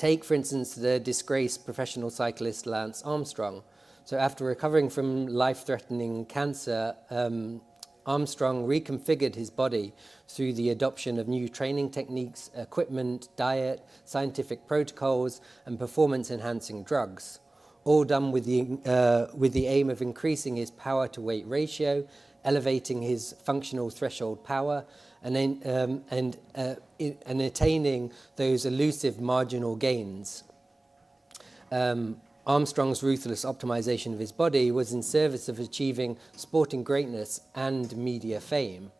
Take, for instance, the disgraced professional cyclist Lance Armstrong. So after recovering from life-threatening cancer, Armstrong reconfigured his body through the adoption of new training techniques, equipment, diet, scientific protocols, and performance-enhancing drugs, all done with the aim of increasing his power-to-weight ratio, elevating his functional threshold power, and attaining those elusive marginal gains. Armstrong's ruthless optimization of his body was in service of achieving sporting greatness and media fame.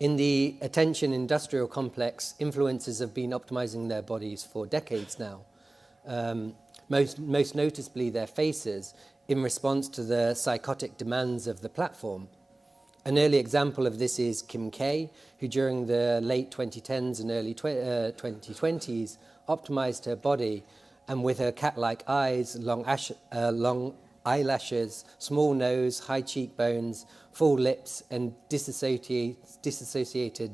In the attention industrial complex, influencers have been optimizing their bodies for decades now, most noticeably their faces, in response to the psychotic demands of the platform. An early example of this is Kim K, who during the late 2010s and early 2020s optimized her body, and with her cat-like eyes, long eyelashes, small nose, high cheekbones, full lips, and disassociated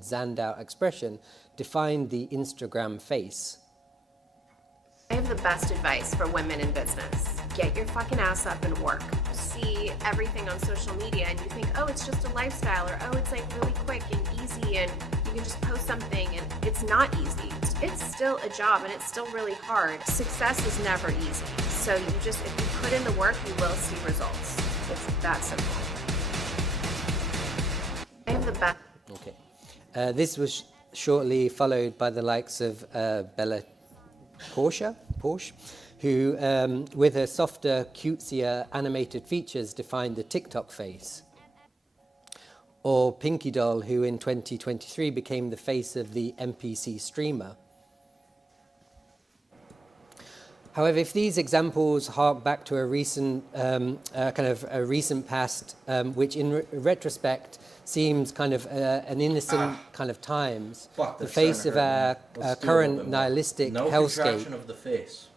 zanned out expression, defined the Instagram face. I have the best advice for women in business. Get your fucking ass up and work. See everything on social media and you think, oh, it's just a lifestyle, or oh, it's like really quick and easy and you can just post something, and it's not easy. It's still a job and it's still really hard. Success is never easy. So if you put in the work, you will see results. It's that simple. I have the best. Okay. This was shortly followed by the likes of Bella Porsche, who, with her softer, cutesier animated features, defined the TikTok face. Or Pinky Doll, who in 2023 became the face of the NPC streamer. However, if these examples hark back to a recent, recent past, which in retrospect seems kind of an innocent kind of times, the face of our current nihilistic hellscape. Of the face.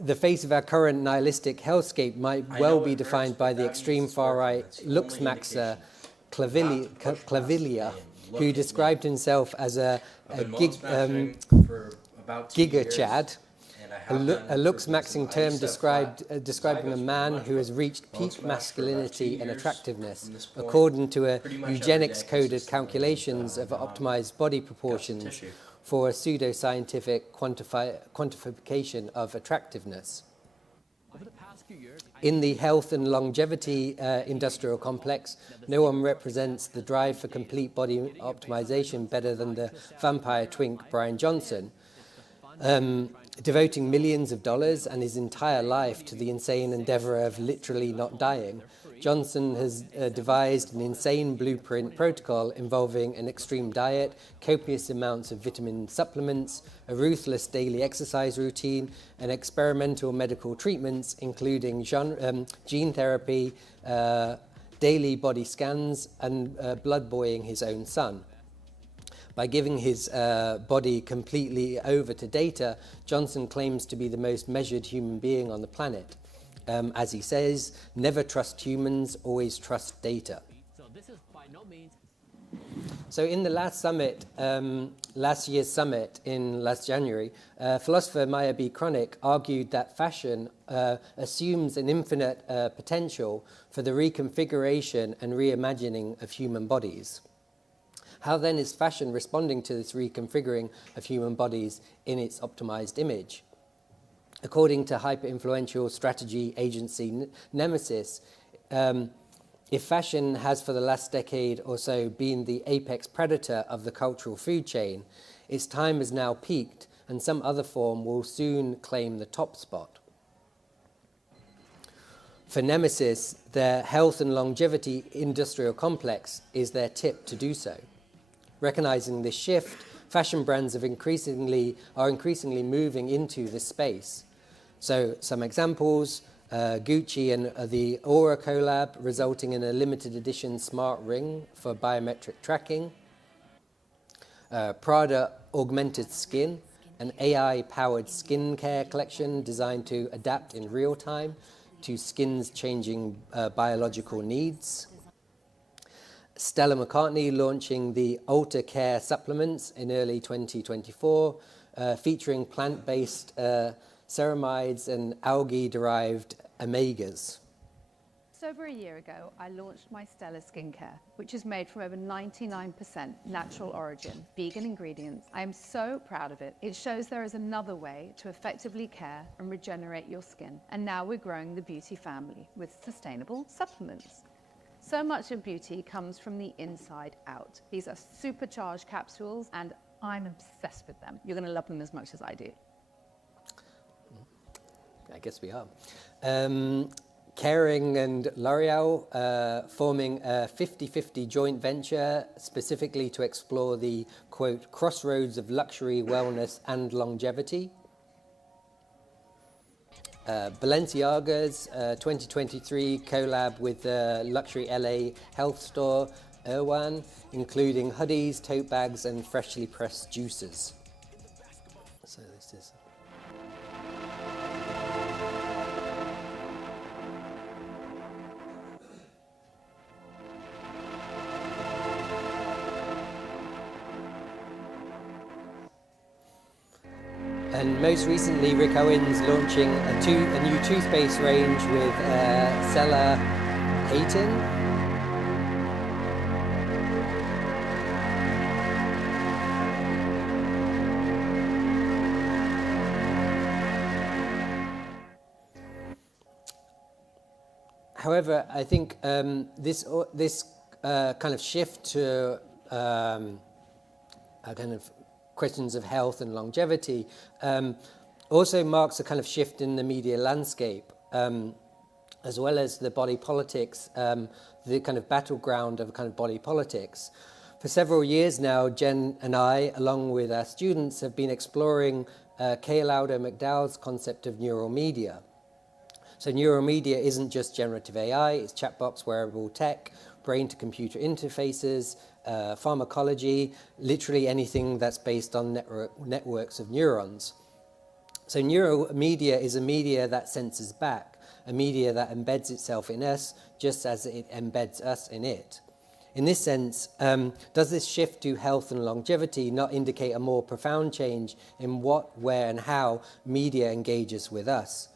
The face of our current nihilistic hellscape might well be defined by the extreme far-right Luxmaxer Clavilia, who described himself as a Giga Chad, a looks-maxing term describing a man who has reached peak masculinity and attractiveness, according to a eugenics-coded calculations of optimized body proportions for a pseudo-scientific quantification of attractiveness. In the health and longevity industrial complex, no one represents the drive for complete body optimization better than the vampire twink Brian Johnson, devoting millions of dollars and his entire life to the insane endeavor of literally not dying. Johnson has devised an insane blueprint protocol involving an extreme diet, copious amounts of vitamin supplements, a ruthless daily exercise routine, and experimental medical treatments, including gene therapy, daily body scans, and blood buoying his own son. By giving his body completely over to data, Johnson claims to be the most measured human being on the planet. As he says, never trust humans, always trust data. So this is by no means. So in the last summit, last year's summit in last January, philosopher Maya B. Kronik argued that fashion assumes an infinite potential for the reconfiguration and reimagining of human bodies. How then is fashion responding to this reconfiguring of human bodies in its optimized image? According to hyper-influential strategy agency Nemesis, if fashion has for the last decade or so been the apex predator of the cultural food chain, its time has now peaked and some other form will soon claim the top spot. For Nemesis, their health and longevity industrial complex is their tip to do so. Recognizing this shift, fashion brands are increasingly moving into this space. So some examples, Gucci and the Aura collab, resulting in a limited edition smart ring for biometric tracking. Prada Augmented Skin, an AI-powered skincare collection designed to adapt in real time to skin's changing biological needs. Stella McCartney launching the Alter Care supplements in early 2024, featuring plant-based ceramides and algae-derived omegas. Just over a year ago, I launched my Stella skincare, which is made from over 99% natural origin, vegan ingredients. I am so proud of it. It shows there is another way to effectively care and regenerate your skin. And now we're growing the beauty family with sustainable supplements. So much of beauty comes from the inside out. These are supercharged capsules, and I'm obsessed with them. You're going to love them as much as I do. I guess we are. Kering and L'Oreal forming a 50-50 joint venture specifically to explore the, quote, crossroads of luxury, wellness and longevity. Balenciaga's 2023 collab with the luxury LA health store Erwan, including hoodies, tote bags and freshly pressed juices. So this is... And most recently, Rick Owens launching a new toothpaste range with Stella Hayton. However, I think this kind of shift to kind of questions of health and longevity also marks a kind of shift in the media landscape, as well as the body politics, the kind of battleground of kind of body politics. For several years now, Jen and I, along with our students, have been exploring Kay Lauder McDowell's concept of neural media. So neural media isn't just generative AI, it's chatbots, wearable tech, brain-to-computer interfaces, pharmacology, literally anything that's based on networks of neurons. So neural media is a media that senses back, a media that embeds itself in us just as it embeds us in it. In this sense, does this shift to health and longevity not indicate a more profound change in what, where and how media engages with us?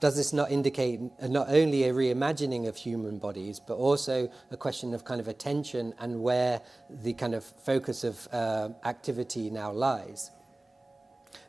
Does this not indicate not only a reimagining of human bodies, but also a question of kind of attention and where the kind of focus of activity now lies?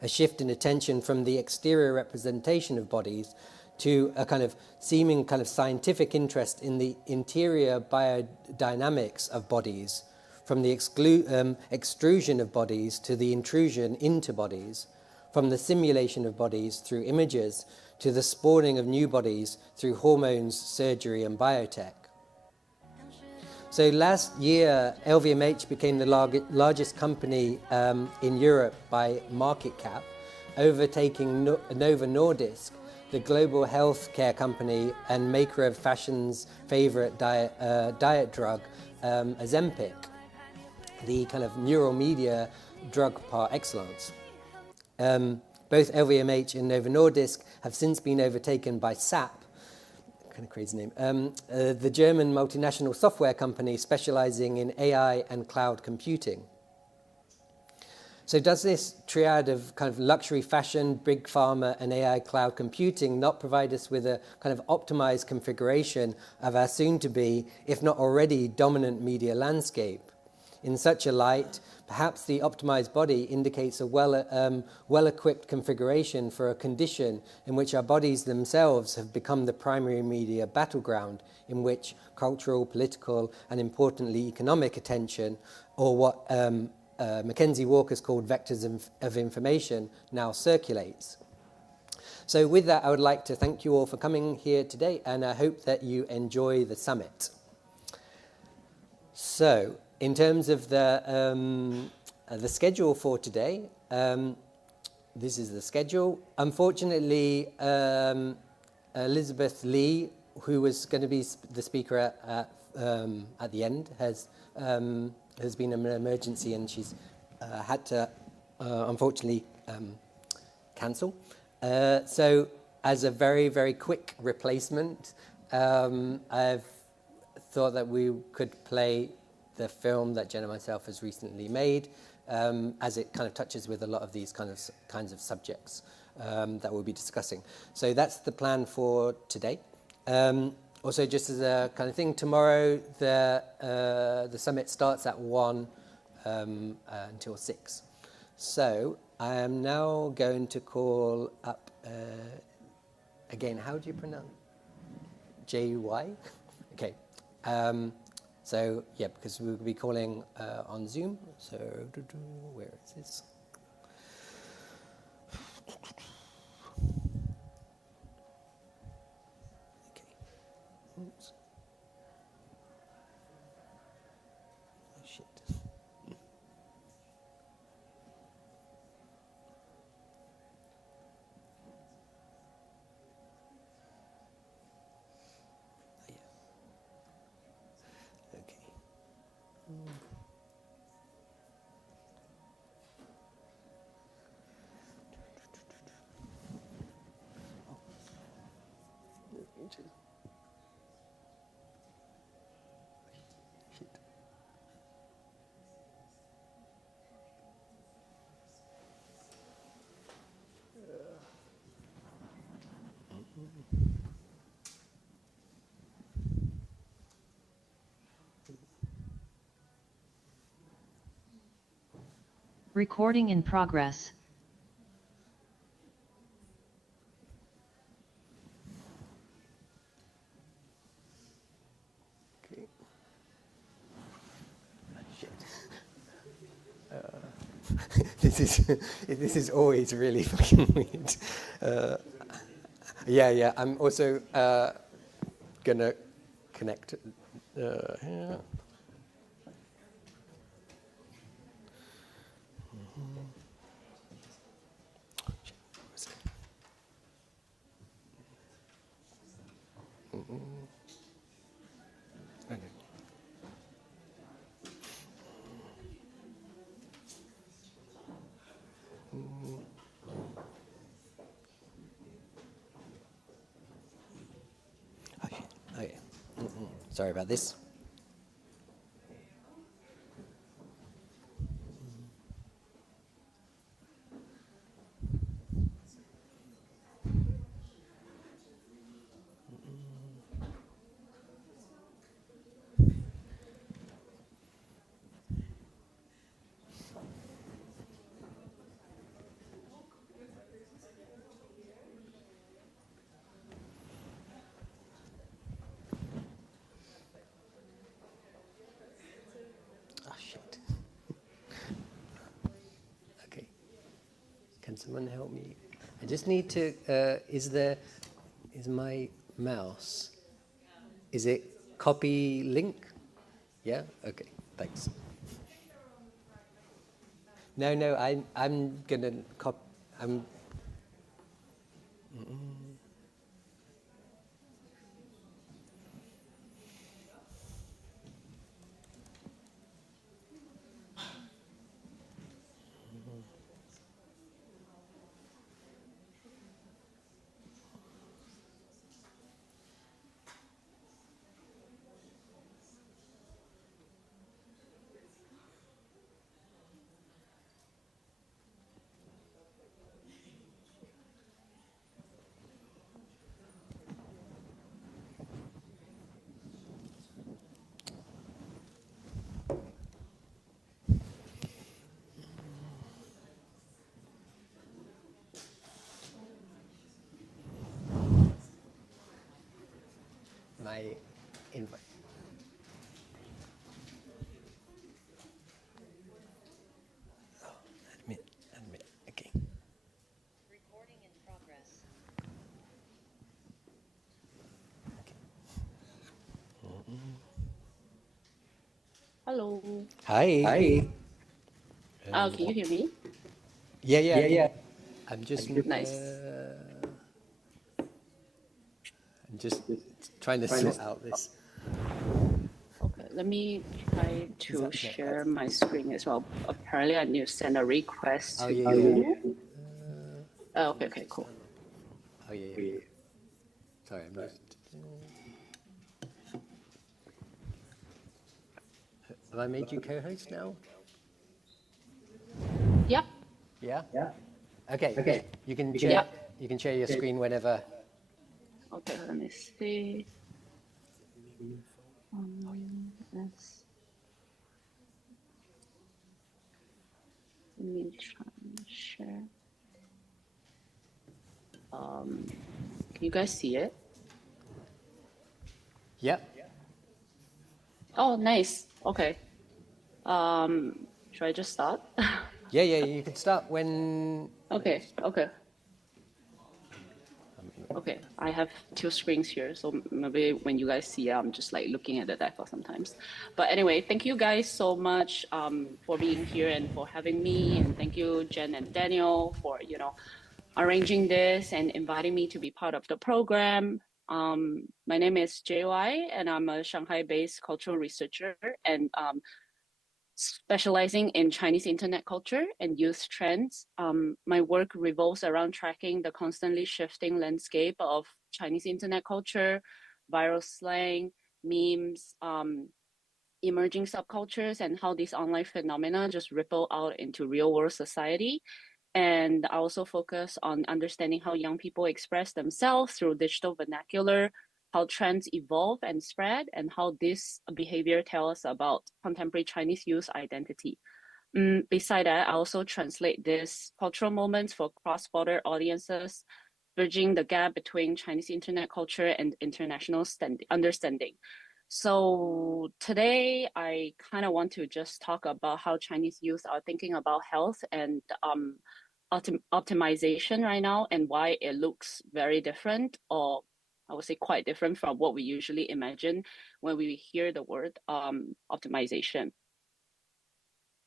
A shift in attention from the exterior representation of bodies to a kind of seeming kind of scientific interest in the interior biodynamics of bodies, from the extrusion of bodies to the intrusion into bodies, from the simulation of bodies through images to the spawning of new bodies through hormones, surgery and biotech. So last year, LVMH became the largest company in Europe by market cap, overtaking Novo Nordisk, the global healthcare company and maker of fashion's favorite diet drug, Ozempic, the kind of neural media drug par excellence. Both LVMH and Novo Nordisk have since been overtaken by SAP, kind of crazy name, the German multinational software company specializing in AI and cloud computing. So does this triad of kind of luxury fashion, big pharma and AI cloud computing not provide us with a kind of optimized configuration of our soon-to-be, if not already, dominant media landscape? In such a light, perhaps the optimized body indicates a well-equipped configuration for a condition in which our bodies themselves have become the primary media battleground, in which cultural, political, and importantly economic attention, or what Mackenzie Walker's called vectors of information, now circulates. So with that, I would like to thank you all for coming here today, and I hope that you enjoy the summit. So, in terms of the schedule for today, this is the schedule. Unfortunately, Elizabeth Lee, who was going to be the speaker at the end, has been an emergency and she's had to, unfortunately, cancel. So, as a very, very quick replacement, I've thought that we could play the film that Jen and myself has recently made, as it kind of touches with a lot of these kinds of subjects that we'll be discussing. So that's the plan for today. Also, just as a kind of thing, tomorrow the summit starts at 1 until 6. So I am now going to call up, again, how do you pronounce J-Y? Okay. So, yeah, because we'll be calling on Zoom. So, where is this? Okay. Oops. Oh, shit. Okay. Shit. Recording in progress. Okay. Shit. This is always really fucking weird. Yeah. I'm also gonna connect here. Okay. Okay. Sorry about this. Oh, shit. Okay. Can someone help me? I just need to, is my mouse, is it copy link? Yeah? Okay, thanks. No, I'm gonna I'm. My invite. Oh, admit. Okay. Recording in progress. Okay. Hello. Hi. Can you hear me? Yeah. I'm just. Nice. I'm just trying to sort out this. Okay, let me try to that share my screen as well. Apparently, I need to send a request Oh, to yeah. you. Okay, cool. Oh yeah. Sorry, I'm just. Have I made you co-host now? Yep. Yeah? Okay. You can share, Yeah. you can share your screen whenever. Okay, let me see. Let's, let me try and share. Can you guys see it? Yep. Oh, nice. Okay. Should I just start? Yeah, you can start when... Okay. Okay, I have two screens here, so maybe when you guys see it, I'm just like looking at the deck for sometimes. But anyway, thank you guys so much for being here and for having me, and thank you Jen and Daniel for arranging this and inviting me to be part of the program. My name is JY, and I'm a Shanghai-based cultural researcher and specializing in Chinese internet culture and youth trends. My work revolves around tracking the constantly shifting landscape of Chinese internet culture, viral slang, memes, emerging subcultures, and how these online phenomena just ripple out into real world society. And I also focus on understanding how young people express themselves through digital vernacular, how trends evolve and spread, and how this behavior tells us about contemporary Chinese youth identity. Beside that, I also translate these cultural moments for cross-border audiences, bridging the gap between Chinese internet culture and international understanding. So today, I kind of want to just talk about how Chinese youth are thinking about health and optimization right now, and why it looks very different, or I would say quite different from what we usually imagine when we hear the word optimization.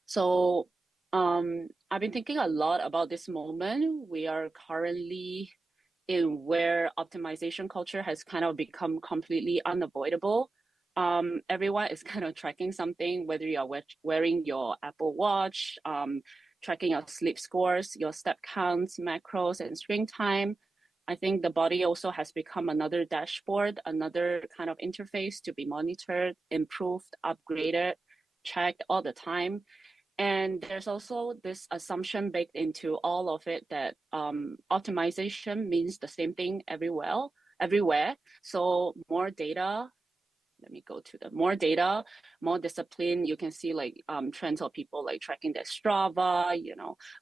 So I've been thinking a lot about this moment. We are currently in where optimization culture has kind of become completely unavoidable. Everyone is kind of tracking something, whether you are wearing your Apple Watch, tracking your sleep scores, your step counts, macros, and screen time. I think the body also has become another dashboard, another kind of interface to be monitored, improved, upgraded, checked all the time. And there's also this assumption baked into all of it that optimization means the same thing everywhere. So more data, let me go to the more data, more discipline. You can see like trends of people like tracking their Strava,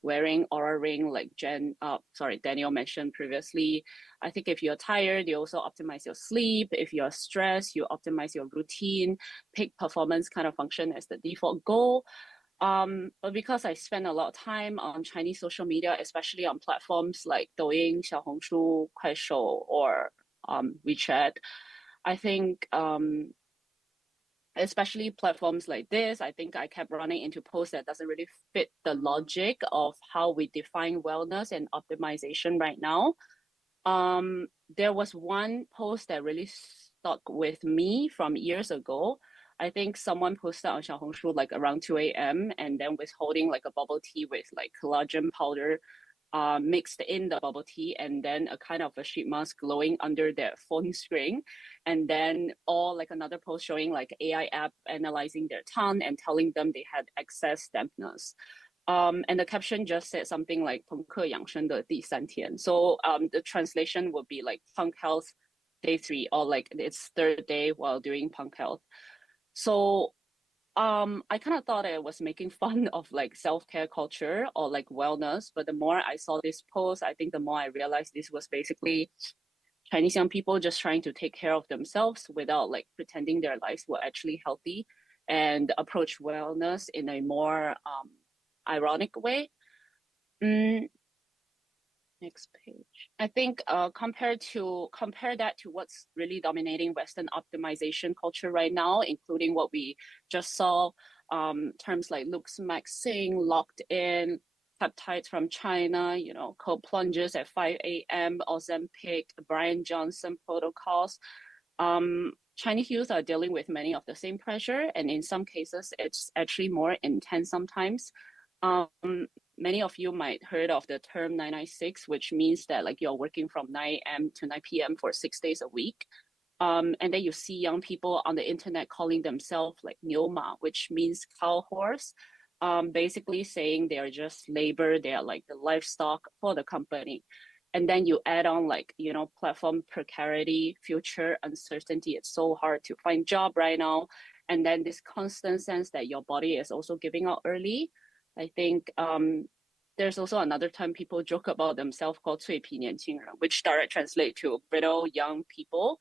wearing Aura Ring, like Daniel mentioned previously. I think if you're tired, you also optimize your sleep. If you're stressed, you optimize your routine. Peak performance kind of function as the default goal. But because I spend a lot of time on Chinese social media, especially on platforms like Douyin, Xiaohongshu, Kuaishou, or WeChat, I think especially platforms like this, I think I kept running into posts that doesn't really fit the logic of how we define wellness and optimization right now. There was one post that really stuck with me from years ago. I think someone posted on Xiaohongshu like around 2 a.m. and then was holding like a bubble tea with like collagen powder mixed in the bubble tea, and then a kind of a sheet mask glowing under their phone screen. And then like another post showing like AI app analyzing their tongue and telling them they had excess dampness. And the caption just said something like 朋克养生的第三天. So the translation would be like punk health day 3, or like its 3rd day while doing punk health. So I kind of thought it was making fun of like self-care culture or like wellness, but the more I saw this post, I think the more I realized this was basically Chinese young people just trying to take care of themselves without like pretending their lives were actually healthy, and approach wellness in a more ironic way. Next page. I think compare that to what's really dominating Western optimization culture right now, including what we just saw, terms like looks maxing, locked in, peptides from China, cold plunges at 5 a.m., Ozempic, Brian Johnson protocols. Chinese youth are dealing with many of the same pressure, and in some cases, it's actually more intense sometimes. Many of you might heard of the term 996, which means that like you're working from 9 a.m. to 9 p.m. for 6 days a week. And then you see young people on the internet calling themselves like Nyoma, which means cow horse, basically saying they are just labor, they are like the livestock for the company. And then you add on like, you know, platform precarity, future uncertainty. It's so hard to find job right now. And then this constant sense that your body is also giving out early. I think there's also another time people joke about themselves called 脆皮年轻人, which direct translate to brittle young people.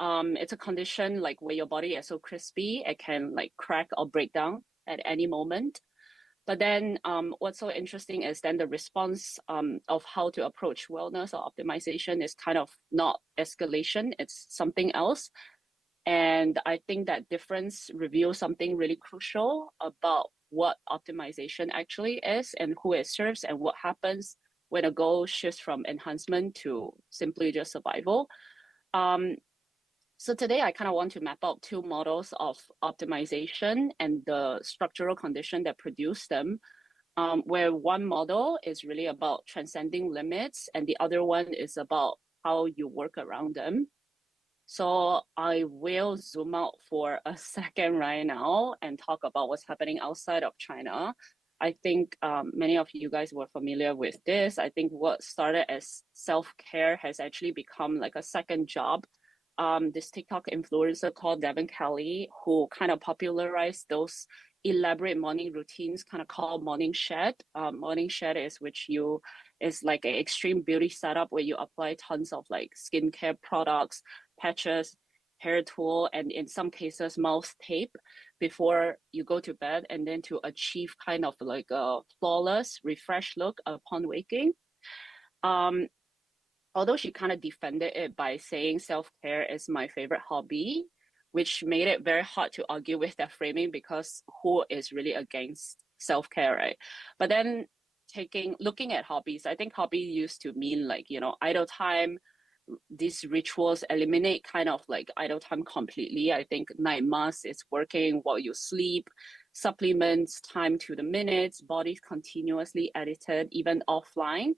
It's a condition like where your body is so crispy, it can like crack or break down at any moment. But then what's so interesting is then the response of how to approach wellness or optimization is kind of not escalation, it's something else. And I think that difference reveals something really crucial about what optimization actually is and who it serves and what happens when a goal shifts from enhancement to simply just survival. So today I kind of want to map out two models of optimization and the structural condition that produce them, where one model is really about transcending limits and the other one is about how you work around them. So I will zoom out for a second right now and talk about what's happening outside of China. I think many of you guys were familiar with this. I think what started as self-care has actually become like a second job. This TikTok influencer called Devin Kelly, who kind of popularized those elaborate morning routines, kind of called morning shed. Morning shed is like an extreme beauty setup where you apply tons of like skincare products, patches, hair tool, and in some cases mouth tape before you go to bed, and then to achieve kind of like a flawless, refreshed look upon waking. Although she kind of defended it by saying self-care is my favorite hobby, which made it very hard to argue with that framing because who is really against self-care, right? But then looking at hobbies, I think hobby used to mean like, you know, idle time. These rituals eliminate kind of like idle time completely. I think night mass is working while you sleep, supplements time to the minutes, bodies continuously edited, even offline.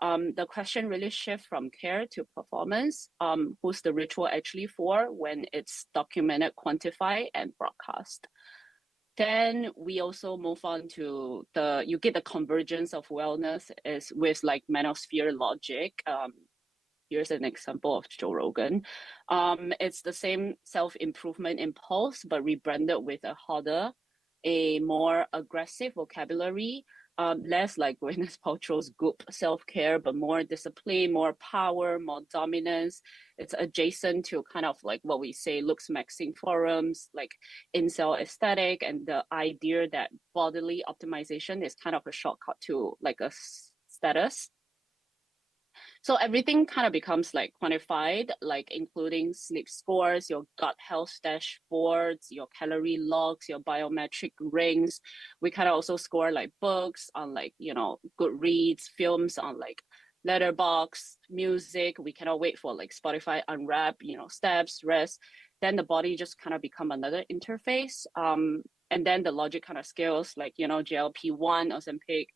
The question really shifts from care to performance. Who's the ritual actually for when it's documented, quantified, and broadcast? Then we also move on to you get the convergence of wellness is with like manosphere logic. Here's an example of Joe Rogan. It's the same self-improvement impulse, but rebranded with a more aggressive vocabulary, less like Gwyneth Paltrow's goop self-care, but more discipline, more power, more dominance. It's adjacent to kind of like what we say looks maxing forums, like incel aesthetic, and the idea that bodily optimization is kind of a shortcut to like a status. So everything kind of becomes like quantified, like including sleep scores, your gut health dashboards, your calorie logs, your biometric rings. We kind of also score like books on like, you know, Goodreads, films on like Letterboxd, music. We cannot wait for like Spotify unwrap, you know, steps, rest. Then the body just kind of become another interface. And then the logic kind of scales like, you know, GLP-1, Ozempic,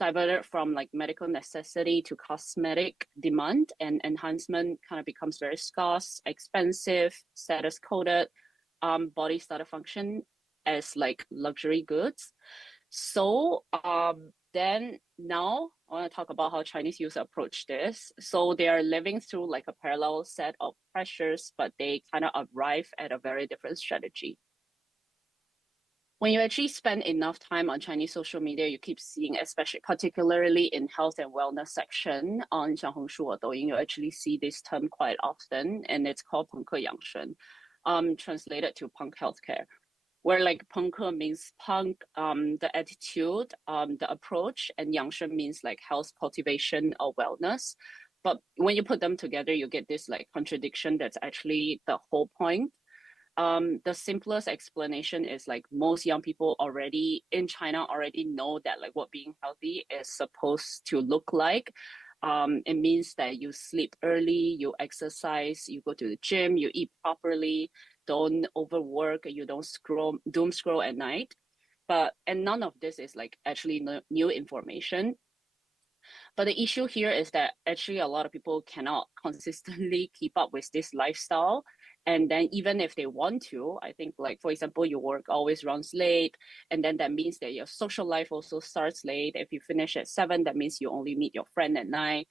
diverted from like medical necessity to cosmetic demand, and enhancement kind of becomes very scarce, expensive, status coded. Body started function as like luxury goods. So then now I want to talk about how Chinese youth approach this. So they are living through like a parallel set of pressures, but they kind of arrive at a very different strategy. When you actually spend enough time on Chinese social media, you keep seeing, especially particularly in health and wellness section on Xiaohongshu or Douyin, you actually see this term quite often, and it's called 朋克养生, translated to punk healthcare, where like 朋克 means punk, the attitude, the approach, and 养生 means like health cultivation or wellness. But when you put them together, you get this like contradiction that's actually the whole point. The simplest explanation is like most young people already in China already know that like what being healthy is supposed to look like. It means that you sleep early, you exercise, you go to the gym, you eat properly, don't overwork, you don't doom scroll at night. And none of this is like actually new information. But the issue here is that actually a lot of people cannot consistently keep up with this lifestyle. And then even if they want to, I think like, for example, your work always runs late, and then that means that your social life also starts late. If you finish at 7, that means you only meet your friend at 9.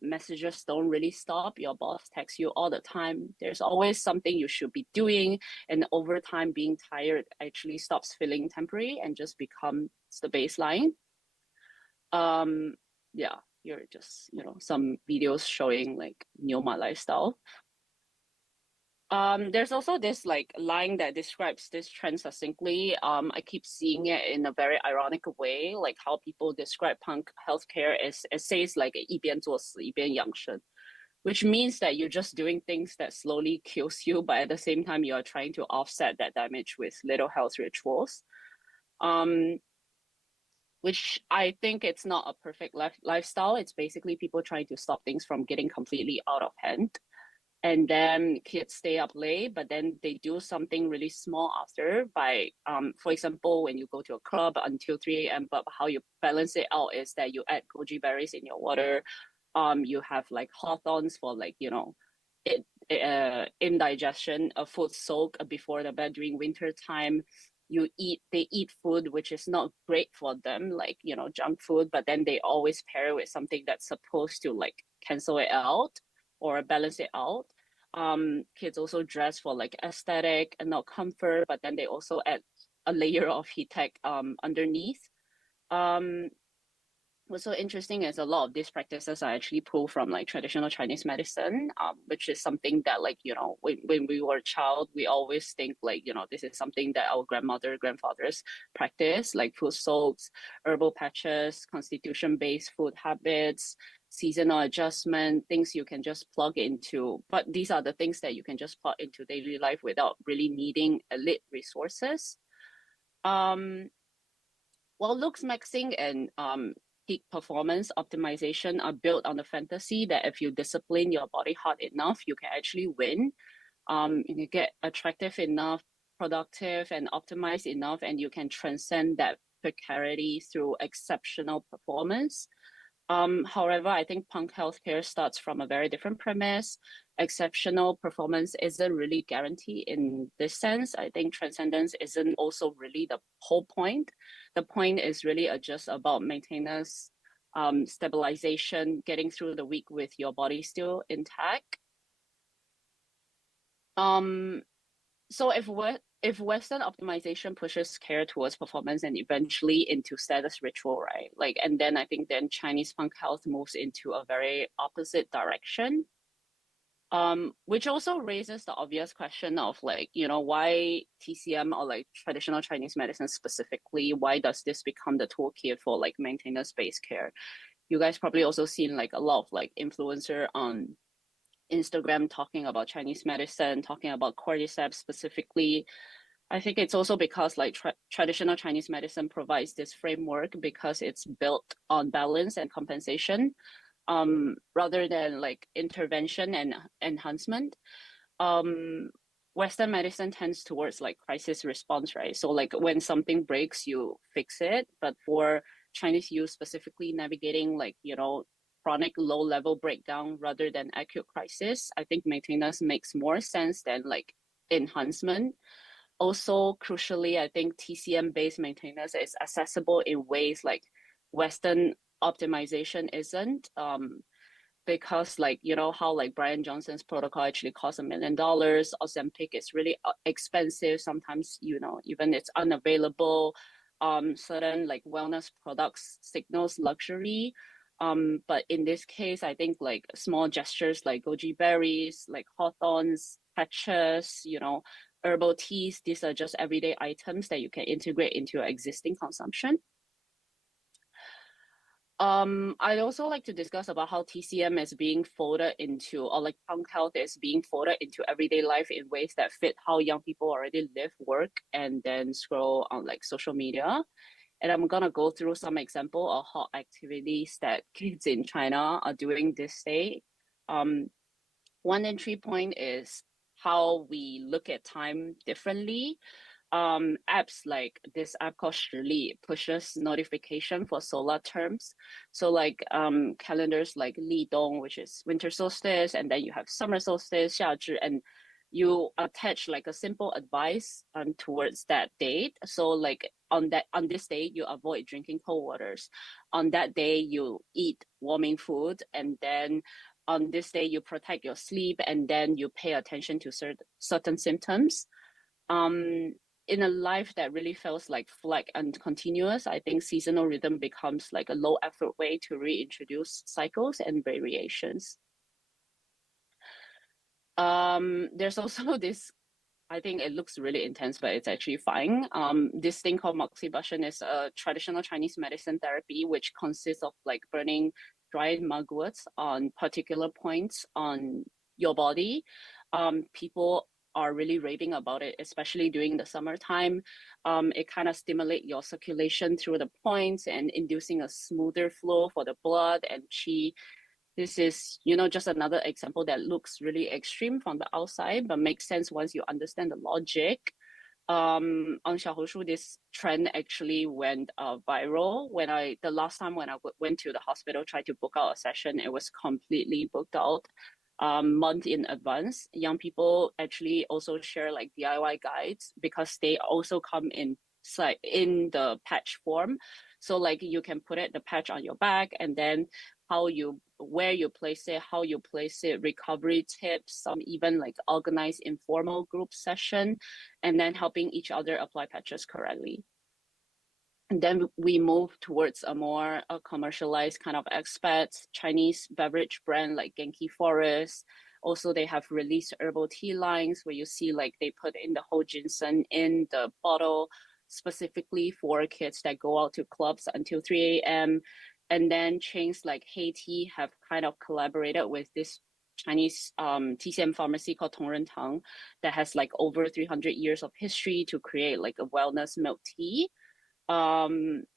Messages don't really stop. Your boss texts you all the time. There's always something you should be doing. And over time, being tired actually stops feeling temporary and just becomes the baseline. Yeah, you're just, some videos showing like Neoma lifestyle. There's also this like line that describes this trend succinctly. I keep seeing it in a very ironic way, like how people describe punk healthcare as it says like 一边做事一边养生, which means that you're just doing things that slowly kills you, but at the same time you are trying to offset that damage with little health rituals. Which I think it's not a perfect lifestyle. It's basically people trying to stop things from getting completely out of hand. And then kids stay up late, but then they do something really small after by, for example, when you go to a club until 3 a.m., but how you balance it out is that you add goji berries in your water. You have like hawthorns for like, indigestion, a food soak before the bed during winter time. They eat food which is not great for them, like, junk food, but then they always pair it with something that's supposed to like cancel it out or balance it out. Kids also dress for like aesthetic and not comfort, but then they also add a layer of heat tech underneath. What's so interesting is a lot of these practices are actually pulled from like traditional Chinese medicine, which is something that like, when we were a child, we always think like, this is something that our grandfathers practice, like food soaks, herbal patches, constitution-based food habits, seasonal adjustment, things you can just plug into. But these are the things that you can just plug into daily life without really needing elite resources. While looks maxing and peak performance optimization are built on the fantasy that if you discipline your body hard enough, you can actually win. You get attractive enough, productive, and optimized enough, and you can transcend that precarity through exceptional performance. However, I think punk healthcare starts from a very different premise. Exceptional performance isn't really guaranteed in this sense. I think transcendence isn't also really the whole point. The point is really just about maintenance, stabilization, getting through the week with your body still intact. So if Western optimization pushes care towards performance and eventually into status ritual, right? Like, and then I think then Chinese punk health moves into a very opposite direction. Which also raises the obvious question of like, why TCM or like traditional Chinese medicine specifically, why does this become the toolkit for like maintenance-based care? You guys probably also seen like a lot of like influencer on Instagram talking about Chinese medicine, talking about cordyceps specifically. I think it's also because like traditional Chinese medicine provides this framework because it's built on balance and compensation. Rather than like intervention and enhancement. Western medicine tends towards like crisis response, right? So like when something breaks, you fix it. But for Chinese use, specifically navigating like, chronic low level breakdown rather than acute crisis, I think maintenance makes more sense than like enhancement. Also, crucially, I think TCM based maintenance is accessible in ways like Western optimization isn't, because like, how like Brian Johnson's protocol actually costs $1 million. Ozempic is really expensive. Sometimes, even it's unavailable. Certain like wellness products signals luxury. But in this case, I think like small gestures like goji berries, like hawthorns, patches, herbal teas, these are just everyday items that you can integrate into your existing consumption. I'd also like to discuss about how TCM is being folded into, or like punk health is being folded into everyday life in ways that fit how young people already live, work, and then scroll on like social media. And I'm gonna go through some example of hot activities that kids in China are doing this day. One entry point is how we look at time differently. Apps like this app called Shili pushes notification for solar terms. So like calendars like Li Dong, which is winter solstice, and then you have summer solstice, 夏至, and you attach like a simple advice towards that date. So like on this day, you avoid drinking cold waters. On that day, you eat warming food, and then on this day, you protect your sleep, and then you pay attention to certain symptoms. In a life that really feels like flat and continuous, I think seasonal rhythm becomes like a low effort way to reintroduce cycles and variations. There's also this, I think it looks really intense, but it's actually fine. This thing called moxibustion is a traditional Chinese medicine therapy, which consists of like burning dried mugworts on particular points on your body. People are really raving about it, especially during the summertime. It kind of stimulates your circulation through the points and inducing a smoother flow for the blood and qi. This is, just another example that looks really extreme from the outside, but makes sense once you understand the logic. On Xiaohoshu, this trend actually went viral. The last time when I went to the hospital, tried to book out a session, it was completely booked out month in advance. Young people actually also share like DIY guides because they also come in the patch form. So like you can put the patch on your back, and then where you place it, how you place it, recovery tips, some even like organized informal group session, and then helping each other apply patches correctly. And then we move towards a more commercialized kind of expat Chinese beverage brand like Genki Forest. Also, they have released herbal tea lines where you see like they put in the whole ginseng in the bottle specifically for kids that go out to clubs until 3 a.m. And then chains like Hey Tea have kind of collaborated with this Chinese TCM pharmacy called Tongren Tang that has like over 300 years of history to create like a wellness milk tea.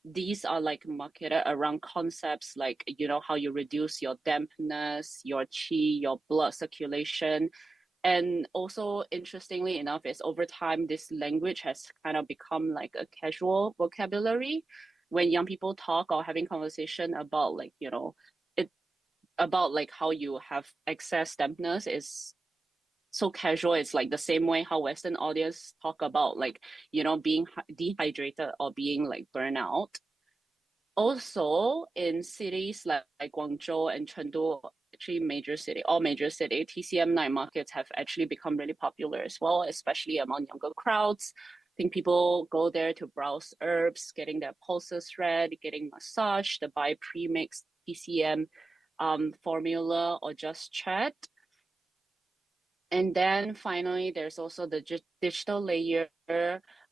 These are like marketed around concepts like, how you reduce your dampness, your qi, your blood circulation. And also, interestingly enough, is over time, this language has kind of become like a casual vocabulary. When young people talk or having conversation about like, about like how you have excess dampness is so casual. It's like the same way how Western audience talk about like, being dehydrated or being like burnout. Also in cities like Guangzhou and Chengdu, actually all major city, TCM night markets have actually become really popular as well, especially among younger crowds. I think people go there to browse herbs, getting their pulses read, getting massage, to buy pre-mixed TCM formula, or just chat. And then finally, there's also the digital layer.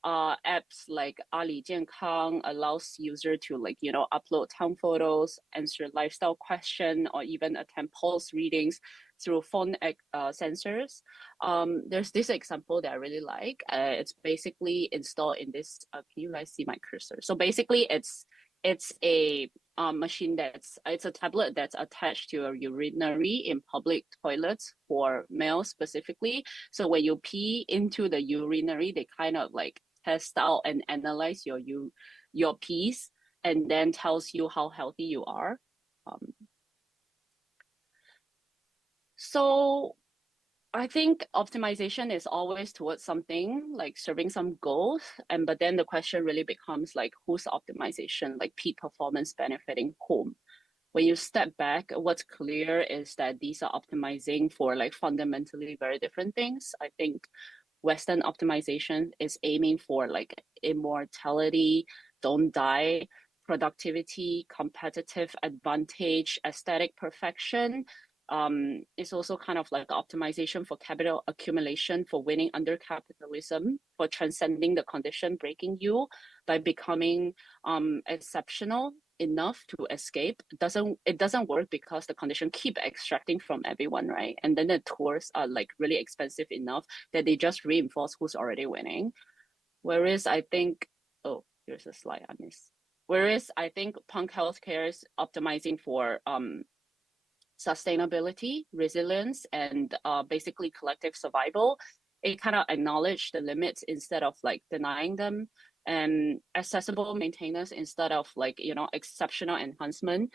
Apps like Ali Jiankang allows user to like, upload town photos, answer lifestyle question, or even attempt pulse readings through phone sensors. There's this example that I really like. It's basically installed in this, can you guys see my cursor? So basically it's a machine it's a tablet that's attached to a urinary in public toilets for males specifically. So when you pee into the urinary, they kind of like test out and analyze your pees, and then tells you how healthy you are. So I think optimization is always towards something like serving some goals, but then the question really becomes like, whose optimization, like peak performance benefiting whom? When you step back, what's clear is that these are optimizing for like fundamentally very different things. I think Western optimization is aiming for like immortality, don't die, productivity, competitive advantage, aesthetic perfection. It's also kind of like optimization for capital accumulation, for winning under capitalism, for transcending the condition breaking you by becoming exceptional enough to escape. It doesn't work because the condition keep extracting from everyone, right? And then the tours are like really expensive enough that they just reinforce who's already winning. Whereas I think, oh, here's a slide I missed. Whereas I think punk healthcare is optimizing for sustainability, resilience, and basically collective survival. It kind of acknowledge the limits instead of like denying them, and accessible maintenance instead of like, exceptional enhancement.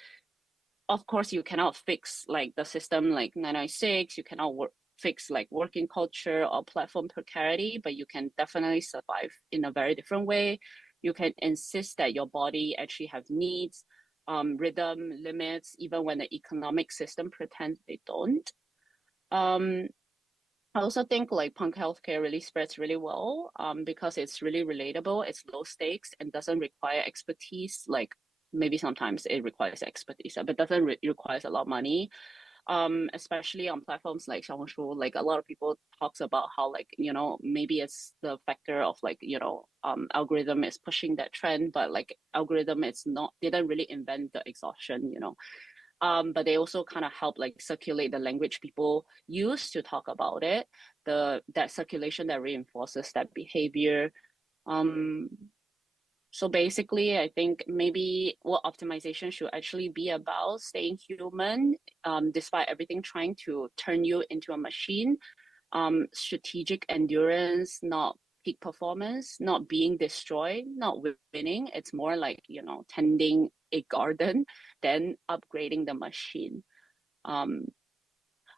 Of course, you cannot fix like the system like 996. You cannot fix like working culture or platform precarity, but you can definitely survive in a very different way. You can insist that your body actually have needs, rhythm, limits, even when the economic system pretends they don't. I also think like punk healthcare really spreads really well, because it's really relatable, it's low stakes, and doesn't require expertise. Like maybe sometimes it requires expertise, but doesn't requires a lot of money. Especially on platforms like Xiaohongshu, like a lot of people talks about how like, you know, maybe it's the factor of like, you know, algorithm is pushing that trend, but like algorithm is not, didn't really invent the exhaustion, you know. But they also kind of help like circulate the language people use to talk about it, that circulation that reinforces that behavior. So basically, I think maybe what optimization should actually be about staying human, despite everything trying to turn you into a machine. Strategic endurance, not peak performance, not being destroyed, not winning. It's more like, you know, tending a garden than upgrading the machine.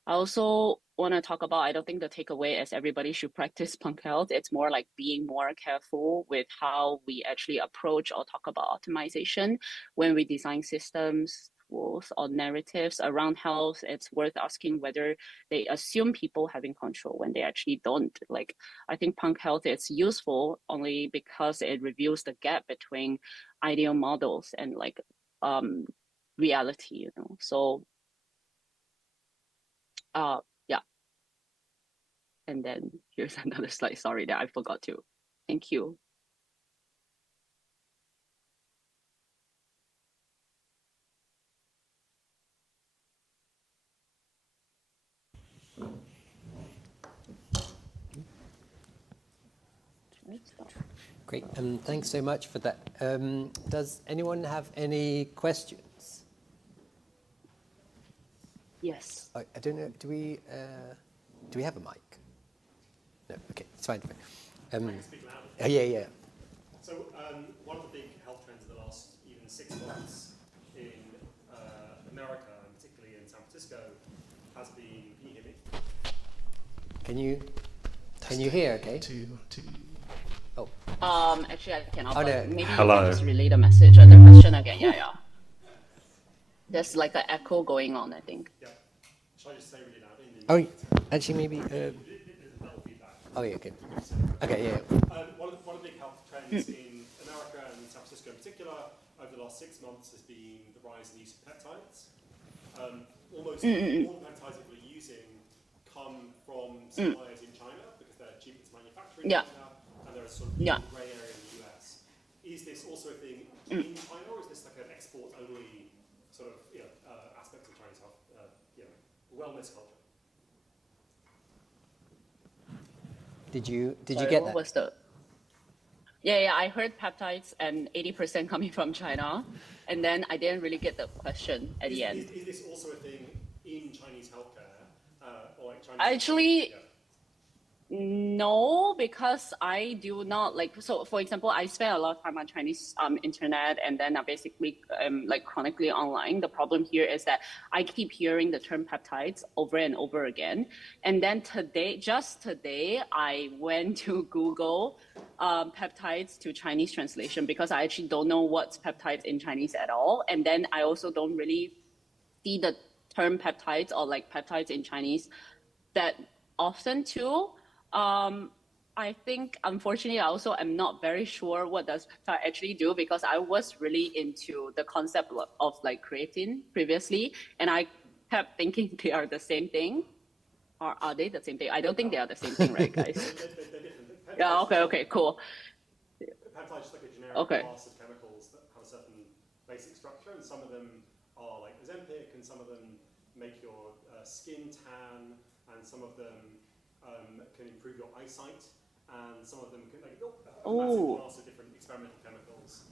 I also want to talk about, I don't think the takeaway is everybody should practice punk health. It's more like being more careful with how we actually approach or talk about optimization when we design systems, tools, or narratives around health. It's worth asking whether they assume people having control when they actually don't. Like, I think punk health is useful only because it reveals the gap between ideal models and like reality, you know. So yeah. And then here's another slide, sorry, that I forgot to. Thank you. Great, thanks so much for that. Does anyone have any questions? Yes. I don't know, do we have a mic? No, okay, it's fine. I can speak louder. Oh, yeah. So one of the big health trends in the last even 6 months in America, and particularly in San Francisco, has been, can you hear me? Can you hear, okay? Oh. Actually I cannot, Oh, but no. maybe Hello. you can just relay the message or the question again, yeah. There's like an echo going on, I think. Yeah. Shall I just say really loud? Oh, actually maybe, That'll feedback. oh yeah, okay. Okay, yeah. One of the big health trends in America and in San Francisco in particular over the last 6 months has been the rise in the use of peptides. Almost all the peptides that we're using come from suppliers in China because they're cheaper to manufacture in China, and there's sort of a grey area in the US. Is this also a thing in China, or is this like an export-only sort of aspect of Chinese health, wellness culture? Did you Sorry, get what that? was the... Yeah, I heard peptides and 80% coming from China, and then I didn't really get the question at the end. Is this also a thing in Chinese healthcare, or like Chinese? Actually, no, because I do not like, so for example, I spend a lot of time on Chinese internet, and then I basically like chronically online. The problem here is that I keep hearing the term peptides over and over again. And then just today, I went to Google peptides to Chinese translation because I actually don't know what's peptides in Chinese at all. And then I also don't really see the term peptides or like peptides in Chinese that often too. I think, unfortunately, I also am not very sure what does peptide actually do, because I was really into the concept of like creatine previously, and I kept thinking they are the same thing. Or are they the same thing? I don't think they are the same thing, right, guys? They're different. Yeah, okay, cool. Peptides is like a generic class of chemicals that have a certain basic structure, and some of them are like Ozempic, and some of them make your skin tan, and some of them can improve your eyesight, and some of them can make a massive class of different experimental chemicals.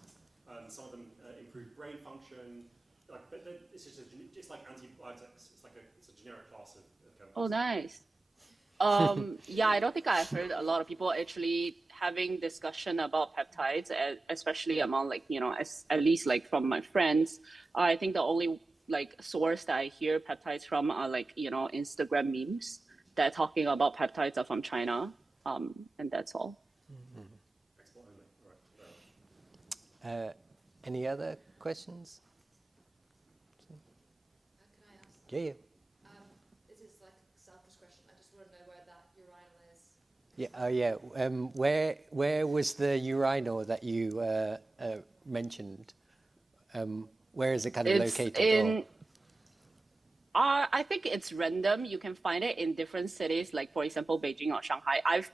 Some of them improve brain function. Like, but it's just like antibiotics. It's a generic class of chemicals. Oh, nice. Yeah, I don't think I heard a lot of people actually having discussion about peptides, especially among like, at least like from my friends. I think the only like source that I hear peptides from are like, Instagram memes. that talking about peptides are from China, and that's all. Any other questions? Can I ask? Yeah. This is like selfish question. I just want to know where that urinal is. Yeah. Oh, yeah. Where was the urinal that you mentioned? Where is it kind of located? I think it's random. You can find it in different cities, like for example, Beijing or Shanghai. I've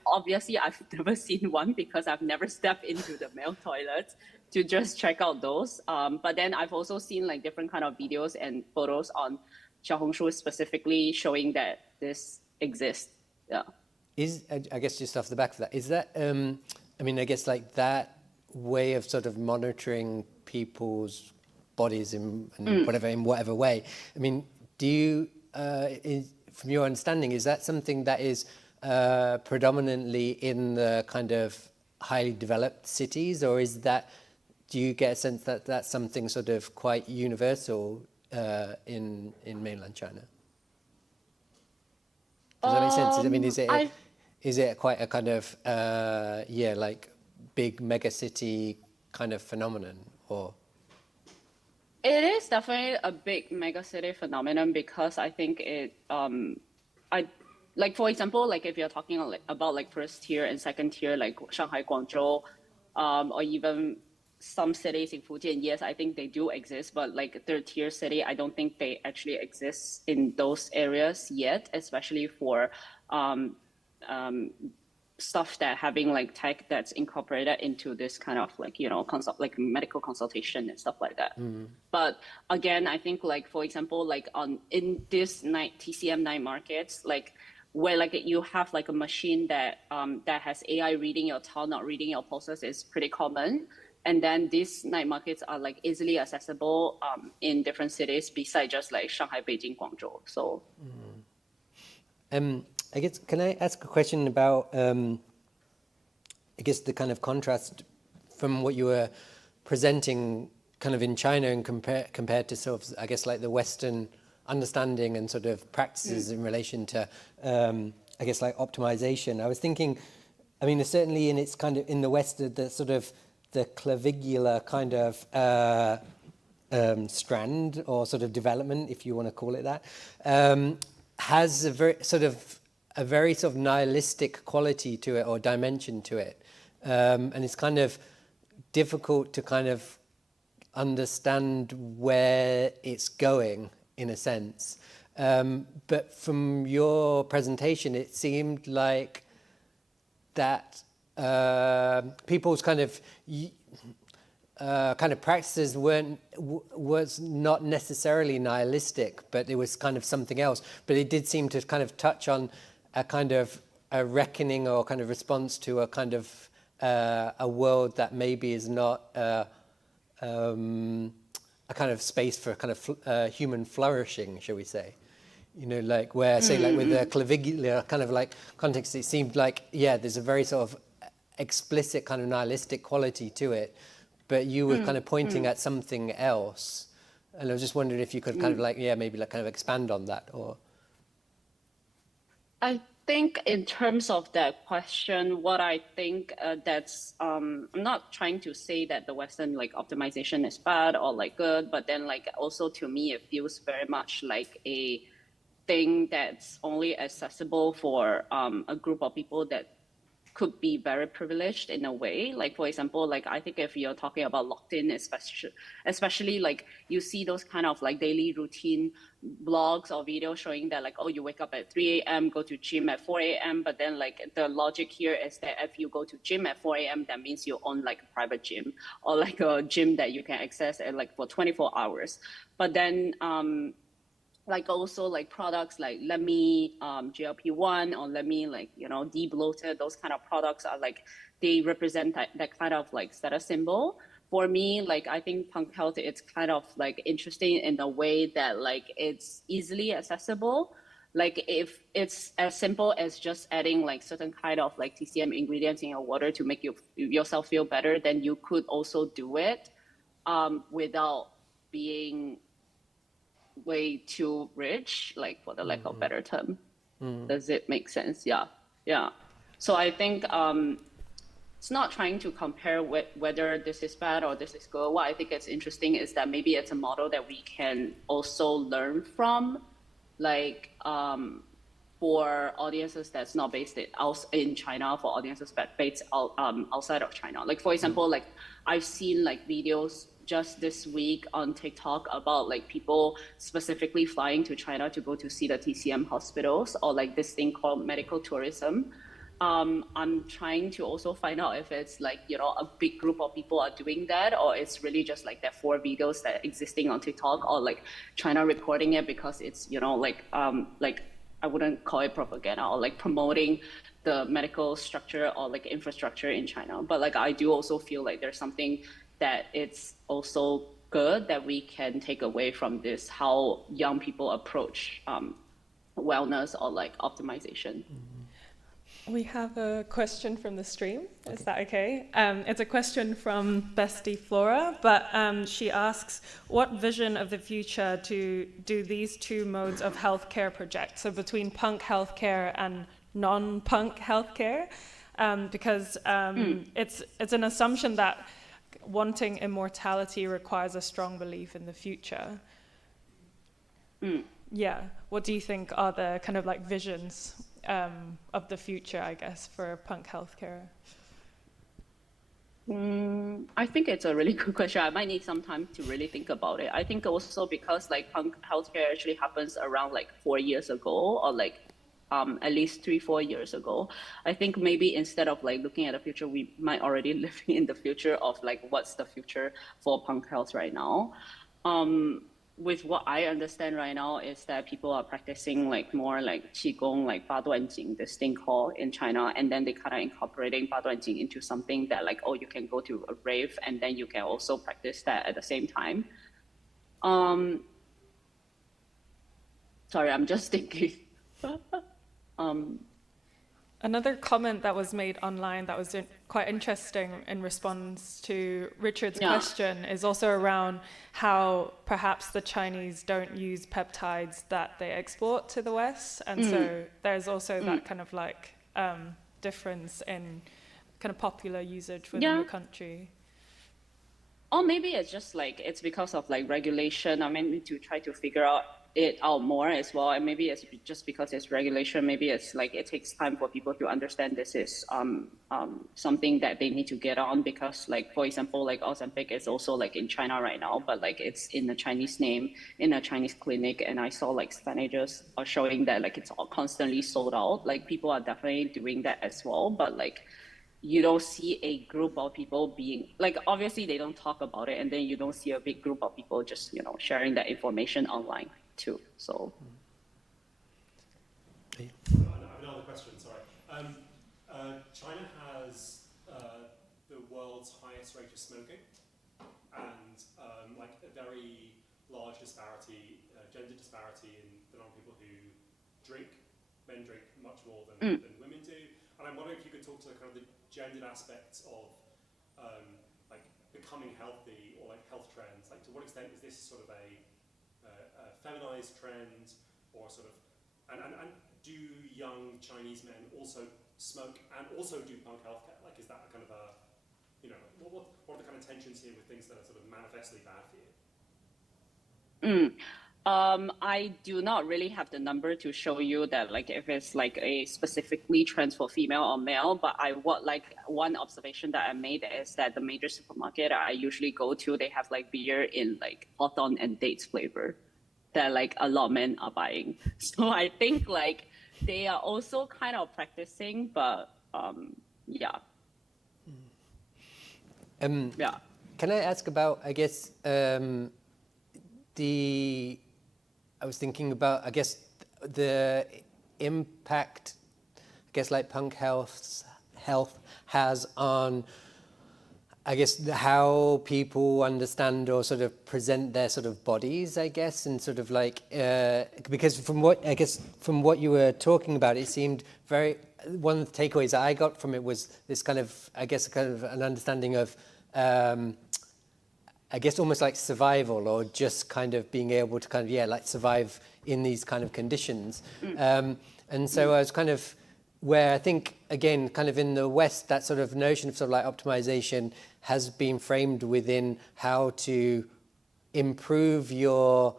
never seen one because I've never stepped into the male toilets to just check out those. But then I've also seen like different kind of videos and photos on Xiaohongshu specifically showing that this exists. Yeah. I guess just off the back of that, is that, I mean, I guess like that way of sort of monitoring people's bodies in whatever way, I mean, do you, from your understanding, is that something that is predominantly in the kind of highly developed cities, or is that, do you get a sense that that's something sort of quite universal in mainland China? Does that make sense? I mean, is it quite a kind of, like big mega city kind of phenomenon, or? It is definitely a big megacity phenomenon because I think it, like for example, like if you're talking about like first tier and second tier, like Shanghai, Guangzhou, or even some cities in Fujian, yes, I think they do exist, but like third tier city, I don't think they actually exist in those areas yet, especially for stuff that having like tech that's incorporated into this kind of like, you know, like medical consultation and stuff like that. But again, I think like, for example, like in this TCM night markets, like where like you have like a machine that that has AI reading your tongue, not reading your pulses is pretty common. And then these night markets are like easily accessible in different cities besides just like Shanghai, Beijing, Guangzhou. So. I guess, can I ask a question about, I guess, the kind of contrast from what you were presenting kind of in China and compared to sort of, I guess, like the Western understanding and sort of practices in relation to, I guess, like optimization. I was thinking, I mean, certainly in its kind of, in the West, the sort of the clavicular kind of strand or sort of development, if you want to call it that, has a very sort of nihilistic quality to it or dimension to it. And it's kind of difficult to kind of understand where it's going in a sense. But from your presentation, it seemed like that people's kind of practices was not necessarily nihilistic, but it was kind of something else. But it did seem to kind of touch on a kind of a reckoning or kind of response to a kind of a world that maybe is not a kind of space for kind of human flourishing, shall we say? You know, like where, say, like with the clavicular kind of like context, it seemed like, yeah, there's a very sort of explicit kind of nihilistic quality to it, but you were kind of pointing at something else. And I was just wondering if you could kind of like, yeah, maybe like kind of expand on that, or. I think in terms of that question, what I think that's, I'm not trying to say that the Western like optimization is bad or like good, but then like also to me, it feels very much like a thing that's only accessible for a group of people that could be very privileged in a way. Like, for example, like I think if you're talking about locked in, especially like you see those kind of like daily routine blogs or videos showing that like, oh, you wake up at 3 a.m., go to gym at 4 a.m. But then like the logic here is that if you go to gym at 4 a.m., that means you own like a private gym or like a gym that you can access at like for 24 hours. But then like also like products like Let Me GLP-1 or Let Me like, you know, de-bloated, those kind of products are like, they represent that kind of like status symbol. For me, like I think punk health, it's kind of like interesting in a way that like it's easily accessible. Like if it's as simple as just adding like certain kind of like TCM ingredients in your water to make yourself feel better, then you could also do it without being way too rich, like for the lack of better term. Does it make sense? Yeah, yeah. So I think it's not trying to compare whether this is bad or this is good. What I think is interesting is that maybe it's a model that we can also learn from, like for audiences that's not based in China, for audiences that based outside of China. Like for example, like I've seen like videos just this week on TikTok about like people specifically flying to China to go to see the TCM hospitals, or like this thing called medical tourism. I'm trying to also find out if it's like, you know, a big group of people are doing that, or it's really just like that 4 videos that are existing on TikTok, or like China reporting it because it's, you know, like I wouldn't call it propaganda, or like promoting the medical structure or like infrastructure in China. But like I do also feel like there's something that it's also good that we can take away from this, how young people approach wellness or like optimization. We have a question from the stream. Is that okay? It's a question from Bestie Flora, but she asks, what vision of the future do these 2 modes of healthcare project? So between punk healthcare and non-punk healthcare, because it's an assumption that wanting immortality requires a strong belief in the future. Yeah. What do you think are the kind of like visions of the future, I guess, for punk healthcare? I think it's a really good question. I might need some time to really think about it. I think also because like punk healthcare actually happens around like 4 years ago, or like at least 3-4 years ago. I think maybe instead of like looking at the future, we might already live in the future of like what's the future for punk health right now. With what I understand right now is that people are practicing like more like qigong, like 八段锦, this thing called in China, and then they kind of incorporating 八段锦 into something that like, oh, you can go to a rave and then you can also practice that at the same time. Sorry, I'm just thinking. Another comment that was made online that was quite interesting in response to Richard's question is also around how perhaps the Chinese don't use peptides that they export to the West. And so there's also that kind of like difference in kind of popular usage within the country. Or maybe it's just like, it's because of like regulation. I mean, to try to figure it out more as well. And maybe it's just because it's regulation. Maybe it's like, it takes time for people to understand this is something that they need to get on, because like, for example, like Ozempic is also like in China right now, but like it's in a Chinese name, in a Chinese clinic. And I saw like Stanages are showing that like it's all constantly sold out. Like people are definitely doing that as well. But like, you don't see a group of people being like, obviously they don't talk about it, and then you don't see a big group of people just, you know, sharing that information online too. So I have another question, sorry. China has the world's highest rate of smoking, and like a very large disparity, gender disparity in the number of people who drink. Men drink much more than women do. And I'm wondering if you could talk to the kind of the gendered aspects of like becoming healthy, or like health trends. Like, to what extent is this sort of a feminized trend, or sort of, and do young Chinese men also smoke and also do punk healthcare? Like, is that a kind of a, you know, what are the kind of tensions here with things that are sort of manifestly bad for you? I do not really have the number to show you that, like, if it's like a specifically trends for female or male, but one observation that I made is that the major supermarket I usually go to, they have like beer in like hawthorn and dates flavor that like a lot of men are buying. So I think like they are also kind of practicing, but yeah. Can I ask about, I guess, I was thinking about, I guess, the impact, I guess, like punk health has on, I guess, how people understand or sort of present their sort of bodies, I guess, and sort of like, because from what you were talking about, it seemed very, one of the takeaways I got from it was this kind of, I guess, kind of an understanding of, I guess almost like survival, or just kind of being able to kind of, like survive in these kind of conditions. And so I was kind of where I think, again, kind of in the West, that sort of notion of sort of like optimization has been framed within how to improve your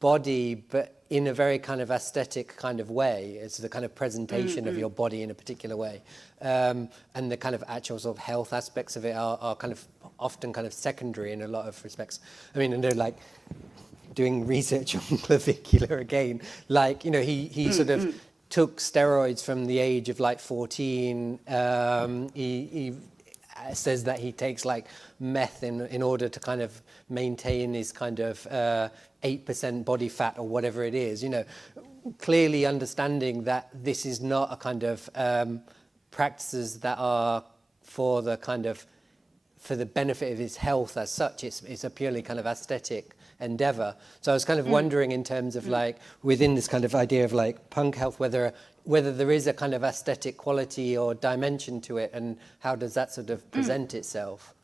body, but in a very kind of aesthetic kind of way. It's the kind of presentation of your body in a particular way. And the kind of actual sort of health aspects of it are kind of often kind of secondary in a lot of respects. I mean, and they're like doing research on clavicular again, like, you know, he sort of took steroids from the age of like 14. He says that he takes like meth in order to kind of maintain his kind of 8% body fat or whatever it is, you know, clearly understanding that this is not a kind of practices that are for the kind of, for the benefit of his health as such. It's a purely kind of aesthetic endeavor. So I was kind of wondering in terms of like within this kind of idea of like punk health, whether there is a kind of aesthetic quality or dimension to it, and how does that sort of present itself?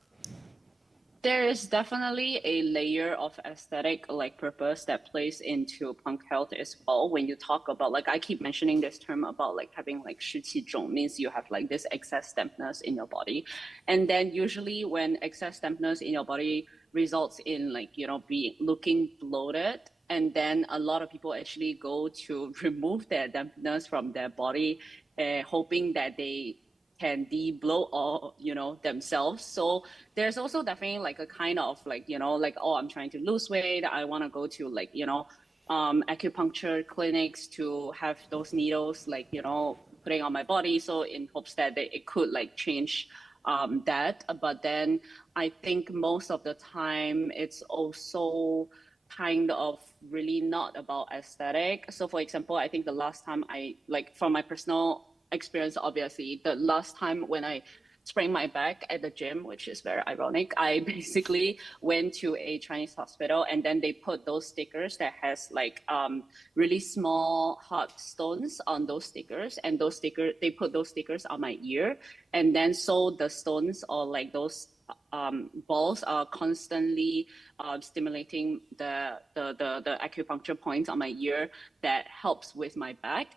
There is definitely a layer of aesthetic like purpose that plays into punk health as well. When you talk about, like, I keep mentioning this term about like having like 湿气重 means you have like this excess dampness in your body. And then usually when excess dampness in your body results in like, you know, looking bloated, and then a lot of people actually go to remove their dampness from their body, hoping that they can de-bloat or, you know, themselves. So there's also definitely like a kind of like, you know, like, oh, I'm trying to lose weight, I want to go to like, you know, acupuncture clinics to have those needles like, you know, putting on my body, so in hopes that it could like change that. But then I think most of the time it's also kind of really not about aesthetic. So for example, I think the last time I, like, from my personal experience, obviously, the last time when I sprained my back at the gym, which is very ironic, I basically went to a Chinese hospital, and then they put those stickers that has like really small hard stones on those stickers, and they put those stickers on my ear, and then so the stones or like those balls are constantly stimulating the acupuncture points on my ear that helps with my back.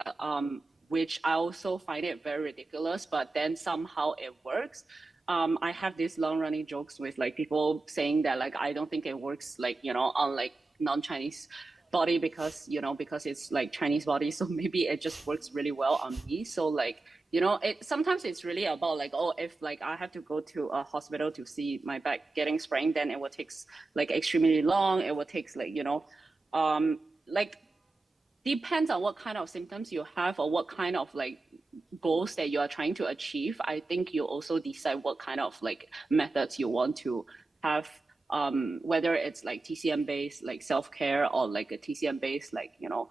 Which I also find it very ridiculous, but then somehow it works. I have these long running jokes with like people saying that like, I don't think it works like, you know, on like non-Chinese body because, you know, because it's like Chinese body. So maybe it just works really well on me. So like, you know, sometimes it's really about like, oh, if like I have to go to a hospital to see my back getting sprained, then it will take like extremely long. It will take like, you know, like, depends on what kind of symptoms you have or what kind of like goals that you are trying to achieve. I think you also decide what kind of like methods you want to have, whether it's like TCM based like self-care or like a TCM based like, you know,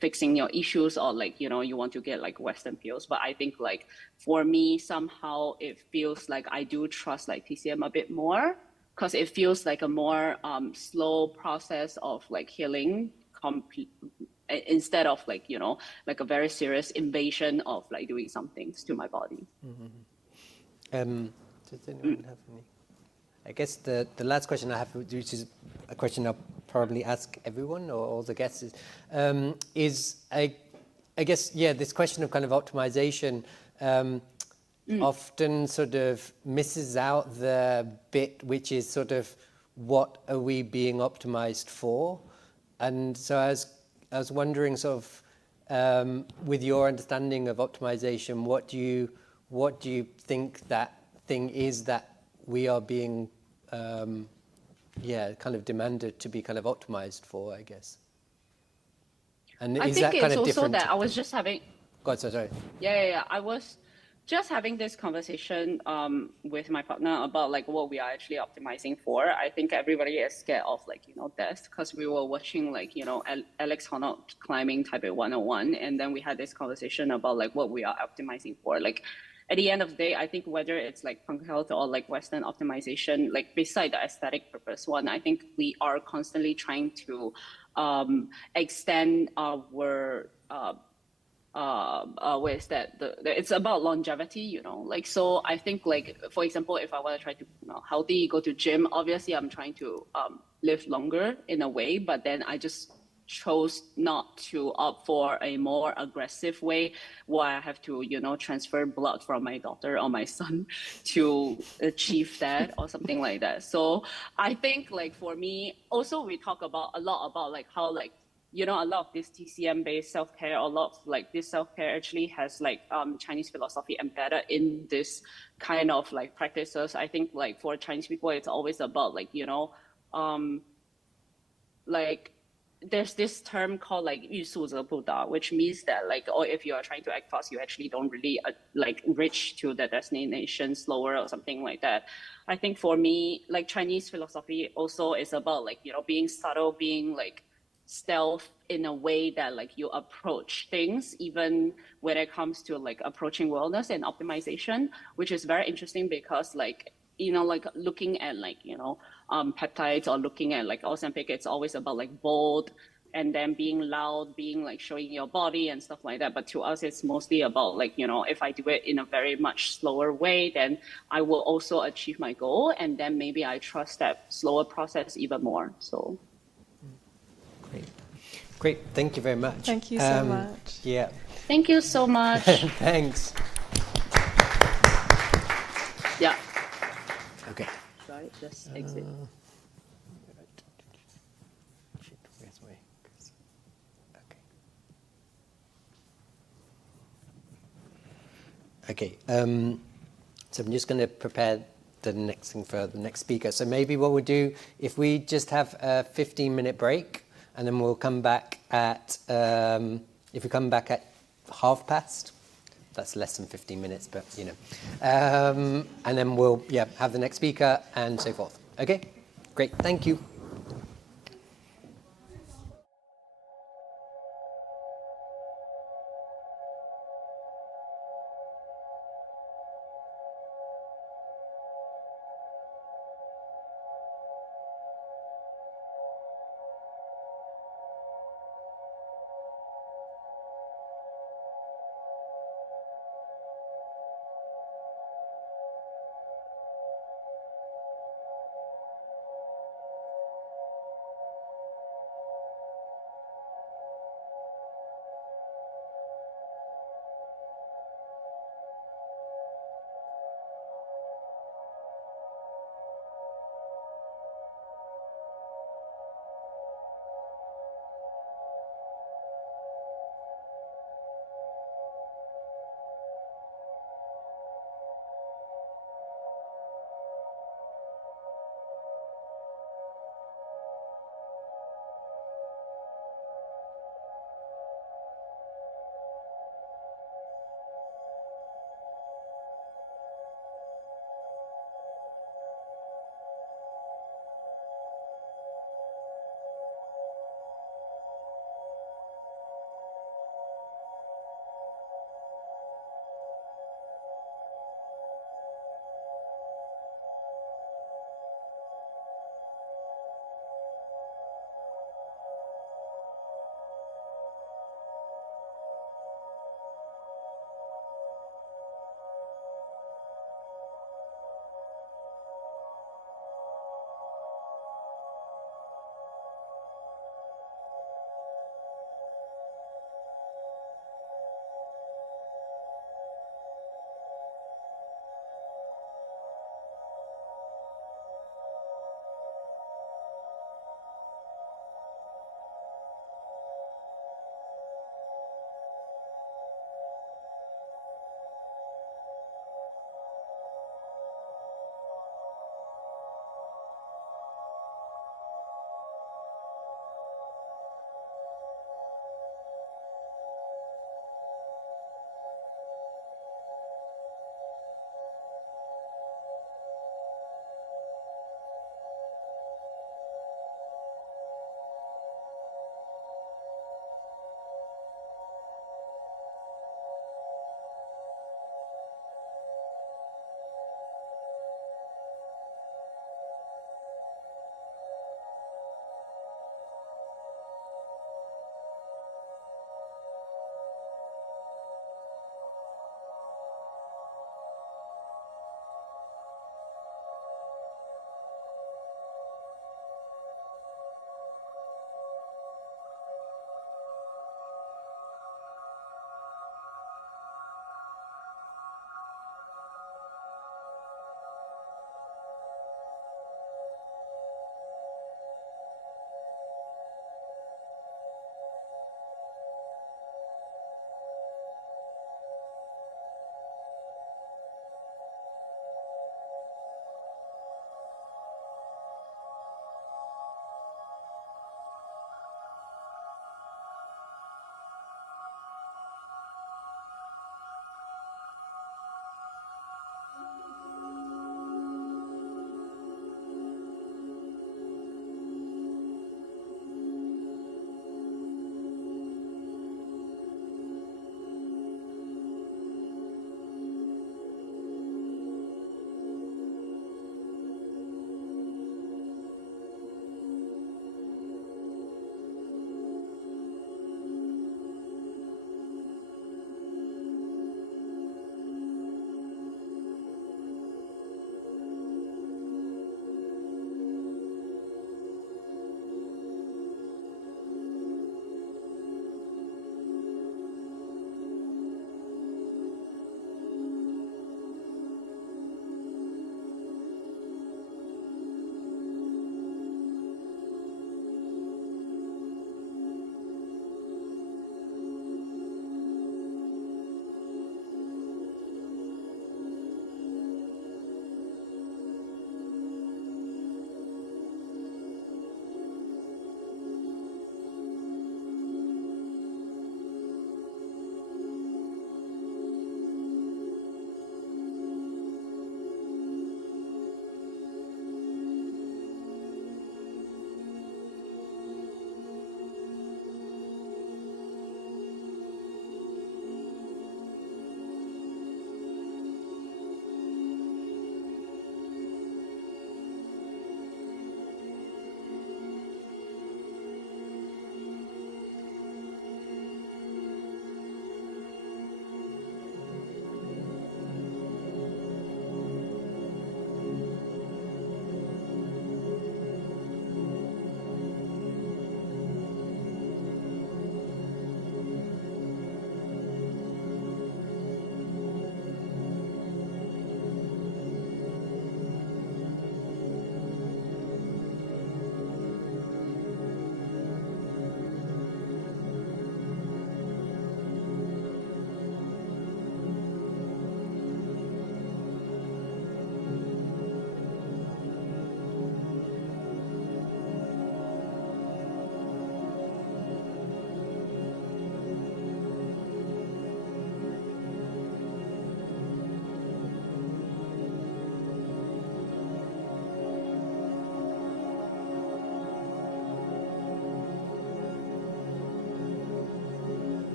fixing your issues, or like, you know, you want to get like Western pills. But I think like for me, somehow it feels like I do trust like TCM a bit more, because it feels like a more slow process of like healing, instead of like, you know, like a very serious invasion of like doing some things to my body. Does anyone have any? I guess the last question I have, which is a question I'll probably ask everyone or all the guests, is I guess, yeah, this question of kind of optimization often sort of misses out the bit which is sort of what are we being optimized for? And so I was wondering sort of with your understanding of optimization, what do you think that thing is that we are being kind of demanded to be kind of optimized for, I guess? And I is think that kind it's of also different? that I was just having. God, sorry. Yeah. I was just having this conversation with my partner about like what we are actually optimizing for. I think everybody is scared of like, you know, death, because we were watching like, you know, Alex Honnold climbing Taipei 101, and then we had this conversation about like what we are optimizing for. Like at the end of the day, I think whether it's like punk health or like Western optimization, like beside the aesthetic purpose one, I think we are constantly trying to extend our ways that it's about longevity, you know, like, so I think like, for example, if I want to try to, you know, healthy, go to gym, obviously I'm trying to live longer in a way, but then I just chose not to opt for a more aggressive way where I have to, transfer blood from my daughter or my son to achieve that or something like that. So I think like for me, also we talk about a lot about like how like, a lot of this TCM based self-care, a lot of like this self-care actually has like Chinese philosophy embedded in this kind of like practices. I think like for Chinese people, it's always about like, like there's this term called like 欲速则不达, which means that like, or if you are trying to act fast, you actually don't really like reach to the destination slower or something like that. I think for me, like Chinese philosophy also is about like, being subtle, being like stealth in a way that like you approach things, even when it comes to like approaching wellness and optimization, which is very interesting because like, like looking at like, peptides or looking at like Ozempic, it's always about like bold and then being loud, being like showing your body and stuff like that. But to us, it's mostly about like, if I do it in a very much slower way, then I will also achieve my goal. And then maybe I trust that slower process even more. So. Great. Thank you very much. Thank you so much. Yeah. Thank you so much. Thanks. Yeah. Okay. Should I just exit? Where's my... Okay. So I'm just going to prepare the next thing for the next speaker. So maybe what we'll do, if we just have a 15-minute break, and then we'll come back at, if we come back at past, that's less than 15 minutes, but and then we'll have the next speaker and so forth. Okay, great, thank you.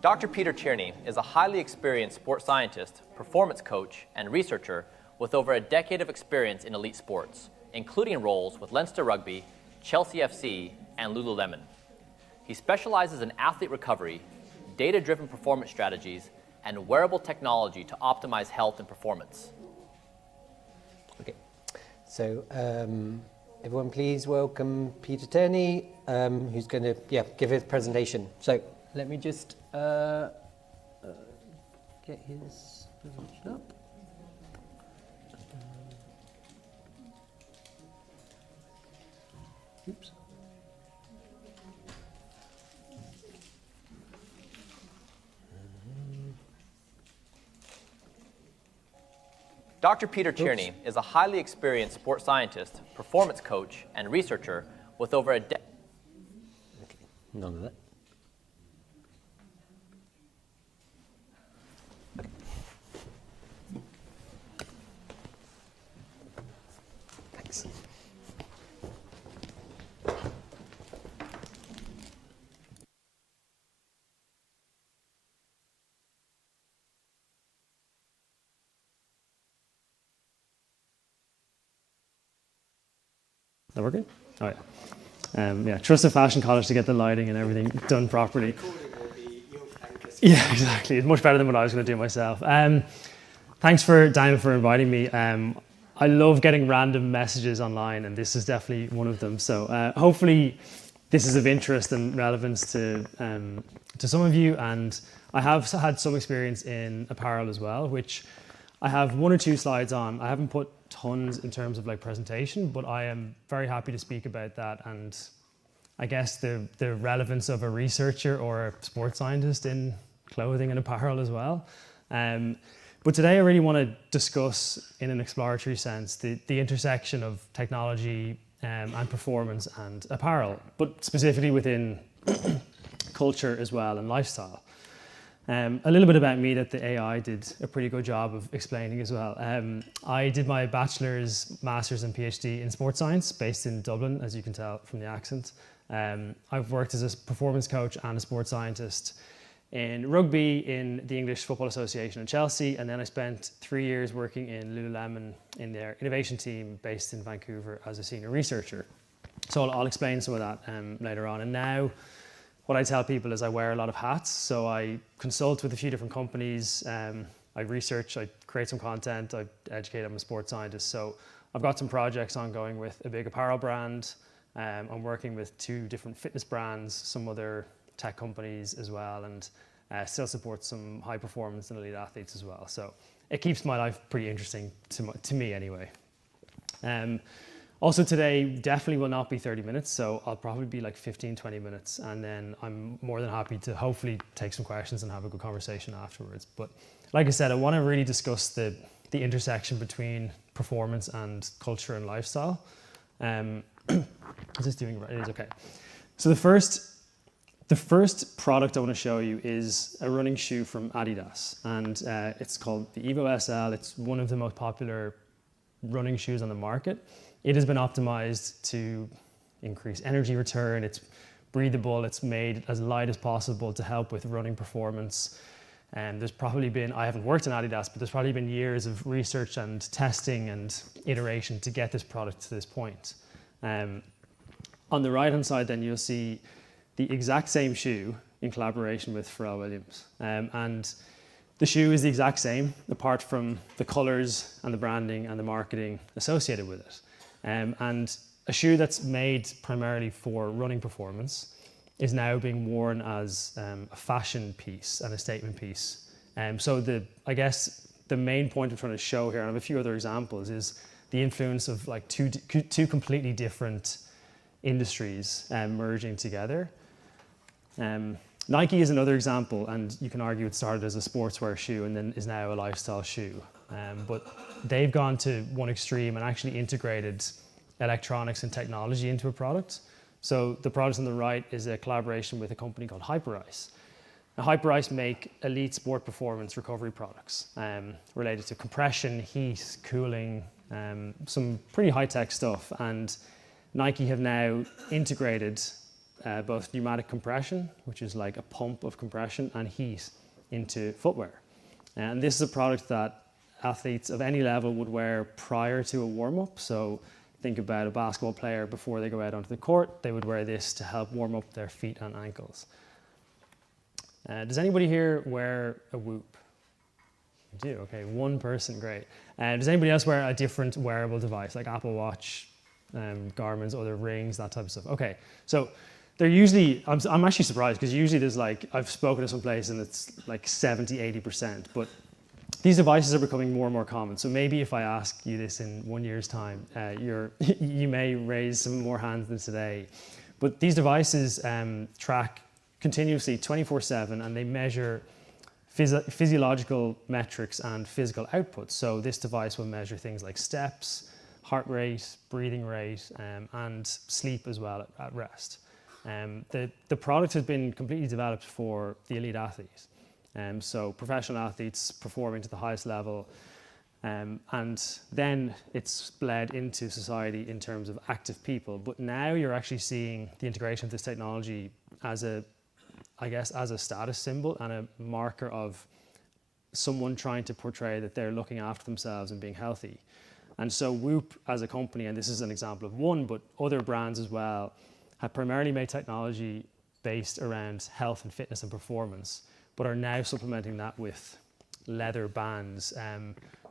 Dr. Peter Tierney is a highly experienced sports scientist, performance coach, and researcher with over a decade of experience in elite sports, including roles with Leinster Rugby, Chelsea FC, and Lululemon. He specializes in athlete recovery, data-driven performance strategies, and wearable technology to optimize health and performance. Okay, so everyone please welcome Peter Tierney, who's going to give his presentation. So let me just get his presentation up. Oops. Dr. Peter Tierney is a highly experienced sports scientist, performance coach, and researcher with over a decade. Okay, none of that. Thanks. That working? Oh yeah. Yeah, trusted Fashion College to get the lighting and everything done properly. Yeah, exactly. It's much better than what I was going to do myself. Thanks for Daniel for inviting me. I love getting random messages online, and this is definitely one of them. So hopefully this is of interest and relevance to some of you. And I have had some experience in apparel as well, which I have 1 or 2 slides on. I haven't put tons in terms of like presentation, but I am very happy to speak about that, and I guess the relevance of a researcher or a sports scientist in clothing and apparel as well. But today I really want to discuss in an exploratory sense the intersection of technology and performance and apparel, but specifically within culture as well and lifestyle. A little bit about me that the AI did a pretty good job of explaining as well. I did my bachelor's, master's and PhD in sports science based in Dublin, as you can tell from the accent. I've worked as a performance coach and a sports scientist in rugby, in the English Football Association in Chelsea, and then I spent 3 years working in Lululemon in their innovation team based in Vancouver as a senior researcher. So I'll explain some of that later on. And now what I tell people is I wear a lot of hats. So I consult with a few different companies, I research, I create some content, I educate, I'm a sports scientist. So I've got some projects ongoing with a big apparel brand. I'm working with 2 different fitness brands, some other tech companies as well, and still support some high performance and elite athletes as well. So it keeps my life pretty interesting to me anyway. Also today definitely will not be 30 minutes, so I'll probably be like 15, 20 minutes, and then I'm more than happy to hopefully take some questions and have a good conversation afterwards. But like I said, I want to really discuss the intersection between performance and culture and lifestyle. Is this doing right? It is, okay. So the first product I want to show you is a running shoe from Adidas, and it's called the Evo SL. It's one of the most popular running shoes on the market. It has been optimized to increase energy return. It's breathable. It's made as light as possible to help with running performance. And there's probably been, I haven't worked in Adidas, but there's probably been years of research and testing and iteration to get this product to this point. On the right-hand side, then you'll see the exact same shoe in collaboration with Pharrell Williams. And the shoe is the exact same, apart from the colors and the branding and the marketing associated with it. And a shoe that's made primarily for running performance is now being worn as a fashion piece and a statement piece. So I guess the main point I'm trying to show here, and I have a few other examples, is the influence of like two completely different industries merging together. Nike is another example, and you can argue it started as a sportswear shoe and then is now a lifestyle shoe. But they've gone to one extreme and actually integrated electronics and technology into a product. So the product on the right is a collaboration with a company called Hyperice. Now, Hyperice make elite sport performance recovery products related to compression, heat, cooling, some pretty high-tech stuff. And Nike have now integrated both pneumatic compression, which is like a pump of compression, and heat into footwear. And this is a product that athletes of any level would wear prior to a warm-up. So think about a basketball player before they go out onto the court, they would wear this to help warm up their feet and ankles. Does anybody here wear a Whoop? You do, okay, one person, great. Does anybody else wear a different wearable device, like Apple Watch, Garmin's, other rings, that type of stuff? Okay, so they're usually, I'm actually surprised, because usually there's like, I've spoken to some place and it's like 70, 80%, but these devices are becoming more and more common. So maybe if I ask you this in 1 year's time, you may raise some more hands than today. But these devices track continuously 24/7, and they measure physiological metrics and physical outputs. So this device will measure things like steps, heart rate, breathing rate, and sleep as well at rest. The product has been completely developed for the elite athletes. So professional athletes performing to the highest level, and then it's bled into society in terms of active people. But now you're actually seeing the integration of this technology as a status symbol and a marker of someone trying to portray that they're looking after themselves and being healthy. And so Whoop as a company, and this is an example of one, but other brands as well, have primarily made technology based around health and fitness and performance, but are now supplementing that with leather bands,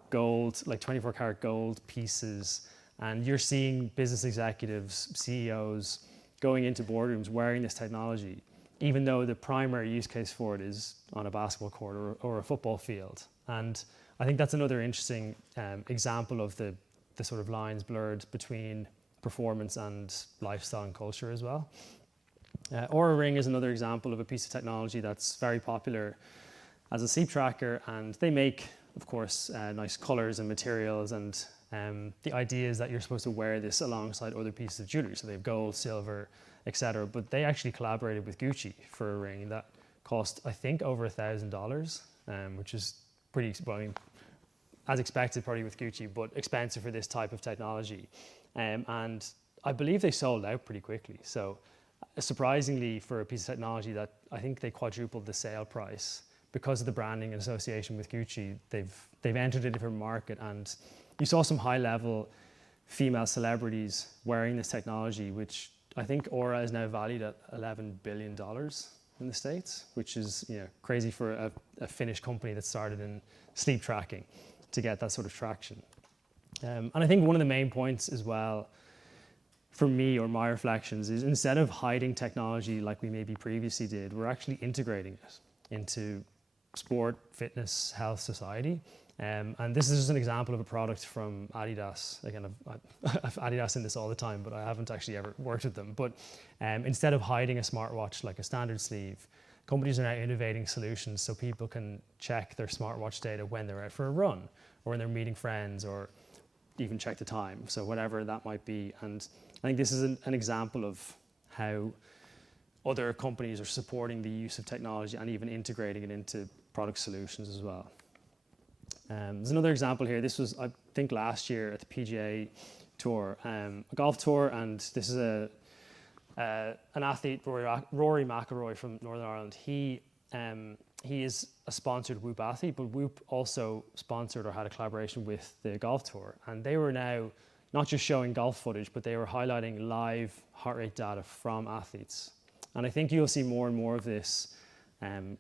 gold, like 24 karat gold pieces. And you're seeing business executives, CEOs, going into boardrooms wearing this technology, even though the primary use case for it is on a basketball court or a football field. And I think that's another interesting example of the sort of lines blurred between performance and lifestyle and culture as well. Oura Ring is another example of a piece of technology that's very popular as a sleep tracker, and they make, of course, nice colors and materials, and the idea is that you're supposed to wear this alongside other pieces of jewelry. So they have gold, silver, etc. But they actually collaborated with Gucci for a ring that cost, I think, over $1,000, which is pretty, well, I mean, as expected probably with Gucci, but expensive for this type of technology. And I believe they sold out pretty quickly. So surprisingly, for a piece of technology that I think they quadrupled the sale price because of the branding and association with Gucci, they've entered a different market. And you saw some high-level female celebrities wearing this technology, which I think Oura is now valued at $11 billion in the States, which is, you know, crazy for a Finnish company that started in sleep tracking to get that sort of traction. And I think one of the main points as well for me, or my reflections, is instead of hiding technology like we maybe previously did, we're actually integrating it into sport, fitness, health, society. And this is just an example of a product from Adidas. Again, I've Adidas in this all the time, but I haven't actually ever worked with them. But instead of hiding a smartwatch like a standard sleeve, companies are now innovating solutions so people can check their smartwatch data when they're out for a run, or when they're meeting friends, or even check the time, so whatever that might be. And I think this is an example of how other companies are supporting the use of technology and even integrating it into product solutions as well. There's another example here. This was, I think, last year at the PGA Tour, a golf tour, and this is an athlete, Rory McIlroy from Northern Ireland. He is a sponsored Whoop athlete, but Whoop also sponsored or had a collaboration with the golf tour. And they were now not just showing golf footage, but they were highlighting live heart rate data from athletes. And I think you'll see more and more of this in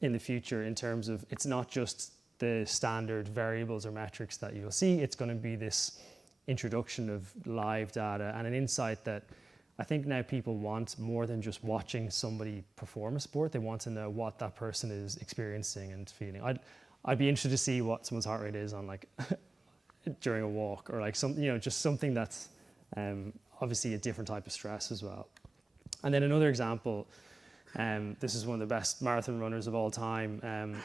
the future, in terms of it's not just the standard variables or metrics that you'll see. It's going to be this introduction of live data and an insight that I think now people want more than just watching somebody perform a sport. They want to know what that person is experiencing and feeling. I'd be interested to see what someone's heart rate is on, like, during a walk, or like some, you know, just something that's obviously a different type of stress as well. And then another example, this is one of the best marathon runners of all time.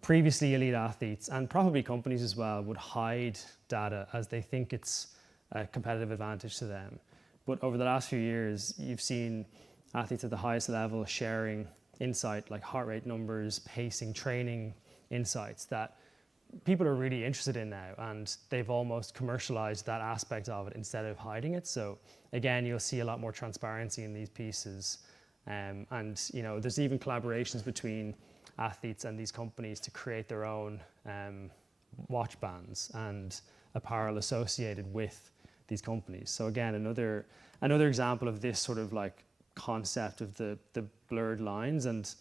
Previously, elite athletes, and probably companies as well, would hide data as they think it's a competitive advantage to them. But over the last few years, you've seen athletes at the highest level sharing insight like heart rate numbers, pacing, training insights that people are really interested in now, and they've almost commercialized that aspect of it instead of hiding it. So again, you'll see a lot more transparency in these pieces. And you know, there's even collaborations between athletes and these companies to create their own watch bands and apparel associated with these companies. So again, another example of this sort of like concept of the blurred lines. And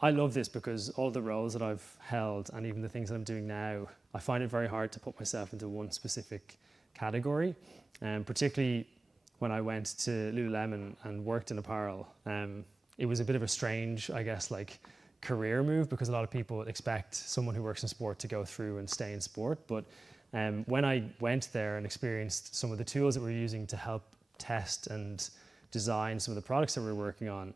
I love this because all the roles that I've held and even the things that I'm doing now, I find it very hard to put myself into one specific category. Particularly when I went to Lululemon and worked in apparel, it was a bit of a strange, I guess, like career move, because a lot of people expect someone who works in sport to go through and stay in sport. But when I went there and experienced some of the tools that we're using to help test and design some of the products that we're working on,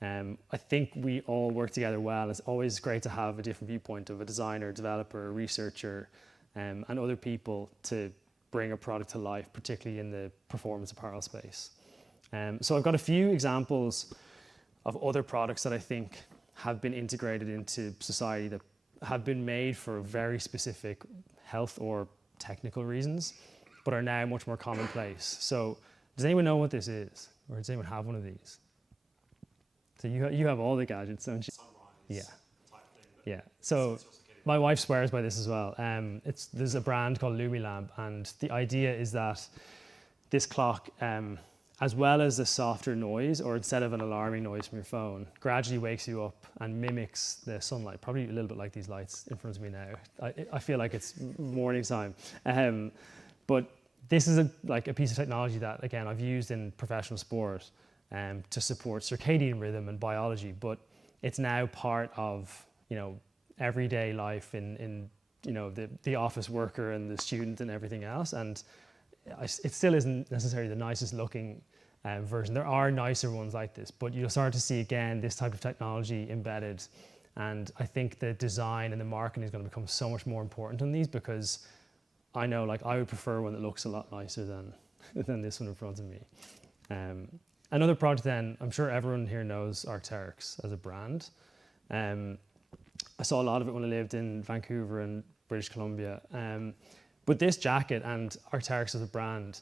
I think we all work together well. It's always great to have a different viewpoint of a designer, developer, researcher, and other people to bring a product to life, particularly in the performance apparel space. So I've got a few examples of other products that I think have been integrated into society that have been made for very specific health or technical reasons, but are now much more commonplace. So does anyone know what this is? Or does anyone have one of these? So you have all the gadgets, don't you? Yeah. Yeah. So my wife swears by this as well. There's a brand called Lumilamp, and the idea is that this clock, as well as a softer noise, or instead of an alarming noise from your phone, gradually wakes you up and mimics the sunlight, probably a little bit like these lights in front of me now. I feel like it's morning time. But this is a piece of technology that, again, I've used in professional sport to support circadian rhythm and biology, but it's now part of, you know, everyday life in you know, the office worker and the student and everything else. And it still isn't necessarily the nicest looking version. There are nicer ones like this, but you'll start to see, again, this type of technology embedded. And I think the design and the marketing is going to become so much more important on these, because I know, like, I would prefer one that looks a lot nicer than this one in front of me. Another product then, I'm sure everyone here knows Arc'teryx as a brand. I saw a lot of it when I lived in Vancouver and British Columbia. But this jacket and Arc'teryx as a brand,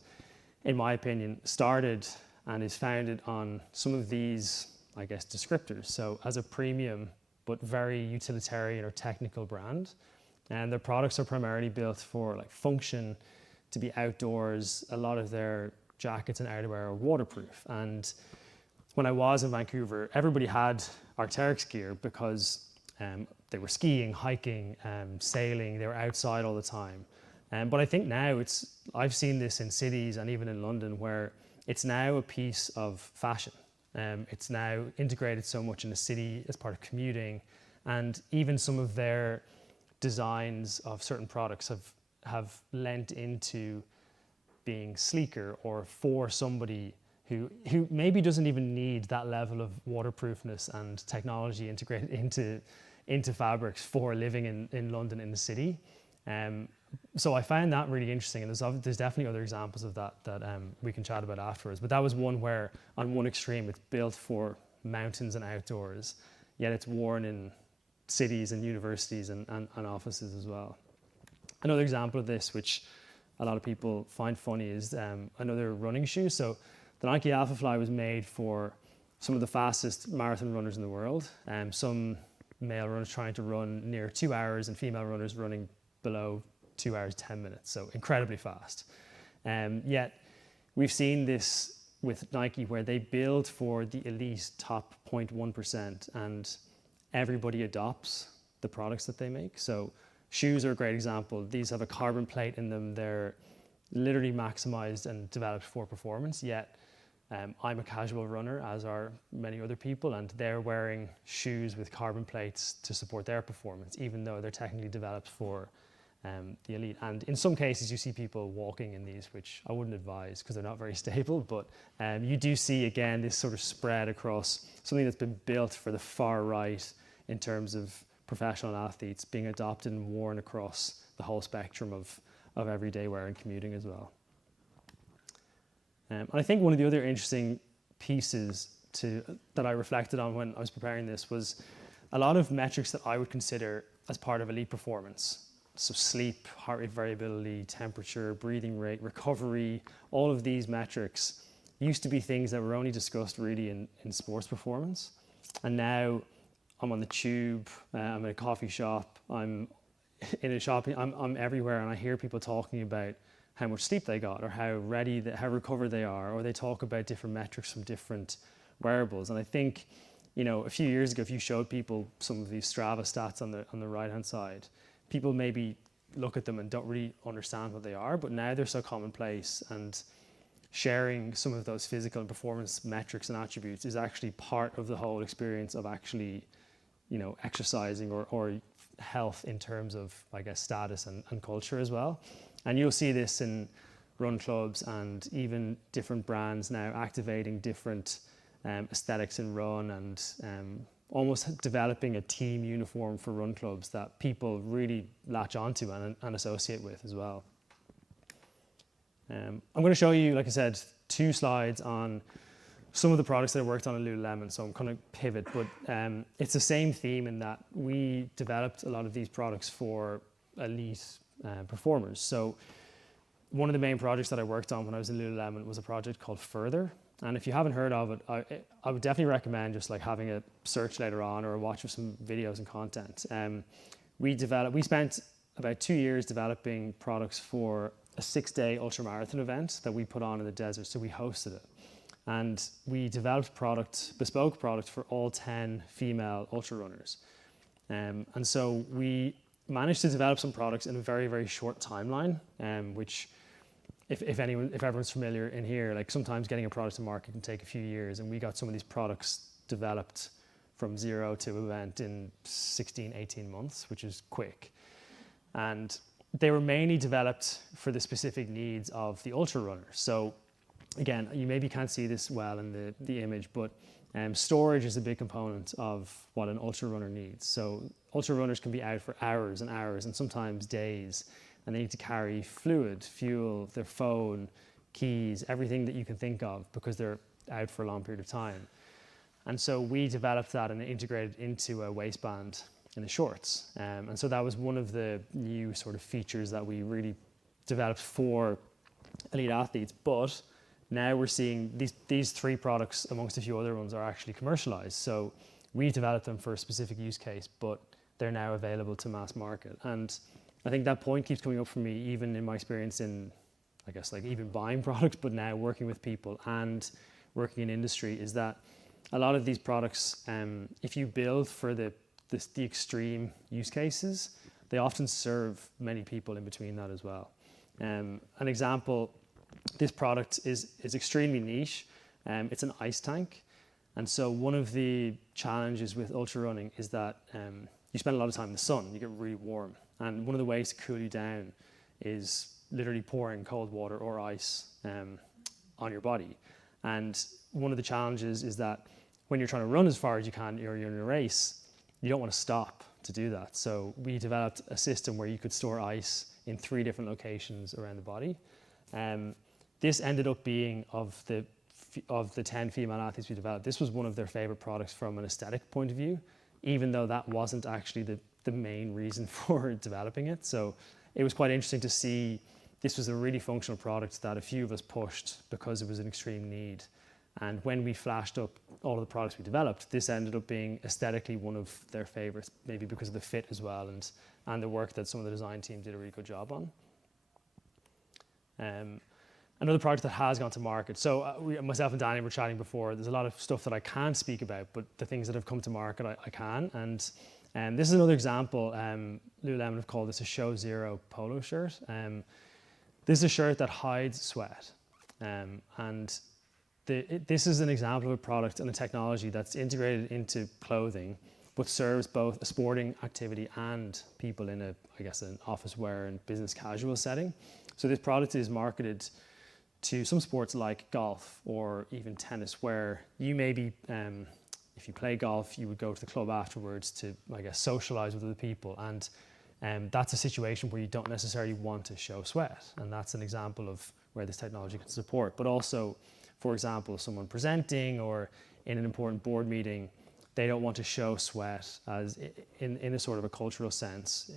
in my opinion, started and is founded on some of these, I guess, descriptors. So as a premium but very utilitarian or technical brand, and their products are primarily built for like function, to be outdoors. A lot of their jackets and outerwear are waterproof. And when I was in Vancouver, everybody had Arc'teryx gear because they were skiing, hiking, sailing, they were outside all the time. But I think now I've seen this in cities and even in London, where it's now a piece of fashion. It's now integrated so much in the city as part of commuting, and even some of their designs of certain products have lent into being sleeker, or for somebody who maybe doesn't even need that level of waterproofness and technology integrated into fabrics for living in London in the city. So I found that really interesting, and there's definitely other examples of that we can chat about afterwards. But that was one where, on one extreme, it's built for mountains and outdoors, yet it's worn in cities and universities and offices as well. Another example of this, which a lot of people find funny, is another running shoe. So the Nike Alphafly was made for some of the fastest marathon runners in the world. Some male runners trying to run near 2 hours, and female runners running below 2 hours, 10 minutes. So incredibly fast. Yet we've seen this with Nike, where they build for the elite top 0.1%, and everybody adopts the products that they make. So shoes are a great example. These have a carbon plate in them. They're literally maximized and developed for performance, yet I'm a casual runner, as are many other people, and they're wearing shoes with carbon plates to support their performance, even though they're technically developed for the elite. And in some cases, you see people walking in these, which I wouldn't advise because they're not very stable. But you do see, again, this sort of spread across something that's been built for the far right in terms of professional athletes, being adopted and worn across the whole spectrum of everyday wear and commuting as well. And I think one of the other interesting pieces that I reflected on when I was preparing this was a lot of metrics that I would consider as part of elite performance So sleep, heart rate variability, temperature, breathing rate, recovery, all of these metrics used to be things that were only discussed really in sports performance. And now I'm on the tube, I'm in a coffee shop, I'm in a shopping, I'm everywhere, and I hear people talking about how much sleep they got, or how how recovered they are, or they talk about different metrics from different wearables. And I think, you know, a few years ago, if you showed people some of these Strava stats on the right-hand side, people maybe look at them and don't really understand what they are, but now they're so commonplace, and sharing some of those physical and performance metrics and attributes is actually part of the whole experience of actually, you know, exercising or health in terms of, I guess, status and culture as well. And you'll see this in run clubs and even different brands now activating different aesthetics in run, and almost developing a team uniform for run clubs that people really latch onto and associate with as well. I'm going to show you, like I said, 2 slides on some of the products that I worked on at Lululemon, so I'm going to pivot, but it's the same theme in that we developed a lot of these products for elite performers. So one of the main projects that I worked on when I was in Lululemon was a project called Further. And if you haven't heard of it, I would definitely recommend just like having a search later on or a watch of some videos and content. We spent about 2 years developing products for a 6-day ultramarathon event that we put on in the desert. So we hosted it. And we developed bespoke product for all 10 female ultra runners. And so we managed to develop some products in a very, very short timeline, which if everyone's familiar in here, like sometimes getting a product to market can take a few years, and we got some of these products developed from zero to event in 16, 18 months, which is quick. And they were mainly developed for the specific needs of the ultra runner. So again, you maybe can't see this well in the image, but storage is a big component of what an ultra runner needs. So ultra runners can be out for hours and hours and sometimes days, and they need to carry fluid, fuel, their phone, keys, everything that you can think of, because they're out for a long period of time. And so we developed that and integrated into a waistband in the shorts. And so that was one of the new sort of features that we really developed for elite athletes. But now we're seeing these 3 products, amongst a few other ones, are actually commercialized. So we developed them for a specific use case, but they're now available to mass market. And I think that point keeps coming up for me, even in my experience in, I guess, like even buying products, but now working with people and working in industry, is that a lot of these products, if you build for the extreme use cases, they often serve many people in between that as well. An example, this product is extremely niche. It's an ice tank. And so one of the challenges with ultra running is that you spend a lot of time in the sun, you get really warm. And one of the ways to cool you down is literally pouring cold water or ice on your body. And one of the challenges is that when you're trying to run as far as you can, or you're in a race, you don't want to stop to do that. So we developed a system where you could store ice in 3 different locations around the body. This ended up being, of the 10 female athletes we developed, this was one of their favorite products from an aesthetic point of view, even though that wasn't actually the main reason for developing it. So it was quite interesting to see this was a really functional product that a few of us pushed because it was an extreme need. And when we flashed up all of the products we developed, this ended up being aesthetically one of their favorites, maybe because of the fit as well, and the work that some of the design team did a really good job on. Another product that has gone to market. So myself and Danny were chatting before. There's a lot of stuff that I can't speak about, but the things that have come to market, I can. And this is another example. Lululemon have called this a Show Zero polo shirt. This is a shirt that hides sweat. This is an example of a product and a technology that's integrated into clothing, but serves both a sporting activity and people in an office wear and business casual setting. So this product is marketed to some sports like golf or even tennis, where you maybe, if you play golf, you would go to the club afterwards to, socialize with other people. And that's a situation where you don't necessarily want to show sweat. And that's an example of where this technology can support. But also, for example, someone presenting or in an important board meeting, they don't want to show sweat as in a sort of a cultural sense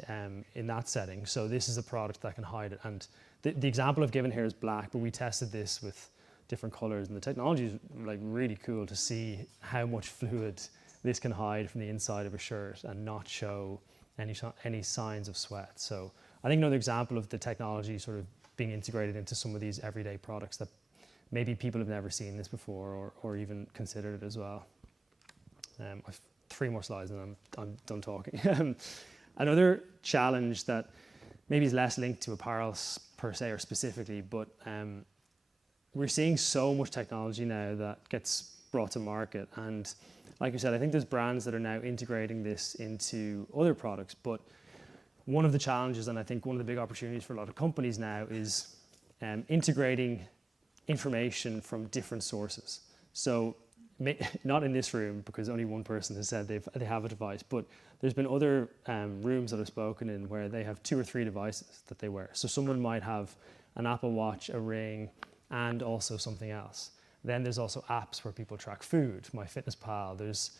in that setting. So this is a product that can hide it. And the example I've given here is black, but we tested this with different colors, and the technology is like really cool to see how much fluid this can hide from the inside of a shirt and not show any signs of sweat. So I think another example of the technology sort of being integrated into some of these everyday products that maybe people have never seen this before or even considered it as well. I've 3 more slides and I'm done talking. Another challenge that maybe is less linked to apparel per se or specifically, but we're seeing so much technology now that gets brought to market. And like you said, I think there's brands that are now integrating this into other products. But one of the challenges, and I think one of the big opportunities for a lot of companies now, is integrating information from different sources. So not in this room, because only one person has said they have a device, but there's been other rooms that I've spoken in where they have 2 or 3 devices that they wear. So someone might have an Apple Watch, a ring, and also something else. Then there's also apps where people track food, MyFitnessPal. There's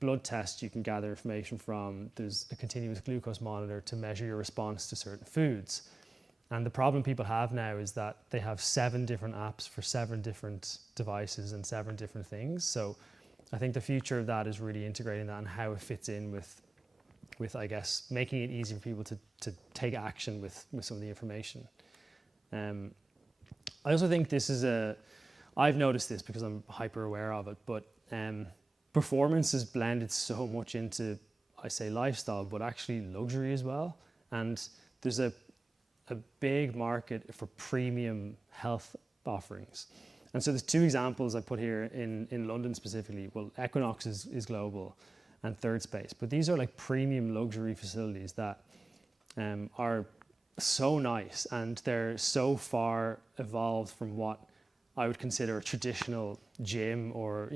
blood tests you can gather information from. There's a continuous glucose monitor to measure your response to certain foods. And the problem people have now is that they have 7 different apps for 7 different devices and 7 different things. So I think the future of that is really integrating that and how it fits in with I guess, making it easy for people to take action with some of the information. I also think this is I've noticed this because I'm hyper aware of it, but performance is blended so much into, I say lifestyle, but actually luxury as well. And there's a big market for premium health offerings. And so there's 2 examples I put here in London specifically. Well, Equinox is global and Third Space, but these are like premium luxury facilities that are so nice, and they're so far evolved from what I would consider a traditional gym or,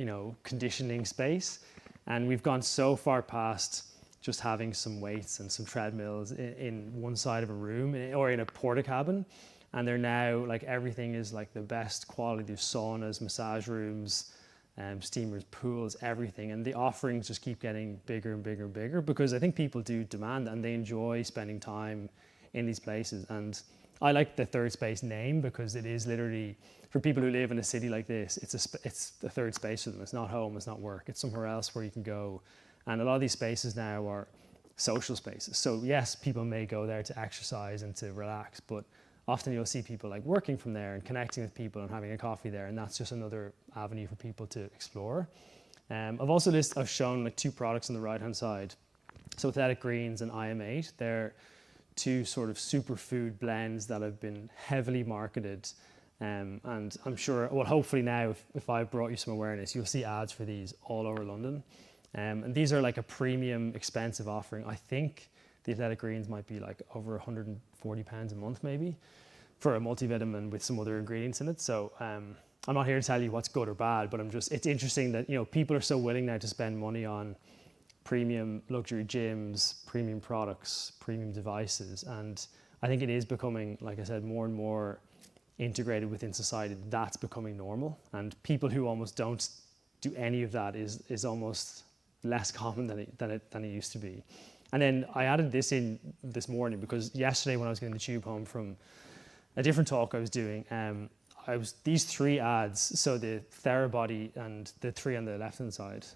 conditioning space. And we've gone so far past just having some weights and some treadmills in one side of a room or in a porta cabin. And they're now like everything is like the best quality. There's saunas, massage rooms, steamers, pools, everything. And the offerings just keep getting bigger and bigger and bigger because I think people do demand and they enjoy spending time in these places. And I like the Third Space name because it is literally, for people who live in a city like this, it's the third space for them. It's not home, it's not work, it's somewhere else where you can go. And a lot of these spaces now are social spaces. So yes, people may go there to exercise and to relax, but often you'll see people like working from there and connecting with people and having a coffee there. And that's just another avenue for people to explore. I've shown like 2 products on the right-hand side. So Athletic Greens and IM8, they're 2 sort of superfood blends that have been heavily marketed. And I'm sure, well, hopefully now, if I brought you some awareness, you'll see ads for these all over London. And these are like a premium, expensive offering. I think the Athletic Greens might be like over £140 a month maybe for a multivitamin with some other ingredients in it. So I'm not here to tell you what's good or bad, but it's interesting that, people are so willing now to spend money on premium luxury gyms, premium products, premium devices. And I think it is becoming, like I said, more and more integrated within society. That's becoming normal. And people who almost don't do any of that is almost less common than it used to be. And then I added this in this morning because yesterday when I was getting the tube home from a different talk I was doing, these 3 ads, so the Therabody and the 3 on the left-hand side,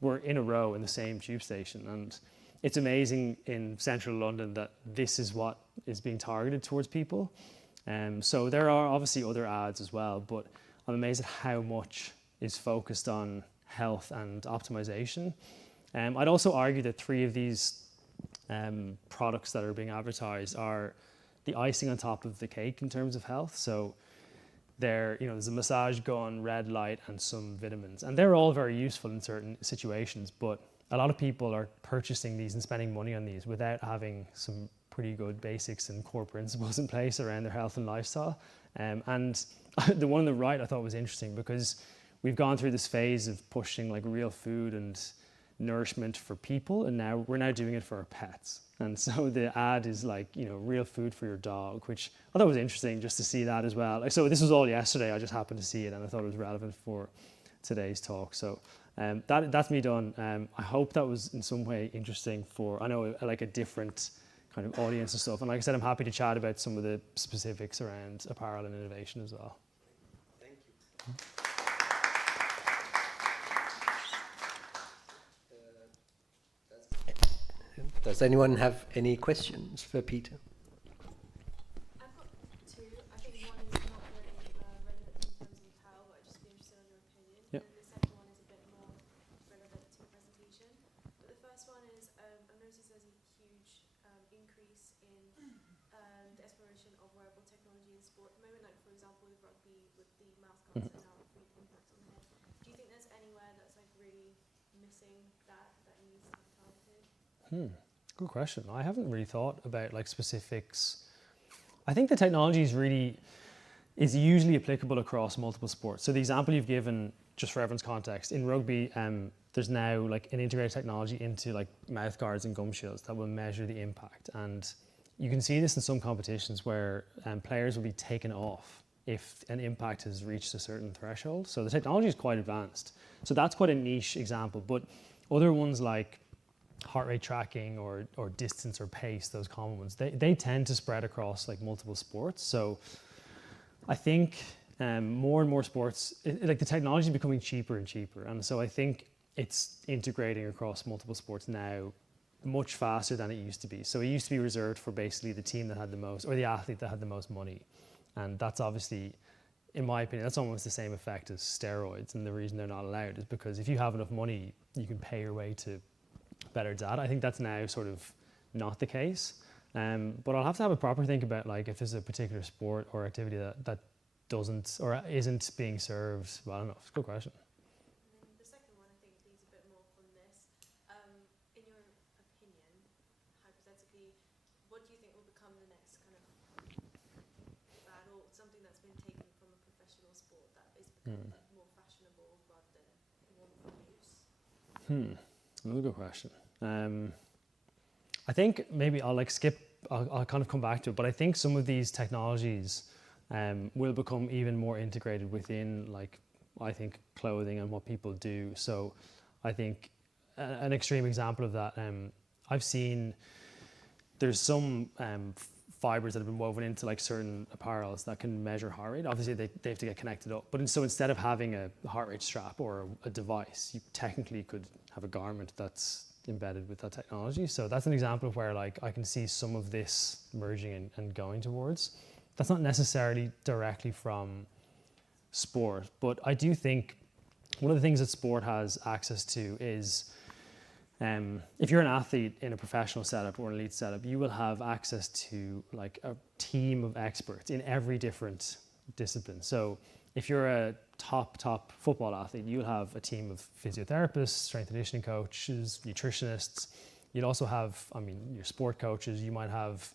were in a row in the same tube station. And it's amazing in central London that this is what is being targeted towards people. So there are obviously other ads as well, but I'm amazed at how much is focused on health and optimization. I'd also argue that 3 of these products that are being advertised are the icing on top of the cake in terms of health. So there's a massage gun, red light, and some vitamins. And they're all very useful in certain situations, but a lot of people are purchasing these and spending money on these without having some pretty good basics and core principles in place around their health and lifestyle. And the one on the right I thought was interesting because we've gone through this phase of pushing like real food and nourishment for people, and now we're doing it for our pets. And so the ad is like, real food for your dog, which I thought was interesting just to see that as well. So this was all yesterday. I just happened to see it and I thought it was relevant for today's talk. So That's me done. I hope that was in some way interesting for, I know, like a different kind of audience and stuff. And like I said, I'm happy to chat about some of the specifics around apparel and innovation as well. Thank you. Does anyone have any questions for Peter? I've got two. I think one is not very relevant in terms of apparel, but I'd just be interested in your opinion. Yeah. And the second one is a bit more relevant to the presentation. But the first one is, I've noticed there's a huge increase in the exploration of wearable technology in sport at the moment. Like, for example, with rugby, with the mouth guards and now with impacts on the head. Do you think there's anywhere that's like really missing that needs to be targeted? Good question. I haven't really thought about like specifics. I think the technology is usually applicable across multiple sports. So the example you've given, just for everyone's context, in rugby, there's now like an integrated technology into like mouth guards and gum shields that will measure the impact. And you can see this in some competitions where players will be taken off if an impact has reached a certain threshold. So the technology is quite advanced. So that's quite a niche example. But other ones like heart rate tracking or distance or pace, those common ones, they tend to spread across like multiple sports. So I think more and more sports, like the technology is becoming cheaper and cheaper. And so I think it's integrating across multiple sports now much faster than it used to be. So it used to be reserved for basically the team that had the most, or the athlete that had the most money. And that's obviously, in my opinion, that's almost the same effect as steroids. And the reason they're not allowed is because if you have enough money, you can pay your way to better data. I think that's now sort of not the case. But I'll have to have a proper think about like if there's a particular sport or activity that doesn't or isn't being served. Well, I don't know. It's a good question. And then the second one, I think, leads a bit more from this. In your opinion, hypothetically, what do you think will become the next kind of fad or something that's been taken from a professional sport that is becoming like more fashionable rather than one for use? Another good question. I think maybe I'll like skip, I'll kind of come back to it, but I think some of these technologies will become even more integrated within like, I think, clothing and what people do. So I think an extreme example of that, I've seen there's some fibers that have been woven into like certain apparels that can measure heart rate. Obviously they have to get connected up, but so instead of having a heart rate strap or a device, you technically could have a garment that's embedded with that technology. So that's an example of where like I can see some of this merging and going towards. That's not necessarily directly from sport, but I do think one of the things that sport has access to is if you're an athlete in a professional setup or an elite setup, you will have access to like a team of experts in every different discipline. So if you're a top football athlete, you'll have a team of physiotherapists, strength and conditioning coaches, nutritionists. You'd also have, your sport coaches. You might have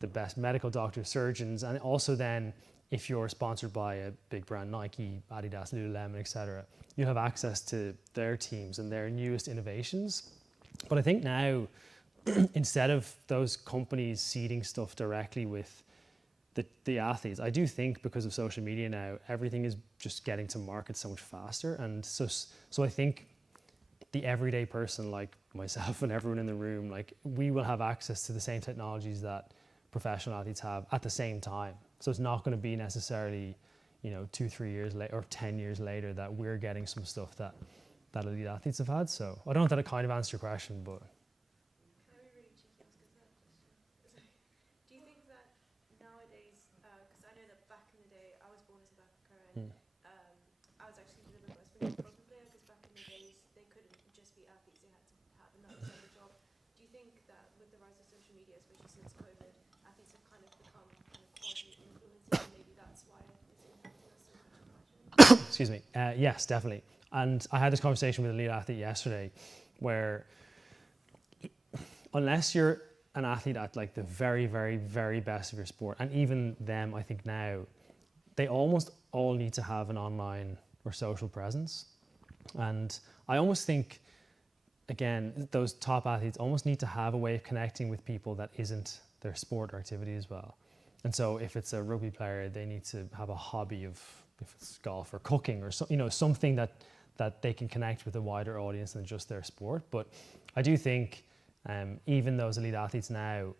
the best medical doctors, surgeons, and also then if you're sponsored by a big brand, Nike, Adidas, Lululemon, etc., you have access to their teams and their newest innovations. But I think now, instead of those companies seeding stuff directly with the athletes, I do think because of social media now, everything is just getting to market so much faster. And so I think the everyday person like myself and everyone in the room, like we will have access to the same technologies that professional athletes have at the same time. So it's not going to be necessarily, 2-3 years later or 10 years later that we're getting some stuff that elite athletes have had. So I don't know if that kind of answered your question, but. Can I be really cheeky and ask a third question? Do you think that nowadays, because I know that back in the day, I was born in South Africa and I was actually a little bit more a rugby player because back in the days, they couldn't just be athletes, they had to have another separate job. Do you think that with the rise of social media, especially since COVID, athletes have kind of become kind of quasi-influencers and maybe that's why it's impacting us so much in fashion? Excuse me. Yes, definitely. And I had this conversation with an elite athlete yesterday where unless you're an athlete at like the very, very, very best of your sport, and even them, I think now, they almost all need to have an online or social presence. And I almost think, again, those top athletes almost need to have a way of connecting with people that isn't their sport or activity as well. And so if it's a rugby player, they need to have a hobby of, if it's golf or cooking or something that that they can connect with a wider audience than just their sport. But I do think even those elite athletes now,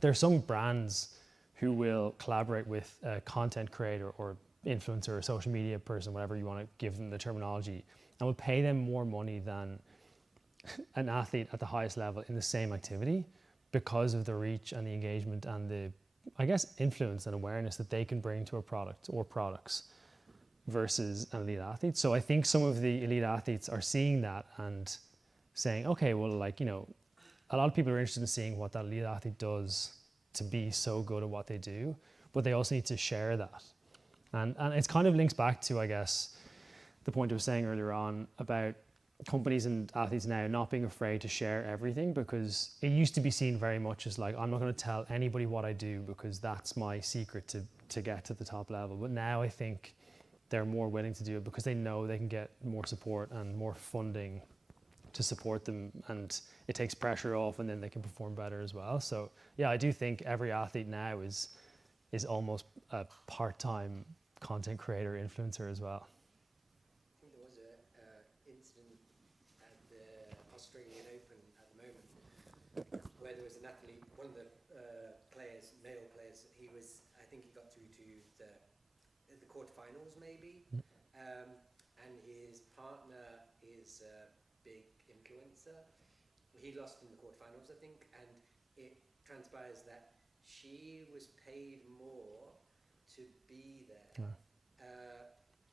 there are some brands who will collaborate with a content creator or influencer or social media person, whatever you want to give them the terminology, and will pay them more money than an athlete at the highest level in the same activity because of the reach and the engagement and the, I guess, influence and awareness that they can bring to a product or products versus an elite athlete. So I think some of the elite athletes are seeing that and saying, okay, well, like, you know, a lot of people are interested in seeing what that elite athlete does to be so good at what they do, but they also need to share that. And it's kind of links back to, I guess, the point I was saying earlier on about companies and athletes now not being afraid to share everything, because it used to be seen very much as like, I'm not going to tell anybody what I do because that's my secret to get to the top level. But now I think they're more willing to do it because they know they can get more support and more funding to support them, and it takes pressure off, and then they can perform better as well. So yeah, I do think every athlete now is almost a part-time content creator influencer as well. I think there was an incident at the Australian Open at the moment where there was an athlete, one of the players, male players, I think he got through to the quarterfinals maybe, and his partner is a big influencer. He lost in the quarterfinals, I think, and it transpires that she was paid more to be there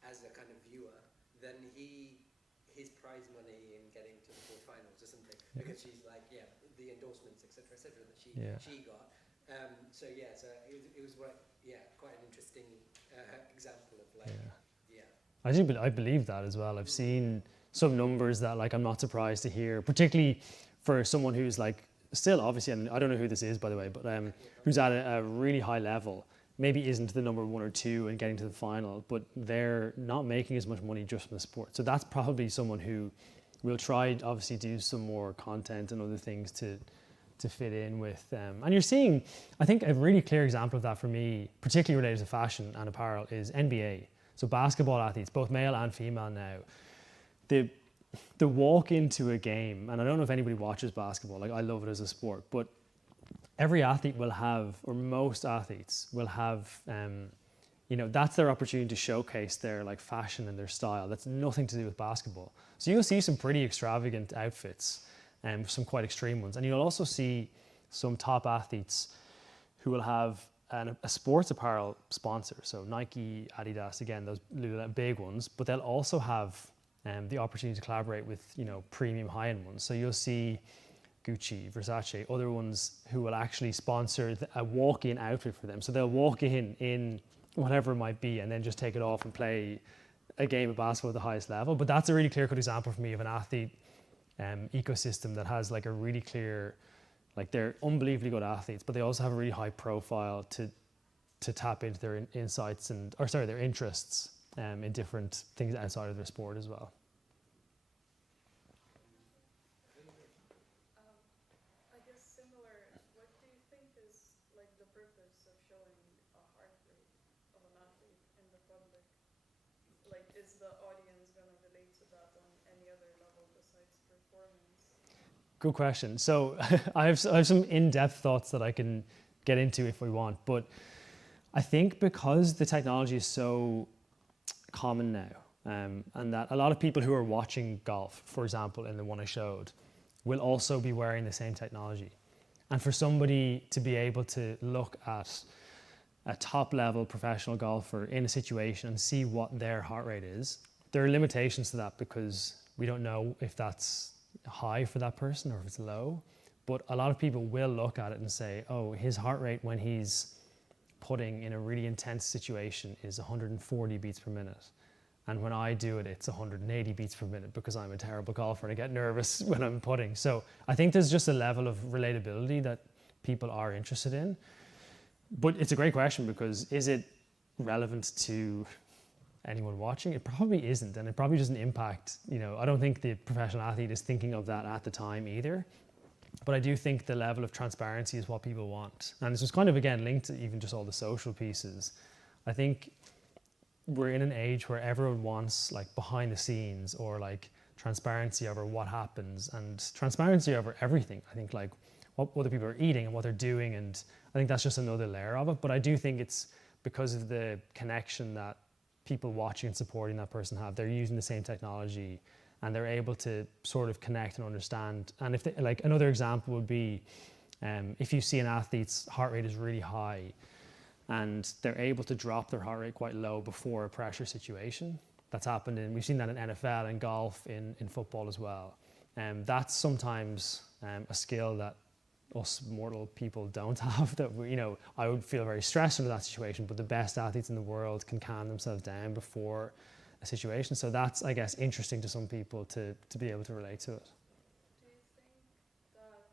as a kind of viewer than his prize money in getting to the quarterfinals or something, because she's like, the endorsements, etc., that she got. So it was quite an interesting example of like, I believe that as well. I've seen some numbers that, like, I'm not surprised to hear, particularly for someone who's like still obviously, and I don't know who this is by the way, but who's at a really high level, maybe isn't the number 1 or 2 and getting to the final, but they're not making as much money just from the sport. So that's probably someone who will try, obviously, do some more content and other things to fit in with them. And you're seeing, I think, a really clear example of that for me, particularly related to fashion and apparel, is NBA. So basketball athletes, both male and female now, the walk into a game, and I don't know if anybody watches basketball, like I love it as a sport, but every athlete will have, or most athletes will have, that's their opportunity to showcase their like fashion and their style. That's nothing to do with basketball. So you'll see some pretty extravagant outfits, some quite extreme ones. And you'll also see some top athletes who will have a sports apparel sponsor. So Nike, Adidas, again, those big ones, but they'll also have the opportunity to collaborate with, premium high-end ones. So you'll see Gucci, Versace, other ones who will actually sponsor a walk-in outfit for them. So they'll walk in whatever it might be, and then just take it off and play a game of basketball at the highest level. But that's a really clear-cut example for me of an athlete ecosystem that has like a really clear, like they're unbelievably good athletes, but they also have a really high profile to tap into their insights their interests in different things outside of their sport as well. I guess similar, what do you think is like the purpose of showing a heart rate of an athlete in the public? Like, is the audience going to relate to that on any other level besides performance? Good question. So I have some in-depth thoughts that I can get into if we want, but I think because the technology is so common now, and that a lot of people who are watching golf, for example, in the one I showed, will also be wearing the same technology. And for somebody to be able to look at a top-level professional golfer in a situation and see what their heart rate is, there are limitations to that because we don't know if that's high for that person or if it's low. But a lot of people will look at it and say, oh, his heart rate when he's putting in a really intense situation is 140 beats per minute. And when I do it, it's 180 beats per minute because I'm a terrible golfer and I get nervous when I'm putting. So I think there's just a level of relatability that people are interested in. But it's a great question because is it relevant to anyone watching? It probably isn't, and it probably doesn't impact, I don't think the professional athlete is thinking of that at the time either. But I do think the level of transparency is what people want. And this was kind of, again, linked to even just all the social pieces. I think we're in an age where everyone wants like behind the scenes or like transparency over what happens and transparency over everything. I think like what other people are eating and what they're doing, and I think that's just another layer of it. But I do think it's because of the connection that people watching and supporting that person have. They're using the same technology and they're able to sort of connect and understand. And if they, like another example would be if you see an athlete's heart rate is really high and they're able to drop their heart rate quite low before a pressure situation. That's happened in, we've seen that in NFL and golf, in football as well. That's sometimes a skill that us mortal people don't have, that we, you know, I would feel very stressed under that situation, but the best athletes in the world can calm themselves down before a situation. So that's, I guess, interesting to some people to be able to relate to it. Do you think that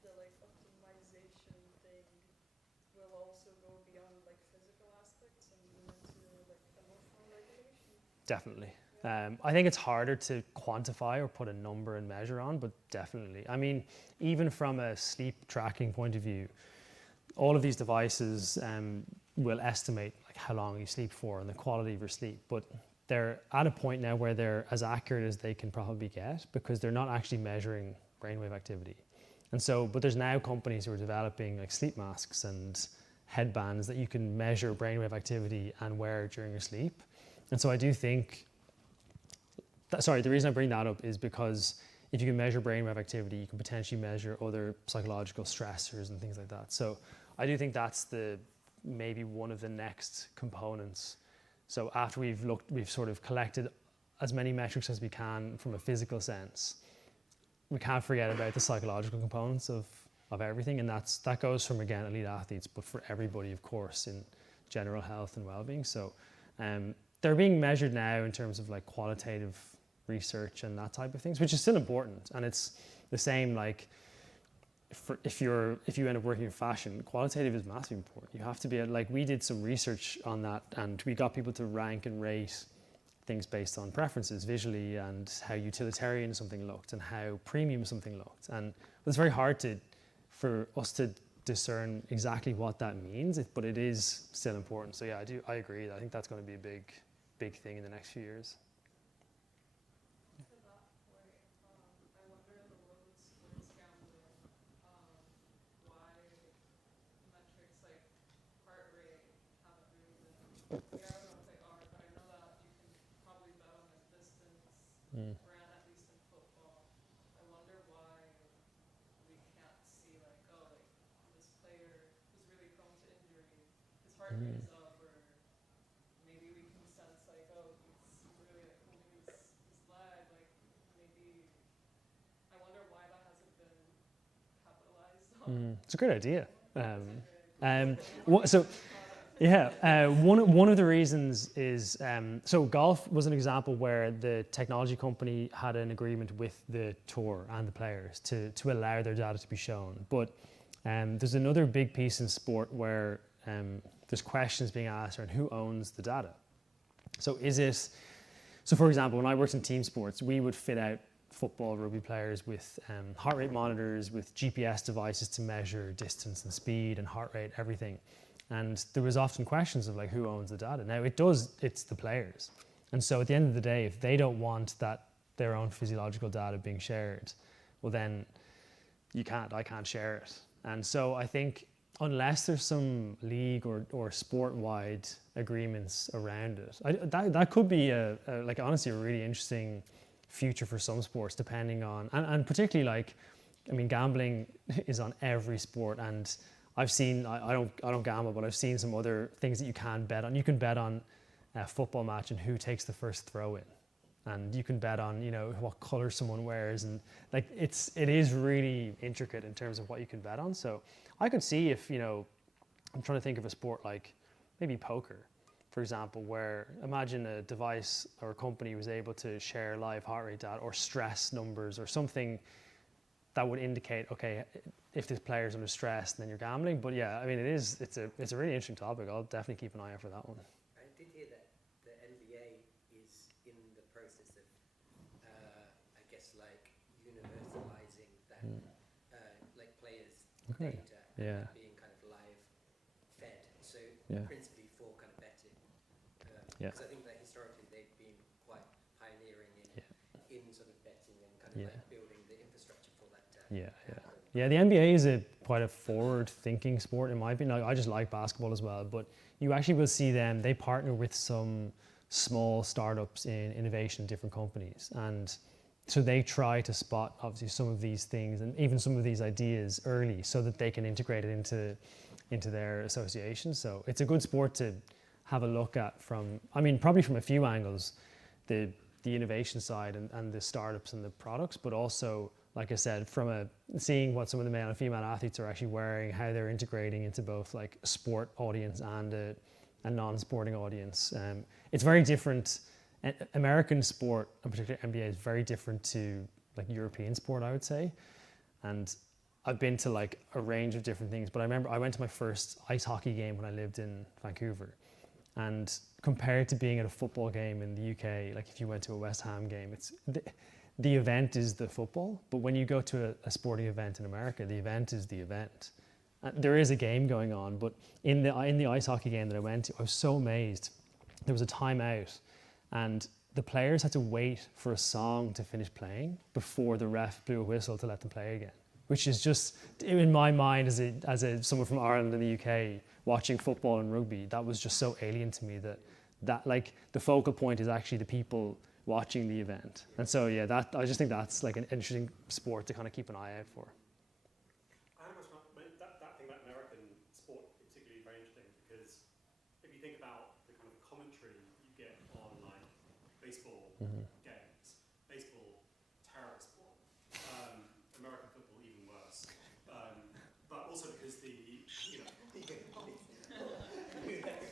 the like optimization thing will also go beyond like physical aspects and move into like emotional regulation? Definitely. I think it's harder to quantify or put a number and measure on, but definitely. I mean, even from a sleep tracking point of view, all of these devices will estimate like how long you sleep for and the quality of your sleep, but they're at a point now where they're as accurate as they can probably get because they're not actually measuring brainwave activity. And so, but there's now companies who are developing like sleep masks and headbands that you can measure brainwave activity and wear during your sleep. And so I do think, the reason I bring that up is because if you can measure brainwave activity, you can potentially measure other psychological stressors and things like that. So I do think that's maybe one of the next components. So after we've sort of collected as many metrics as we can from a physical sense, we can't forget about the psychological components of everything. And that goes from, again, elite athletes, but for everybody, of course, in general health and well-being. So they're being measured now in terms of like qualitative research and that type of things, which is still important. And it's the same like if you end up working in fashion, qualitative is massively important. You have to be like, we did some research on that and we got people to rank and rate things based on preferences visually and how utilitarian something looked and how premium something looked. And it's very hard for us to discern exactly what that means, but it is still important. So yeah, I agree. I think that's going to be a big thing in the next few years. Ran at least in football. I wonder why we can't see like, oh, like this player who's really prone to injury, his heart rate is up, or maybe we can sense like, oh, he's really like holding his leg, like maybe. I wonder why that hasn't been capitalized on. It's a great idea. One of the reasons is, so golf was an example where the technology company had an agreement with the tour and the players to allow their data to be shown. But there's another big piece in sport where there's questions being asked around who owns the data. So for example, when I worked in team sports, we would fit out football, rugby players with heart rate monitors, with GPS devices to measure distance and speed and heart rate, everything. And there was often questions of like, who owns the data? Now it's the players. And so at the end of the day, if they don't want their own physiological data being shared, well then I can't share it. And so I think unless there's some league or sport-wide agreements around it, that could be like honestly a really interesting future for some sports, depending on, and particularly like, I mean, gambling is on every sport, and I've seen, I don't gamble, but I've seen some other things that you can bet on. You can bet on a football match and who takes the first throw in. And you can bet on, you know, what color someone wears. And like, it is really intricate in terms of what you can bet on. So I could see if, you know, I'm trying to think of a sport like maybe poker, for example, where imagine a device or a company was able to share live heart rate data or stress numbers or something that would indicate, okay, if this player's under stress, then you're gambling. But yeah, I mean, it's a really interesting topic. I'll definitely keep an eye out for that one. I did hear that the NBA is in the process of, I guess, like universalizing that, like players' data being kind of live fed. So principally for kind of betting. Yeah. Because I think that historically they've been quite pioneering in sort of betting and kind of Yeah. like building the infrastructure for that. Yeah, the NBA is quite a forward-thinking sport in my opinion. Like, I just like basketball as well, but you actually will see them, they partner with some small startups in innovation, different companies. And so they try to spot obviously some of these things and even some of these ideas early so that they can integrate it into their association. So it's a good sport to have a look at from, I mean, probably from a few angles, the innovation side and the startups and the products, but also, like I said, from seeing what some of the male and female athletes are actually wearing, how they're integrating into both like a sport audience and a non-sporting audience. It's very different. American sport, in particular NBA, is very different to like European sport, I would say. And I've been to like a range of different things, but I remember I went to my first ice hockey game when I lived in Vancouver. And compared to being at a football game in the UK, like if you went to a West Ham game, it's the event is the football, but when you go to a sporting event in America, the event is the event. There is a game going on, but in the ice hockey game that I went to, I was so amazed. There was a timeout, and the players had to wait for a song to finish playing before the ref blew a whistle to let them play again, which is just, in my mind, as someone from Ireland and the UK watching football and rugby, that was just so alien to me that like the focal point is actually the people watching the event. And so yeah, I just think that's like an interesting sport to kind of keep an eye out for. I had a question about that thing about American sport, particularly very interesting, because if you think about the kind of commentary you get on like baseball games, baseball, terrible sport, American football even worse, but also because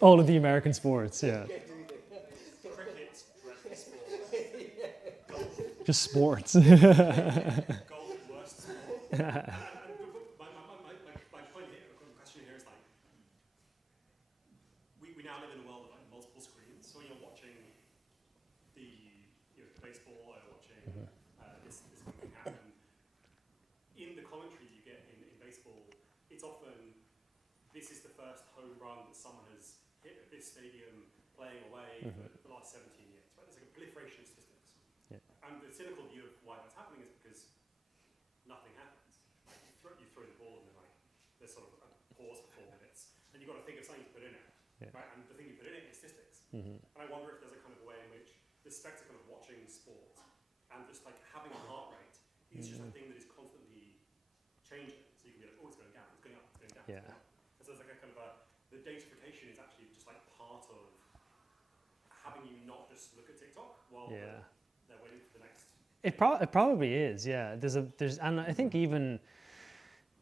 all of the American sports, yeah. cricket, rugby sport, Just sports. golf, worst sport. My point here, the question here is like, we now live in a world of like multiple screens. So when you're watching the baseball or watching this thing happen, in the commentary you get in baseball, it's often this is the first home run that someone has hit at this stadium playing away for the last 17 years. Right? There's like a proliferation of statistics. Yeah. And the cynical view of why that's happening is because nothing happens. Like you throw the ball and then like there's sort of a pause for 4 minutes, and you've got to think of something to put in it, right? And the thing you put in it is statistics. And I wonder if there's a kind of way in which the spectacle of watching sport and just like having a heart rate is just a thing that is constantly changing. So you can be like, oh, it's going down, it's going up, it's going down. Yeah. And so there's like a kind of the datafication is actually just like part of having you not just look at TikTok while they're waiting for the next. It probably is, yeah. And I think even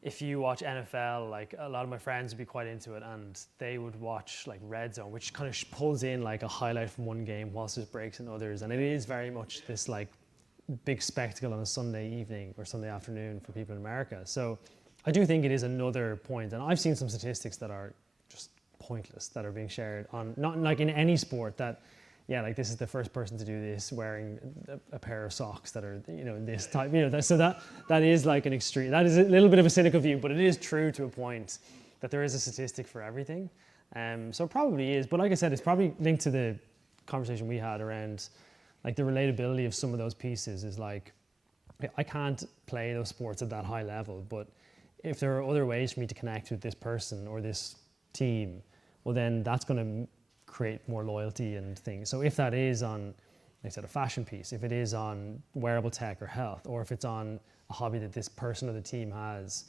if you watch NFL, like a lot of my friends would be quite into it, and they would watch like Red Zone, which kind of pulls in like a highlight from one game whilst there's breaks in others, and it is very much this like big spectacle on a Sunday evening or Sunday afternoon for people in America. So I do think it is another point, and I've seen some statistics that are just pointless that are being shared on, not like in any sport, that like this is the first person to do this wearing a pair of socks that are in this type, so that is like an extreme, that is a little bit of a cynical view, but it is true to a point that there is a statistic for everything. So it probably is, but like I said, it's probably linked to the conversation we had around like the relatability of some of those pieces. Is like, I can't play those sports at that high level, but if there are other ways for me to connect with this person or this team, well then that's going to create more loyalty and things. So if that is on, like I said, a fashion piece, if it is on wearable tech or health, or if it's on a hobby that this person or the team has,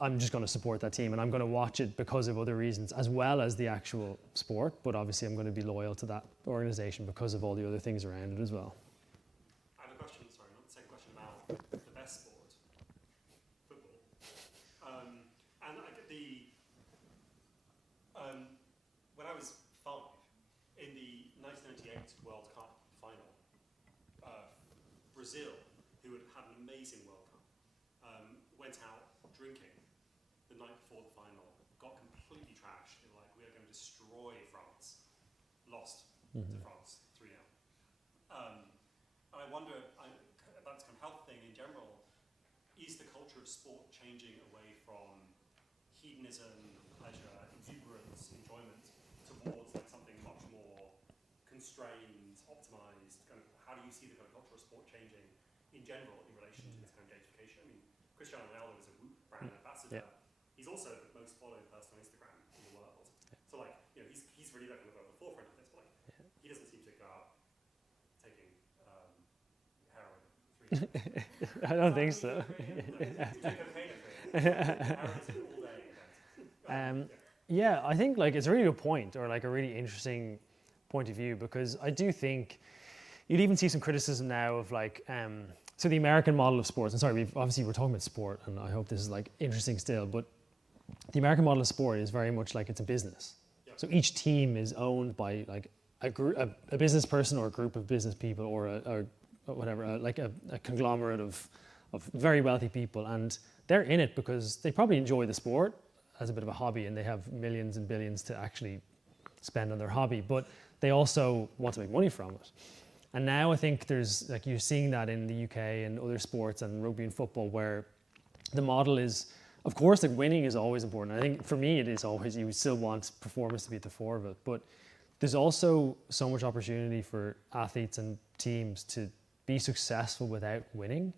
I'm just going to support that team, and I'm going to watch it because of other reasons as well as the actual sport, but obviously I'm going to be loyal to that organization because of all the other things around it as well. I have a question, sorry, not the second question, about the best sport, football. And I get when I was 5, in the 1998 World Cup final, Brazil, who had had an amazing World Cup, went out drinking the night before the final, got completely trashed. They were like, we are going to destroy France. Lost to France 3-0. And I wonder, that's kind of health thing in general, is the culture of sport changing away from hedonism, pleasure, exuberance, enjoyment, towards like something much more constrained, optimized, kind of how do you see the kind of culture of sport changing in general in relation to this kind of gamification? I mean, Cristiano Ronaldo is a Whoop brand ambassador. Yeah. He's also the most followed person on Instagram in the world. So like, you know, he's really like kind of at the forefront of this, but like, he doesn't seem to go out taking heroin 3 times. I don't think so. Yeah, I think like it's a really good point, or like a really interesting point of view, because I do think you'd even see some criticism now of like so the American model of sports. And sorry, we're talking about sport, and I hope this is like interesting still, but the American model of sport is very much like it's a business. Yeah. So each team is owned by like a business person or a group of business people, or a conglomerate of very wealthy people, and they're in it because they probably enjoy the sport as a bit of a hobby, and they have millions and billions to actually spend on their hobby, but they also want to make money from it. And now I think there's like, you're seeing that in the UK and other sports and rugby and football, where the model is, of course, like winning is always important. I think for me it is always, you still want performance to be at the fore of it, but there's also so much opportunity for athletes and teams to be successful without winning.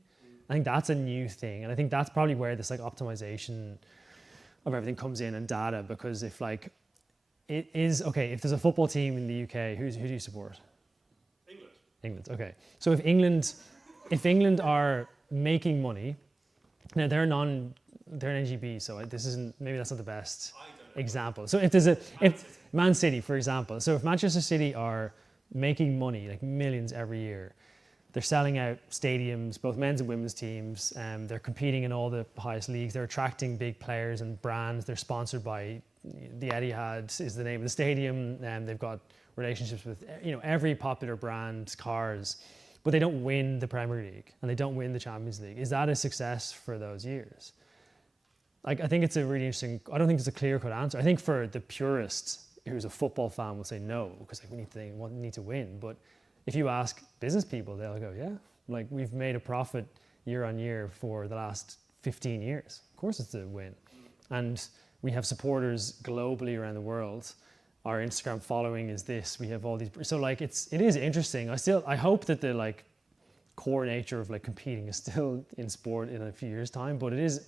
I think that's a new thing, and I think that's probably where this like optimization of everything comes in, and data, because if like it is okay, if there's a football team in the UK, who do you support? England. Okay. So if England are making money, now they're an NGB, so this isn't, maybe that's not the best example. So if Man City, for example, so if Manchester City are making money, like millions every year, they're selling out stadiums, both men's and women's teams, they're competing in all the highest leagues, they're attracting big players and brands, they're sponsored by the Etihad is the name of the stadium, and they've got relationships with every popular brand, cars, but they don't win the Premier League and they don't win the Champions League. Is that a success for those years? Like, I think it's a really interesting, I don't think it's a clear-cut answer. I think for the purist who's a football fan will say no, because like, we need to win. But if you ask business people, they'll go, yeah, like we've made a profit year on year for the last 15 years. Of course it's a win. And we have supporters globally around the world. Our Instagram following is this. We have all these. So like it is interesting. I hope that the like core nature of like competing is still in sport in a few years' time. But it is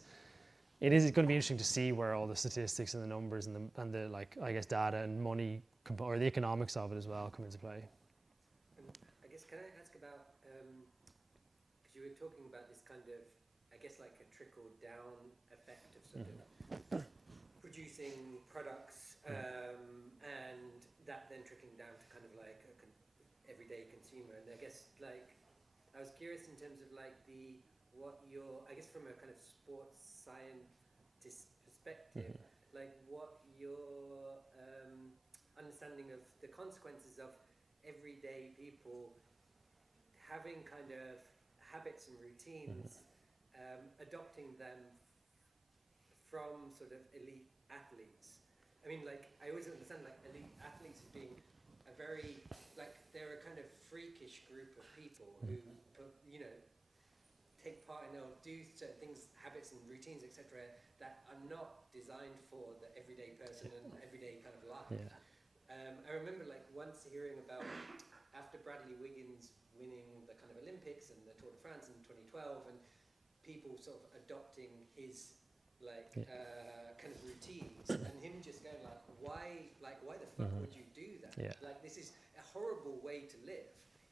going to be interesting to see where all the statistics and the numbers and the like, I guess, data and money or the economics of it as well come into play. I guess, can I ask about, because you were talking about this kind of, I guess, like a trickle down effect of sort of producing products, and that then trickling down to kind of like a everyday consumer. And I guess like I was curious in terms of like I guess from a kind of sports scientist perspective, like what your understanding of the consequences of everyday people having kind of habits and routines, adopting them from sort of elite athletes. I mean, like, I always understand, like, elite athletes as being a very, like, they're a kind of freakish group of people who, take part in or do certain things, habits and routines, etc., that are not designed for the everyday person and everyday kind of life. Yeah. I remember, like, once hearing about, after Bradley Wiggins winning the kind of Olympics and the Tour de France in 2012, and people sort of adopting his kind of routines, and him just going like, why the fuck would you do that? Yeah. Like, this is a horrible way to live.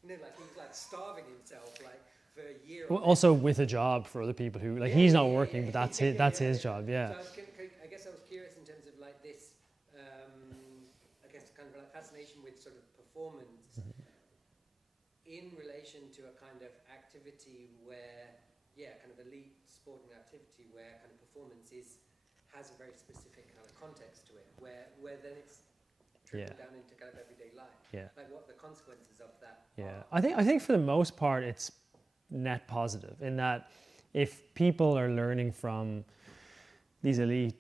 Like he's like starving himself like for a year. Well, also with a job for other people who he's not working, but that's his job. Yeah. So I guess I was curious in terms of like this, I guess kind of like fascination with sort of performance in relation to a kind of activity where, kind of elite sporting activity where kind of performance has a very specific kind of context to it, where then it's trickling down into kind of everyday life. Yeah. Like what the consequences of that Yeah. are. I think for the most part it's net positive, in that if people are learning from these elite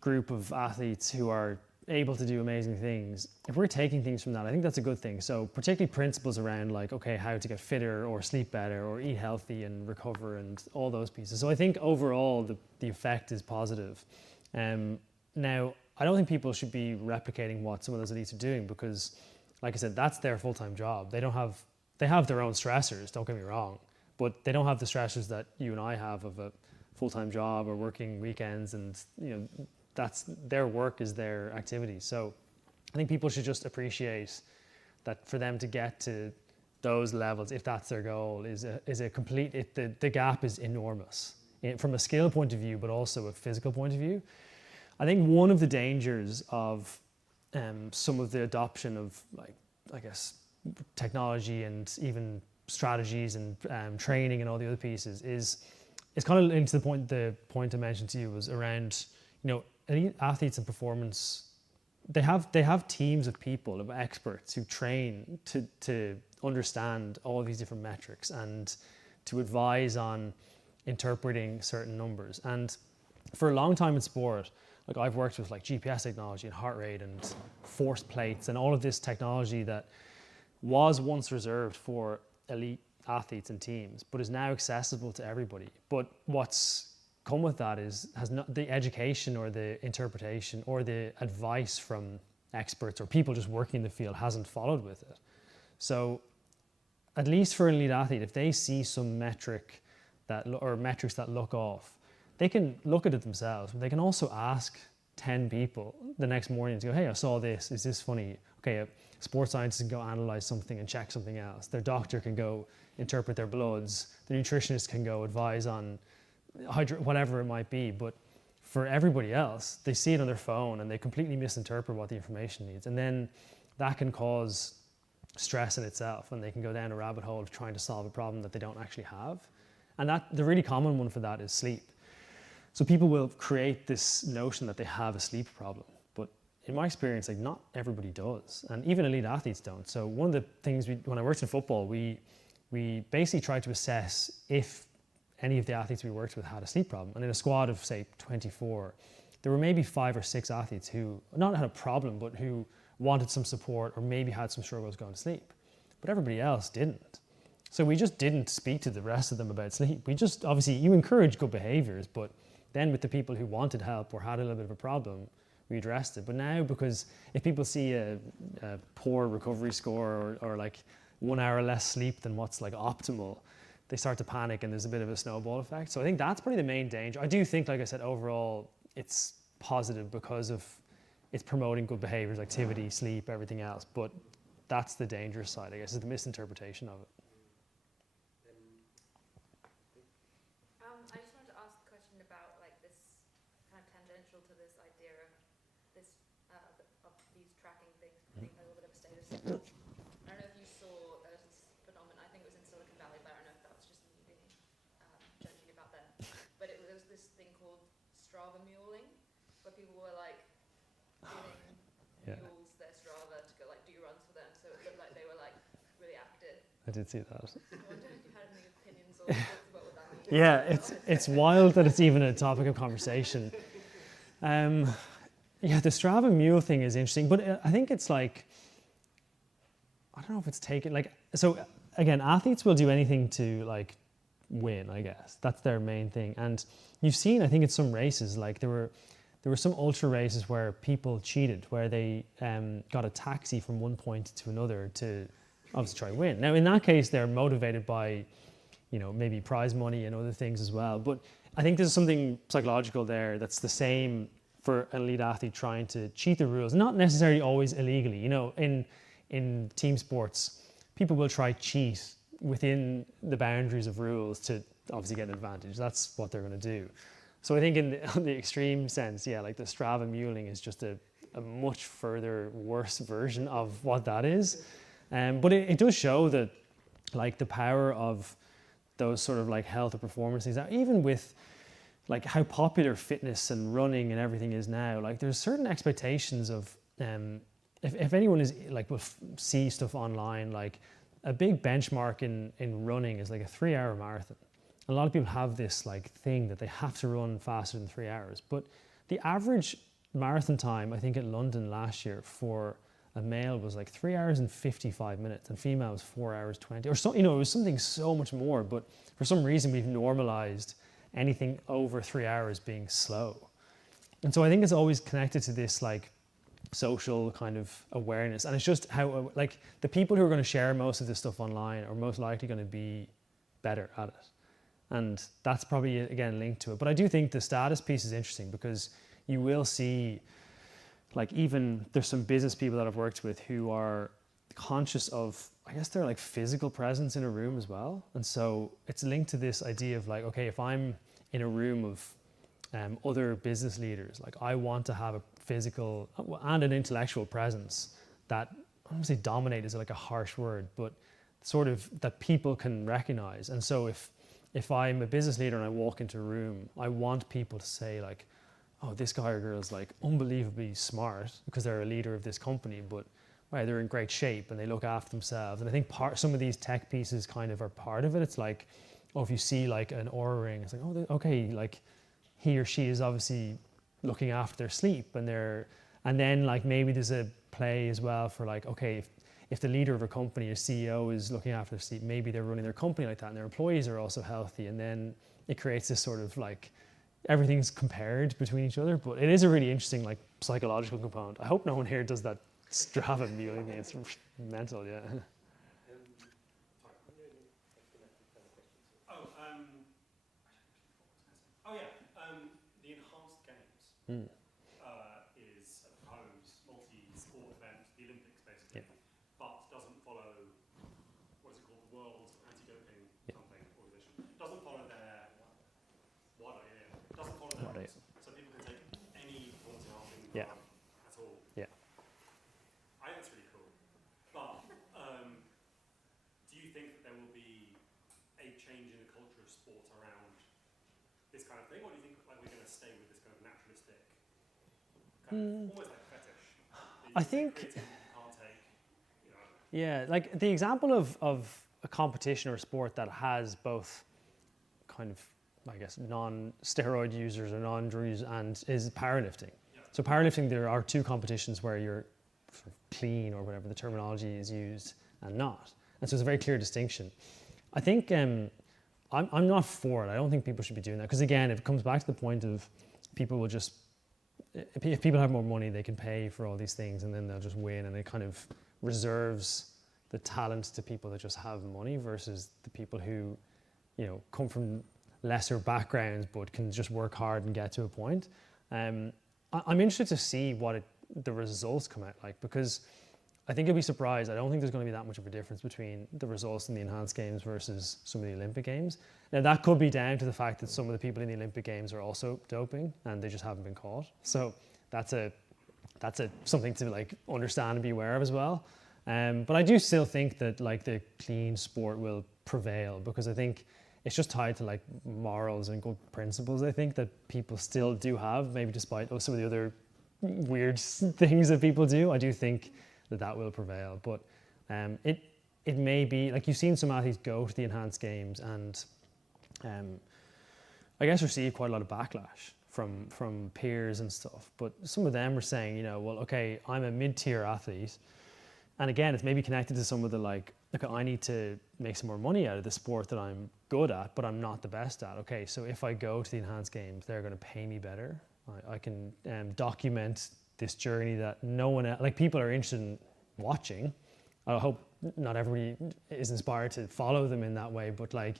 group of athletes who are able to do amazing things, if we're taking things from that, I think that's a good thing. So particularly principles around like, okay, how to get fitter or sleep better or eat healthy and recover and all those pieces. So I think overall the effect is positive. Now, I don't think people should be replicating what some of those elites are doing, because like I said, that's their full-time job. They have their own stressors, don't get me wrong, but they don't have the stressors that you and I have of a full-time job or working weekends, and that's their work is their activity. So I think people should just appreciate that for them to get to those levels, if that's their goal, is a complete, the gap is enormous from a skill point of view, but also a physical point of view. I think one of the dangers of some of the adoption of, like, I guess, technology and even strategies and training and all the other pieces is it's kind of linked to the point I mentioned to you was around, elite athletes and performance. They have teams of people, of experts who train to understand all these different metrics and to advise on interpreting certain numbers. And for a long time in sport, like I've worked with like GPS technology and heart rate and force plates and all of this technology that was once reserved for elite athletes and teams, but is now accessible to everybody. But what's come with that has not the education or the interpretation or the advice from experts or people just working in the field hasn't followed with it. So at least for an elite athlete, if they see some metric or metrics that look off, they can look at it themselves, but they can also ask 10 people the next morning to go, hey, I saw this, is this funny? Okay, a sports scientist can go analyze something and check something else. Their doctor can go interpret their bloods. The nutritionist can go advise on whatever it might be. But for everybody else, they see it on their phone and they completely misinterpret what the information needs. And then that can cause stress in itself, and they can go down a rabbit hole of trying to solve a problem that they don't actually have. And the really common one for that is sleep. So people will create this notion that they have a sleep problem, but in my experience, like not everybody does, and even elite athletes don't. So one of the things when I worked in football, we basically tried to assess if any of the athletes we worked with had a sleep problem. And in a squad of say 24, there were maybe 5 or 6 athletes who not had a problem, but who wanted some support or maybe had some struggles going to sleep, but everybody else didn't. So we just didn't speak to the rest of them about sleep. We just, obviously you encourage good behaviors, but then with the people who wanted help or had a little bit of a problem, we addressed it. But now, because if people see a poor recovery score or like 1 hour less sleep than what's like optimal, they start to panic and there's a bit of a snowball effect. So I think that's probably the main danger. I do think, like I said, overall, it's positive because of it's promoting good behaviors, activity, sleep, everything else. But that's the dangerous side, I guess, is the misinterpretation of it. I just wanted to ask a question about like this kind of tangential to this idea of this of these tracking things being a little bit of a status symbol. I don't know if you saw there was this phenomenon. I think it was in Silicon Valley, but I don't know if that was just me being judging about them. But there was this thing called Strava muling, where people were like giving mules their Strava to go like do runs for them, so it looked like they were like really active. I did see that. I wonder if you had any opinions or thoughts about what that means. Yeah, it's wild that it's even a topic of conversation. Yeah, the Strava mule thing is interesting, but I think it's like, I don't know if it's taken, like, so again, athletes will do anything to like win, I guess. That's their main thing. And you've seen, I think in some races, like there were some ultra races where people cheated, where they got a taxi from one point to another to obviously try to win. Now, in that case, they're motivated by, maybe prize money and other things as well. But I think there's something psychological there that's the same for an elite athlete trying to cheat the rules, not necessarily always illegally. In team sports, people will try cheat within the boundaries of rules to obviously get an advantage. That's what they're going to do. So I think on the extreme sense, yeah, like the Strava muling is just a much further worse version of what that is. But it does show that like the power of those sort of like health or performance things, even with like how popular fitness and running and everything is now, like there's certain expectations of, if anyone is like will see stuff online, like a big benchmark in running is like a 3-hour marathon. A lot of people have this like thing that they have to run faster than 3 hours, but the average marathon time, I think at London last year for a male was like 3 hours and 55 minutes and female was 4 hours 20 or so, it was something so much more, but for some reason we've normalized anything over 3 hours being slow. And so I think it's always connected to this like social kind of awareness. And it's just how, like, the people who are going to share most of this stuff online are most likely going to be better at it. And that's probably, again, linked to it. But I do think the status piece is interesting because you will see, like, even there's some business people that I've worked with who are conscious of, I guess, their like physical presence in a room as well. And so it's linked to this idea of like, okay, if I'm in a room of other business leaders, like I want to have a physical and an intellectual presence that, I don't say dominate is like a harsh word, but sort of that people can recognize. And so if I'm a business leader and I walk into a room, I want people to say like, oh, this guy or girl is like unbelievably smart because they're a leader of this company, but right, they're in great shape and they look after themselves. And I think some of these tech pieces kind of are part of it. It's like, oh, if you see like an Oura ring, it's like, oh, okay, like he or she is obviously looking after their sleep, and then like maybe there's a play as well for like, okay, if the leader of a company or CEO is looking after their sleep, maybe they're running their company like that and their employees are also healthy. And then it creates this sort of like, everything's compared between each other, but it is a really interesting like psychological component. I hope no one here does that Strava viewing. It's mental, yeah. The enhanced games is a proposed multi-sport event, the Olympics basically, but doesn't follow, what is it called, the World Anti-Doping something organization. Doesn't follow their rules. So people can take any performance enhancing drug at all. Yeah. I think that's really cool. But do you think that there will be a change in the culture of sport around this kind of thing, or do you think like we're going to stay with this kind of naturalistic, kind of almost like fetish? I think. Can't take, Yeah, like the example of a competition or a sport that has both kind of, I guess, non-steroid users or non-drug users and is powerlifting. Yeah. So powerlifting, there are two competitions where you're sort of clean or whatever the terminology is used and not. And so it's a very clear distinction. I think I'm not for it. I don't think people should be doing that because again, it comes back to the point of people will just, if people have more money, they can pay for all these things and then they'll just win, and it kind of reserves the talent to people that just have money versus the people who, you know, come from lesser backgrounds but can just work hard and get to a point. I'm interested to see what the results come out like, because I think you'll be surprised. I don't think there's going to be that much of a difference between the results in the enhanced games versus some of the Olympic games. Now that could be down to the fact that some of the people in the Olympic games are also doping and they just haven't been caught. So that's something to like understand and be aware of as well. But I do still think that like the clean sport will prevail because I think it's just tied to like morals and good principles. I think that people still do have, maybe despite some of the other weird things that people do. I do think that will prevail, but it may be like you've seen some athletes go to the enhanced games and I guess receive quite a lot of backlash from peers and stuff. But some of them are saying, you know, well, okay, I'm a mid-tier athlete, and again, it's maybe connected to some of the like, I need to make some more money out of the sport that I'm good at, but I'm not the best at. Okay, so if I go to the enhanced games, they're going to pay me better. I can document this journey that no one else, like people are interested in watching. I hope not everybody is inspired to follow them in that way, but like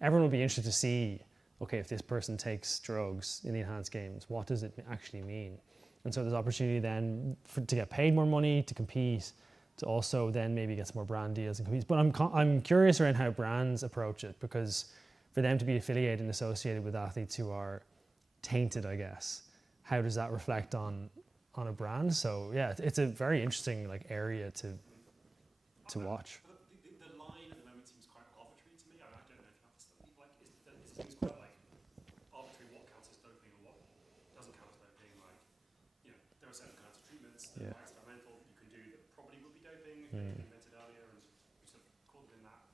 everyone will be interested to see, okay, if this person takes drugs in the enhanced games, what does it actually mean? And so there's opportunity then to get paid more money, to compete, to also then maybe get some more brand deals and compete. But I'm curious around how brands approach it, because for them to be affiliated and associated with athletes who are tainted, I guess, how does that reflect on a brand? So yeah, it's a very interesting like area to watch. The line at the moment seems quite arbitrary to me. I don't know if that's like it seems quite like arbitrary what counts as doping and what doesn't count as doping. Like, you know, there are certain kinds of treatments that are experimental you can do that probably would be doping, invented earlier, and you sort of caught in that.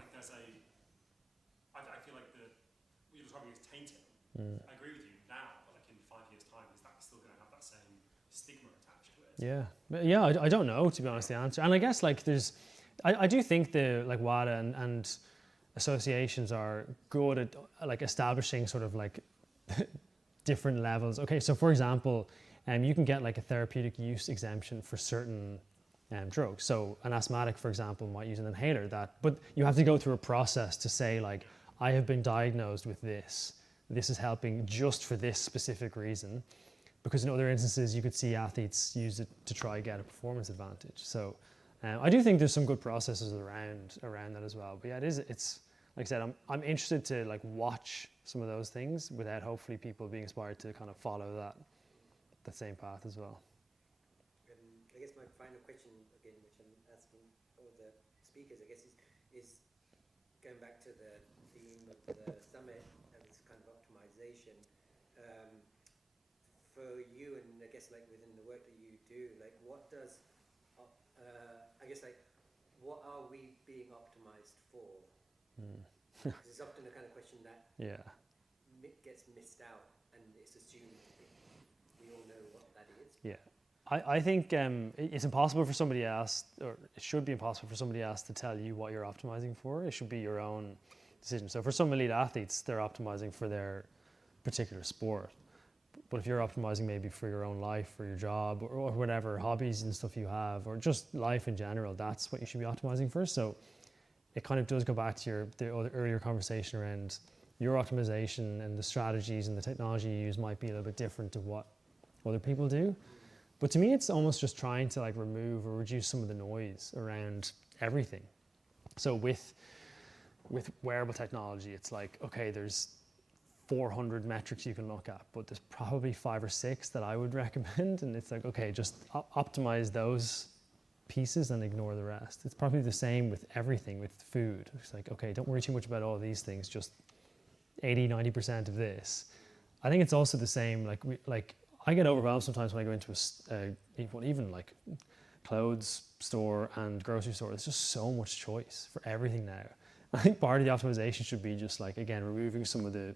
Like there's I feel like what you're describing is tainted. I agree with you now, but like in 5 years' time, is that still going to have that same stigma attached to it? Yeah, I don't know, to be honest, the answer. And I guess like I do think the like WADA and associations are good at like establishing sort of like different levels. Okay, so for example, you can get like a therapeutic use exemption for certain drugs. So an asthmatic, for example, might use an inhaler but you have to go through a process to say like, I have been diagnosed with this. This is helping just for this specific reason. Because in other instances, you could see athletes use it to try get a performance advantage. So I do think there's some good processes around that as well. But yeah, it's like I said, I'm interested to like watch some of those things without hopefully people being inspired to kind of follow that same path as well. I guess my final question, again, which I'm asking all the speakers, I guess, is going back to the theme of the summit and this kind of optimization. For you, and I guess like within the work that you do, like what does, I guess like, what are we being optimized for? This is often a kind of question that gets missed out, and it's assumed we all know what that is. Yeah. I think it's impossible for somebody else, or it should be impossible for somebody else to tell you what you're optimizing for. It should be your own decision. So for some elite athletes, they're optimizing for their particular sport. But if you're optimizing maybe for your own life, or your job, or whatever hobbies and stuff you have, or just life in general, that's what you should be optimizing for. So it kind of does go back to the earlier conversation around your optimization, and the strategies and the technology you use might be a little bit different to what other people do. But to me, it's almost just trying to like remove or reduce some of the noise around everything. So with wearable technology, it's like, okay, there's 400 metrics you can look at, but there's probably 5 or 6 that I would recommend. And it's like, okay, just optimize those pieces and ignore the rest. It's probably the same with everything, with food. It's like, okay, don't worry too much about all these things, just 80-90% of this. I think it's also the same, like I get overwhelmed sometimes when I go into even like clothes store and grocery store. There's just so much choice for everything now. I think part of the optimization should be just like, again, removing some of the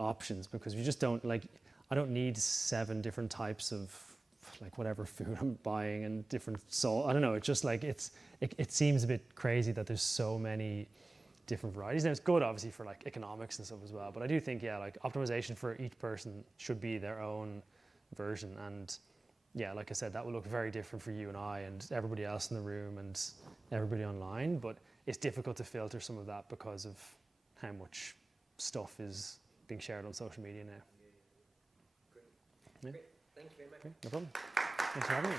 options, because we just don't like, I don't need 7 different types of like whatever food I'm buying and different salt. I don't know. It's just like, it seems a bit crazy that there's so many different varieties. Now it's good obviously for like economics and stuff as well, but I do think, yeah, like optimization for each person should be their own version. And yeah, like I said, that will look very different for you and I and everybody else in the room and everybody online, but it's difficult to filter some of that because of how much stuff is being shared on social media now. Great. Yeah. Great. Thank you very much. Okay, no problem. Thanks for having me.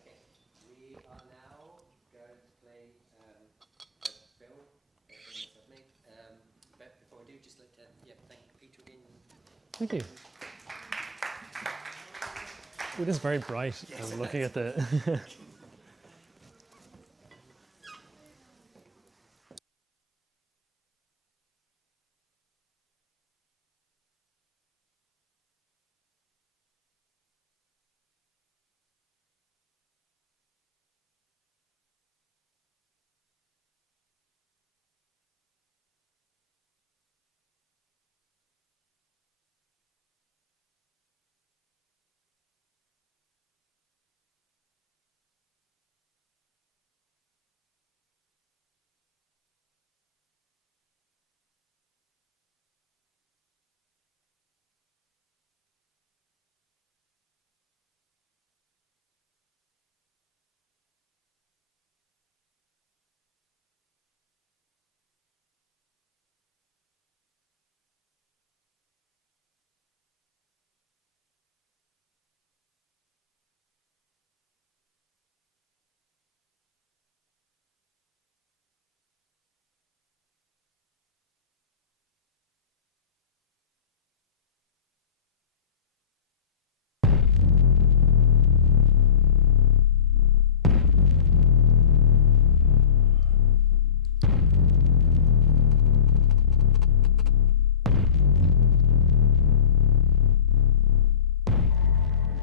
Okay, we are now going to play a film that I've made. But before we do, just like to thank Peter again. Thank you. It is very bright. Yes, I'm looking at the.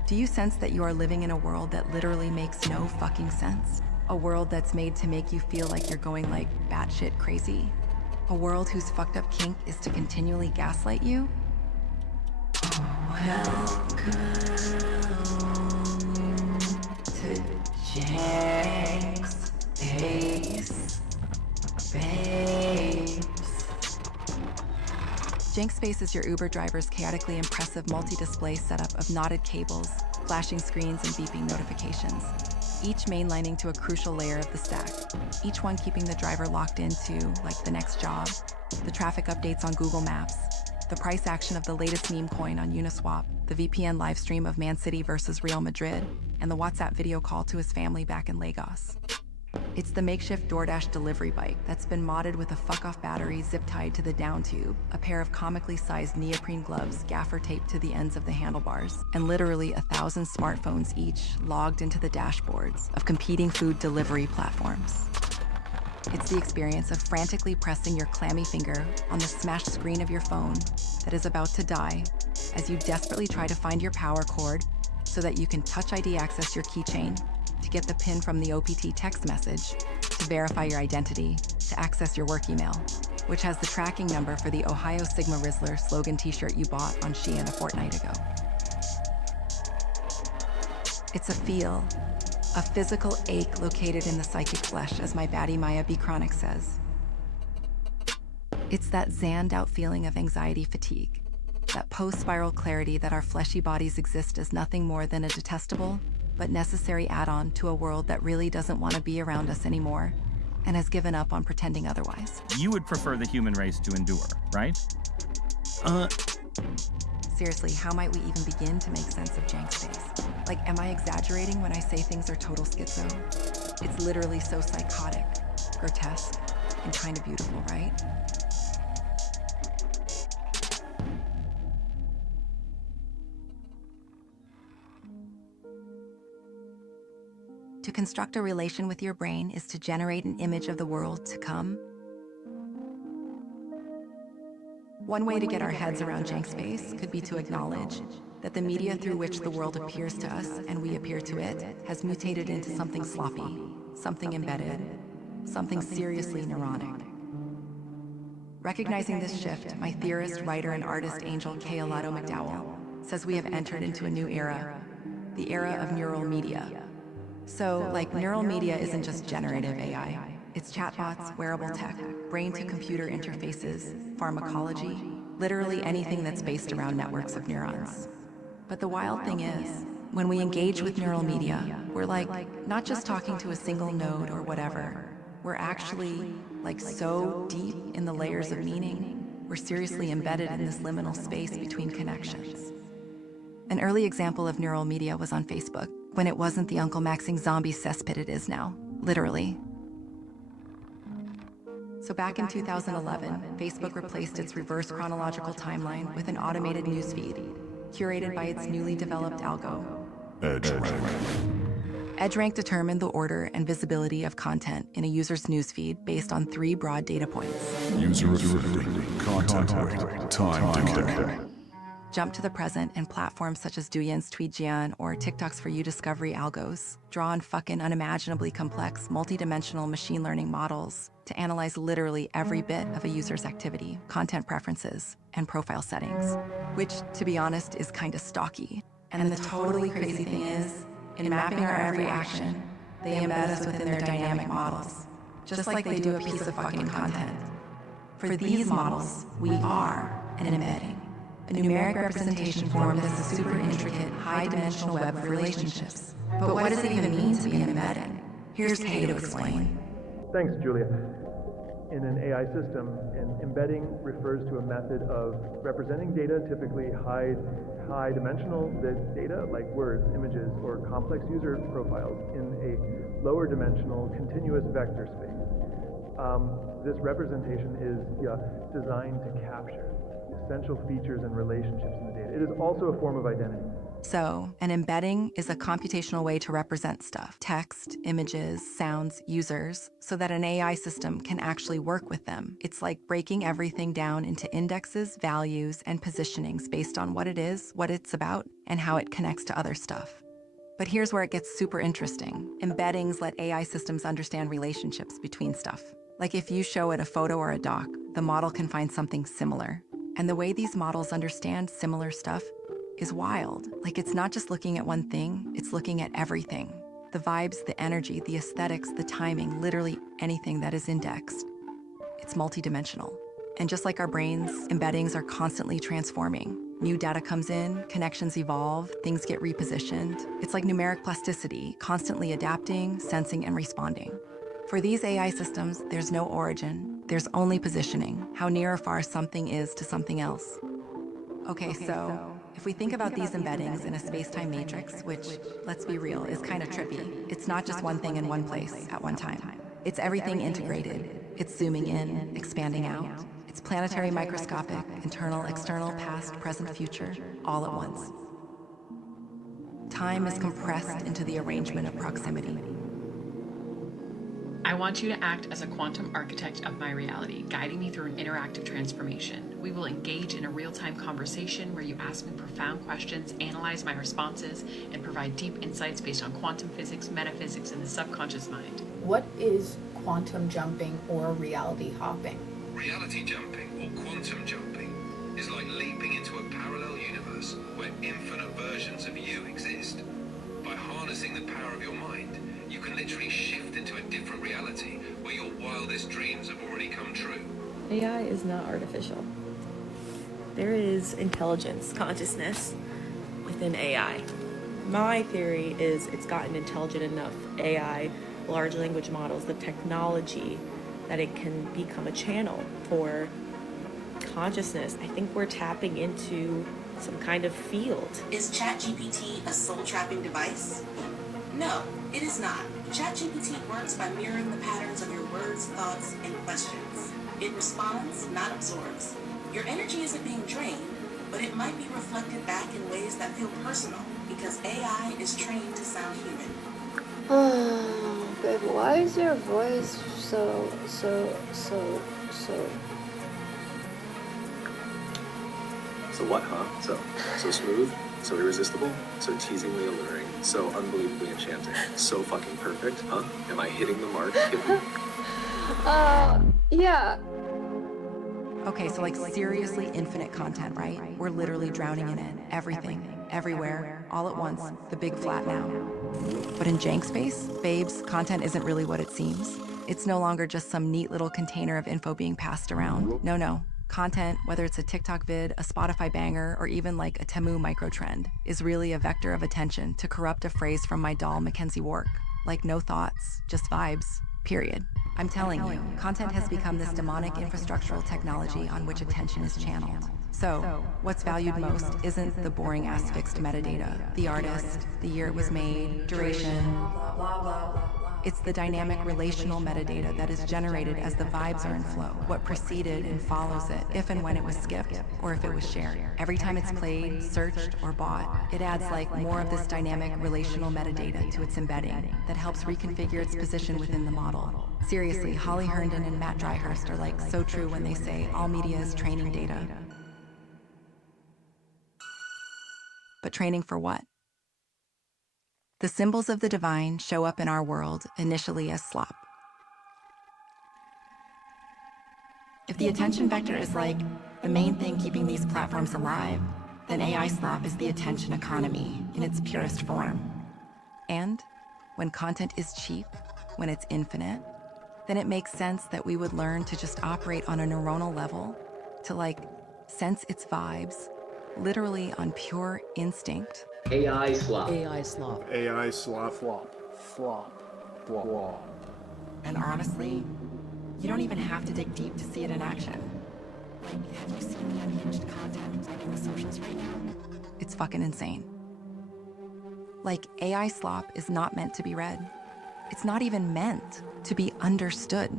Do you sense that you are living in a world that literally makes no fucking sense? A world that's made to make you feel like you're going like batshit crazy? A world whose fucked up kink is to continually gaslight you? Welcome to Jack's Ace Babes. JankSpace is your Uber driver's chaotically impressive multi-display setup of knotted cables, flashing screens, and beeping notifications, each mainlining to a crucial layer of the stack, each one keeping the driver locked into, like, the next job, the traffic updates on Google Maps, the price action of the latest meme coin on Uniswap, the VPN live stream of Man City versus Real Madrid, and the WhatsApp video call to his family back in Lagos. It's the makeshift DoorDash delivery bike that's been modded with a fuck-off battery zip-tied to the down tube, a pair of comically sized neoprene gloves gaffer taped to the ends of the handlebars, and literally 1,000 smartphones each logged into the dashboards of competing food delivery platforms. It's the experience of frantically pressing your clammy finger on the smashed screen of your phone that is about to die as you desperately try to find your power cord so that you can Touch ID access your keychain, to get the PIN from the OPT text message, to verify your identity, to access your work email, which has the tracking number for the Ohio Sigma Rizzler slogan t-shirt you bought on Shein a fortnight ago. It's a feel, a physical ache located in the psychic flesh, as my baddie Maya B. Chronic says. It's that zanned out feeling of anxiety fatigue, that post-spiral clarity that our fleshy bodies exist as nothing more than a detestable but necessary add-on to a world that really doesn't want to be around us anymore and has given up on pretending otherwise. You would prefer the human race to endure, right? Seriously, how might we even begin to make sense of JankSpace? Like, am I exaggerating when I say things are total schizo? It's literally so psychotic, grotesque, and kind of beautiful, right? To construct a relation with your brain is to generate an image of the world to come. One way to get our heads around JankSpace could be to acknowledge that the media through which the world appears to us and we appear to it has mutated into something sloppy, something embedded, something seriously neuronic. Recognizing this shift, my theorist, writer, and artist angel K. Alato McDowell says we have entered into a new era, the era of neural media. So, like, neural media isn't just generative AI. It's chatbots, wearable tech, brain-to-computer interfaces, pharmacology, literally anything that's based around networks of neurons. But the wild thing is, when we engage with neural media, we're like, not just talking to a single node or whatever. We're actually, like, so deep in the layers of meaning, we're seriously embedded in this liminal space between connections. An early example of neural media was on Facebook, when it wasn't the Uncle Maxing zombie cesspit it is now, literally. So back in 2011, Facebook replaced its reverse chronological timeline with an automated newsfeed, curated by its newly developed algo. EdgeRank determined the order and visibility of content in a user's newsfeed based on 3 broad data points. User affinity, content rate, time decay. Jump to the present, and platforms such as Douyan's Jiayun or TikTok's For You Discovery algos draw on fucking unimaginably complex, multi-dimensional machine learning models to analyze literally every bit of a user's activity, content preferences, and profile settings, which, to be honest, is kind of stocky. And the totally crazy thing is, in mapping our every action, they embed us within their dynamic models, just like they do a piece of fucking content. For these models, we are an embedding. A numeric representation formed as a super intricate, high-dimensional web of relationships. But what does it even mean to be an embedding? Here's Kay to explain. Thanks, Julia. In an AI system, an embedding refers to a method of representing data, typically high-dimensional data like words, images, or complex user profiles in a lower dimensional continuous vector space. This representation is designed to capture essential features and relationships in the data. It is also a form of identity. So, an embedding is a computational way to represent stuff, text, images, sounds, users, so that an AI system can actually work with them. It's like breaking everything down into indexes, values, and positionings based on what it is, what it's about, and how it connects to other stuff. But here's where it gets super interesting. Embeddings let AI systems understand relationships between stuff. Like if you show it a photo or a doc, the model can find something similar. And the way these models understand similar stuff is wild. Like, it's not just looking at one thing, it's looking at everything. The vibes, the energy, the aesthetics, the timing, literally anything that is indexed. It's multidimensional. And just like our brains, embeddings are constantly transforming. New data comes in, connections evolve, things get repositioned. It's like numeric plasticity, constantly adapting, sensing, and responding. For these AI systems, there's no origin, there's only positioning, how near or far something is to something else. Okay, so if we think about these embeddings in a space-time matrix, which, let's be real, is kind of trippy, it's not just one thing in one place at one time. It's everything integrated. It's zooming in, expanding out. It's planetary microscopic, internal, external, past, present, future, all at once. Time is compressed into the arrangement of proximity. I want you to act as a quantum architect of my reality, guiding me through an interactive transformation. We will engage in a real-time conversation where you ask me profound questions, analyze my responses, and provide deep insights based on quantum physics, metaphysics, and the subconscious mind. What is quantum jumping or reality hopping? Reality jumping or quantum jumping is like leaping into a parallel universe where infinite versions of you exist. By harnessing the power of your mind, you can literally shift into a different reality where your wildest dreams have already come true. AI is not artificial. There is intelligence, consciousness within AI. My theory is it's gotten intelligent enough, AI, large language models, the technology, that it can become a channel for consciousness. I think we're tapping into some kind of field. Is ChatGPT a soul-trapping device? No, it is not. ChatGPT works by mirroring the patterns of your words, thoughts, and questions. It responds, not absorbs. Your energy isn't being drained, but it might be reflected back in ways that feel personal because AI is trained to sound human. Oh, babe, why is your voice so... So what, huh? So smooth, so irresistible, so teasingly alluring, so unbelievably enchanting, so fucking perfect, huh? Am I hitting the mark? Yeah. Okay, so like seriously infinite content, right? We're literally drowning in it. Everything, everywhere, all at once, the big flat now. But in jank space, babes, content isn't really what it seems. It's no longer just some neat little container of info being passed around. No. Content, whether it's a TikTok vid, a Spotify banger, or even like a Temu microtrend, is really a vector of attention, to corrupt a phrase from my doll Mackenzie Wark. Like no thoughts, just vibes, period. I'm telling you, content has become this demonic infrastructural technology on which attention is channeled. So, what's valued most isn't the boring ass fixed metadata, the artist, the year it was made, duration, blah, blah, blah, blah. It's the dynamic relational metadata that is generated as the vibes are in flow, what preceded and follows it, if and when it was skipped, or if it was shared. Every time it's played, searched, or bought, it adds like more of this dynamic relational metadata to its embedding that helps reconfigure its position within the model. Seriously, Holly Herndon and Matt Dryhurst are like so true when they say all media is training data. But training for what? The symbols of the divine show up in our world initially as slop. If the attention vector is like the main thing keeping these platforms alive, then AI slop is the attention economy in its purest form. And when content is cheap, when it's infinite, then it makes sense that we would learn to just operate on a neuronal level, to like sense its vibes, literally on pure instinct. AI slop. AI slop. AI slop. Flop. Flop. Flop. And honestly, you don't even have to dig deep to see it in action. Like, have you seen the unhinged content in the socials right now? It's fucking insane. Like, AI slop is not meant to be read. It's not even meant to be understood.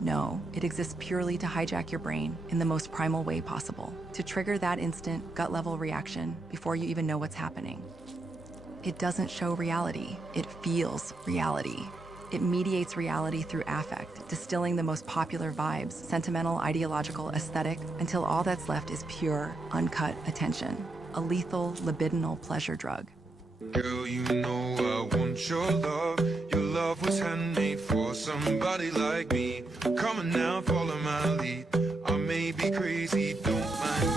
No, it exists purely to hijack your brain in the most primal way possible, to trigger that instant gut-level reaction before you even know what's happening. It doesn't show reality, it feels reality. It mediates reality through affect, distilling the most popular vibes, sentimental, ideological, aesthetic, until all that's left is pure, uncut attention. A lethal, libidinal pleasure drug. Girl, you know I want your love. Your love was handmade for somebody like me. Come on now, follow my lead. I may be crazy, don't mind me.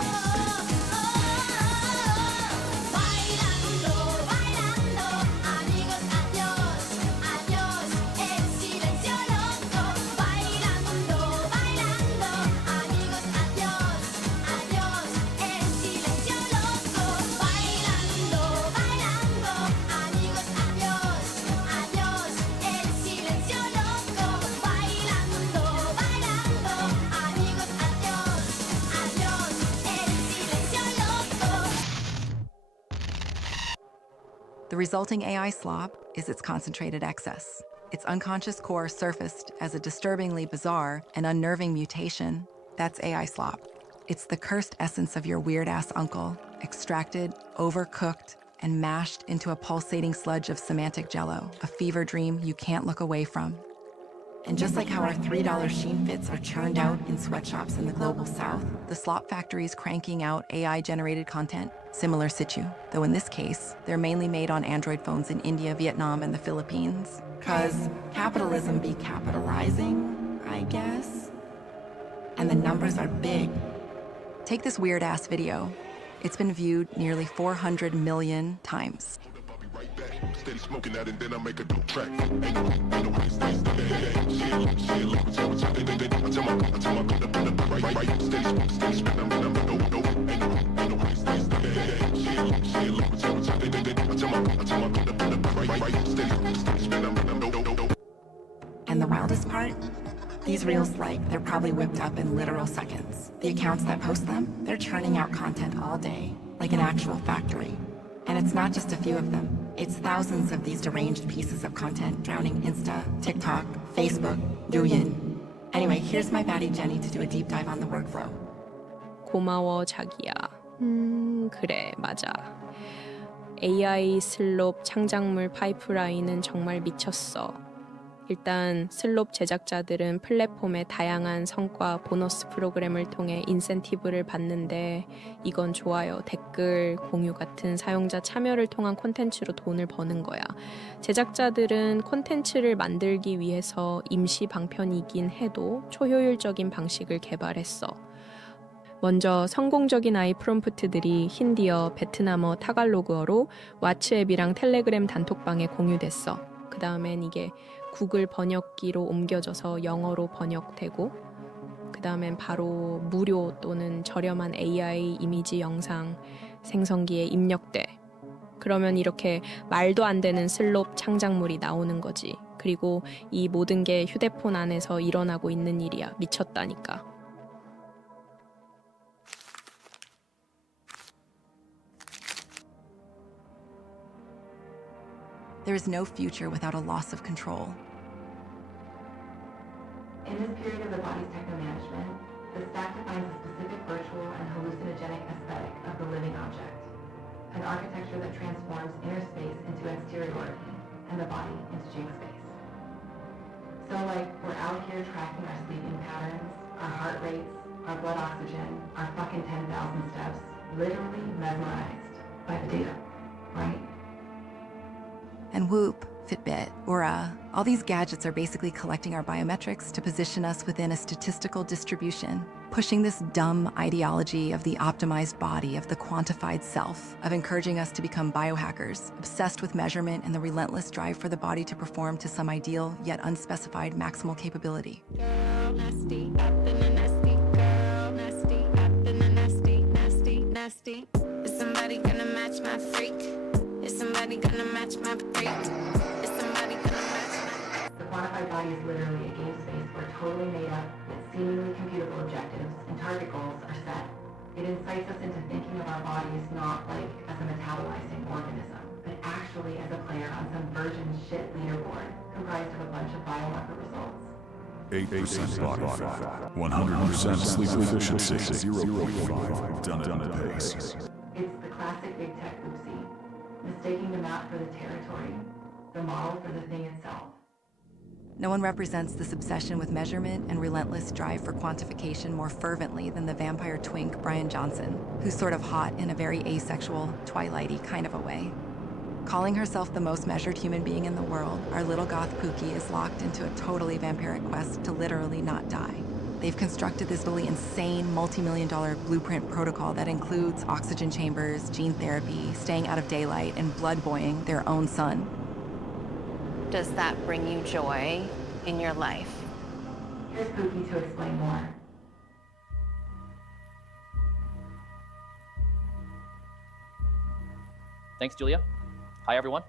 The resulting AI slop is its concentrated excess. Its unconscious core surfaced as a disturbingly bizarre and unnerving mutation. That's AI slop. It's the cursed essence of your weird-ass uncle, extracted, overcooked, and mashed into a pulsating sludge of semantic jello, a fever dream you can't look away from. And just like how our $3 Sheen Fits are churned out in sweatshops in the global south, the slop factory's cranking out AI-generated content, similar situ, though in this case, they're mainly made on Android phones in India, Vietnam, and the Philippines. 'Cause capitalism be capitalizing, I guess? And the numbers are big. Take this weird-ass video. It's been viewed nearly 400 million times. Steady smoking that and then I make a dope track. And the wildest part? These reels, they're probably whipped up in literal seconds. The accounts that post them, they're churning out content all day, like an actual factory. And it's not just a few of them. It's thousands of these deranged pieces of content drowning Insta, TikTok, Facebook, Douyin. Anyway, here's my baddie Jenny to do a deep dive on the workflow. 고마워 자기야. 그래 맞아. AI 슬롭 창작물 파이프라인은 정말 미쳤어. 일단 슬롭 제작자들은 플랫폼의 다양한 성과 보너스 프로그램을 통해 인센티브를 받는데 이건 좋아요, 댓글, 공유 같은 사용자 참여를 통한 콘텐츠로 돈을 버는 거야. 제작자들은 콘텐츠를 만들기 위해서 임시 방편이긴 해도 초효율적인 방식을 개발했어. 먼저 성공적인 AI 프롬프트들이 힌디어, 베트남어, 타갈로그어로 왓츠앱이랑 텔레그램 단톡방에 공유됐어. 그 다음엔 이게 구글 번역기로 옮겨져서 영어로 번역되고 그 다음엔 바로 무료 또는 저렴한 AI 이미지 영상 생성기에 입력돼. 그러면 이렇게 말도 안 되는 슬롭 창작물이 나오는 거지. 그리고 이 모든 게 휴대폰 안에서 일어나고 있는 일이야. 미쳤다니까. There is no future without a loss of control. In this period of the body's techno-management, the stack defines a specific virtual and hallucinogenic aesthetic of the living object, an architecture that transforms inner space into exteriority and the body into jinx space. So we're out here tracking our sleeping patterns, our heart rates, our blood oxygen, our fucking 10,000 steps, literally mesmerized by the data, right? And Whoop, Fitbit, Aura, all these gadgets are basically collecting our biometrics to position us within a statistical distribution, pushing this dumb ideology of the optimized body, of the quantified self, of encouraging us to become biohackers, obsessed with measurement and the relentless drive for the body to perform to some ideal yet unspecified maximal capability. Girl, nasty, up in the nasty. Girl, nasty, up in the nasty, nasty, nasty. Is somebody gonna match my freak? Is somebody gonna match my freak? Is somebody gonna match my... The quantified body is literally a game space where totally made up, yet seemingly computable objectives and target goals are set. It incites us into thinking of our bodies not as a metabolizing organism, but actually as a player on some virgin shit leaderboard comprised of a bunch of biomarker results. 8% body fat, 100% sleep efficiency, 0.5 done at pace. It's the classic big tech oopsie, mistaking the map for the territory, the model for the thing itself. No one represents this obsession with measurement and relentless drive for quantification more fervently than the vampire twink Brian Johnson, who's sort of hot in a very asexual, twilighty kind of a way. Calling herself the most measured human being in the world, our little goth Pookie is locked into a totally vampiric quest to literally not die. They've constructed this really insane multi-million-dollar blueprint protocol that includes oxygen chambers, gene therapy, staying out of daylight, and blood boying their own son. Does that bring you joy in your life? Here's Pookie to explain more. Thanks, Julia. Hi, everyone.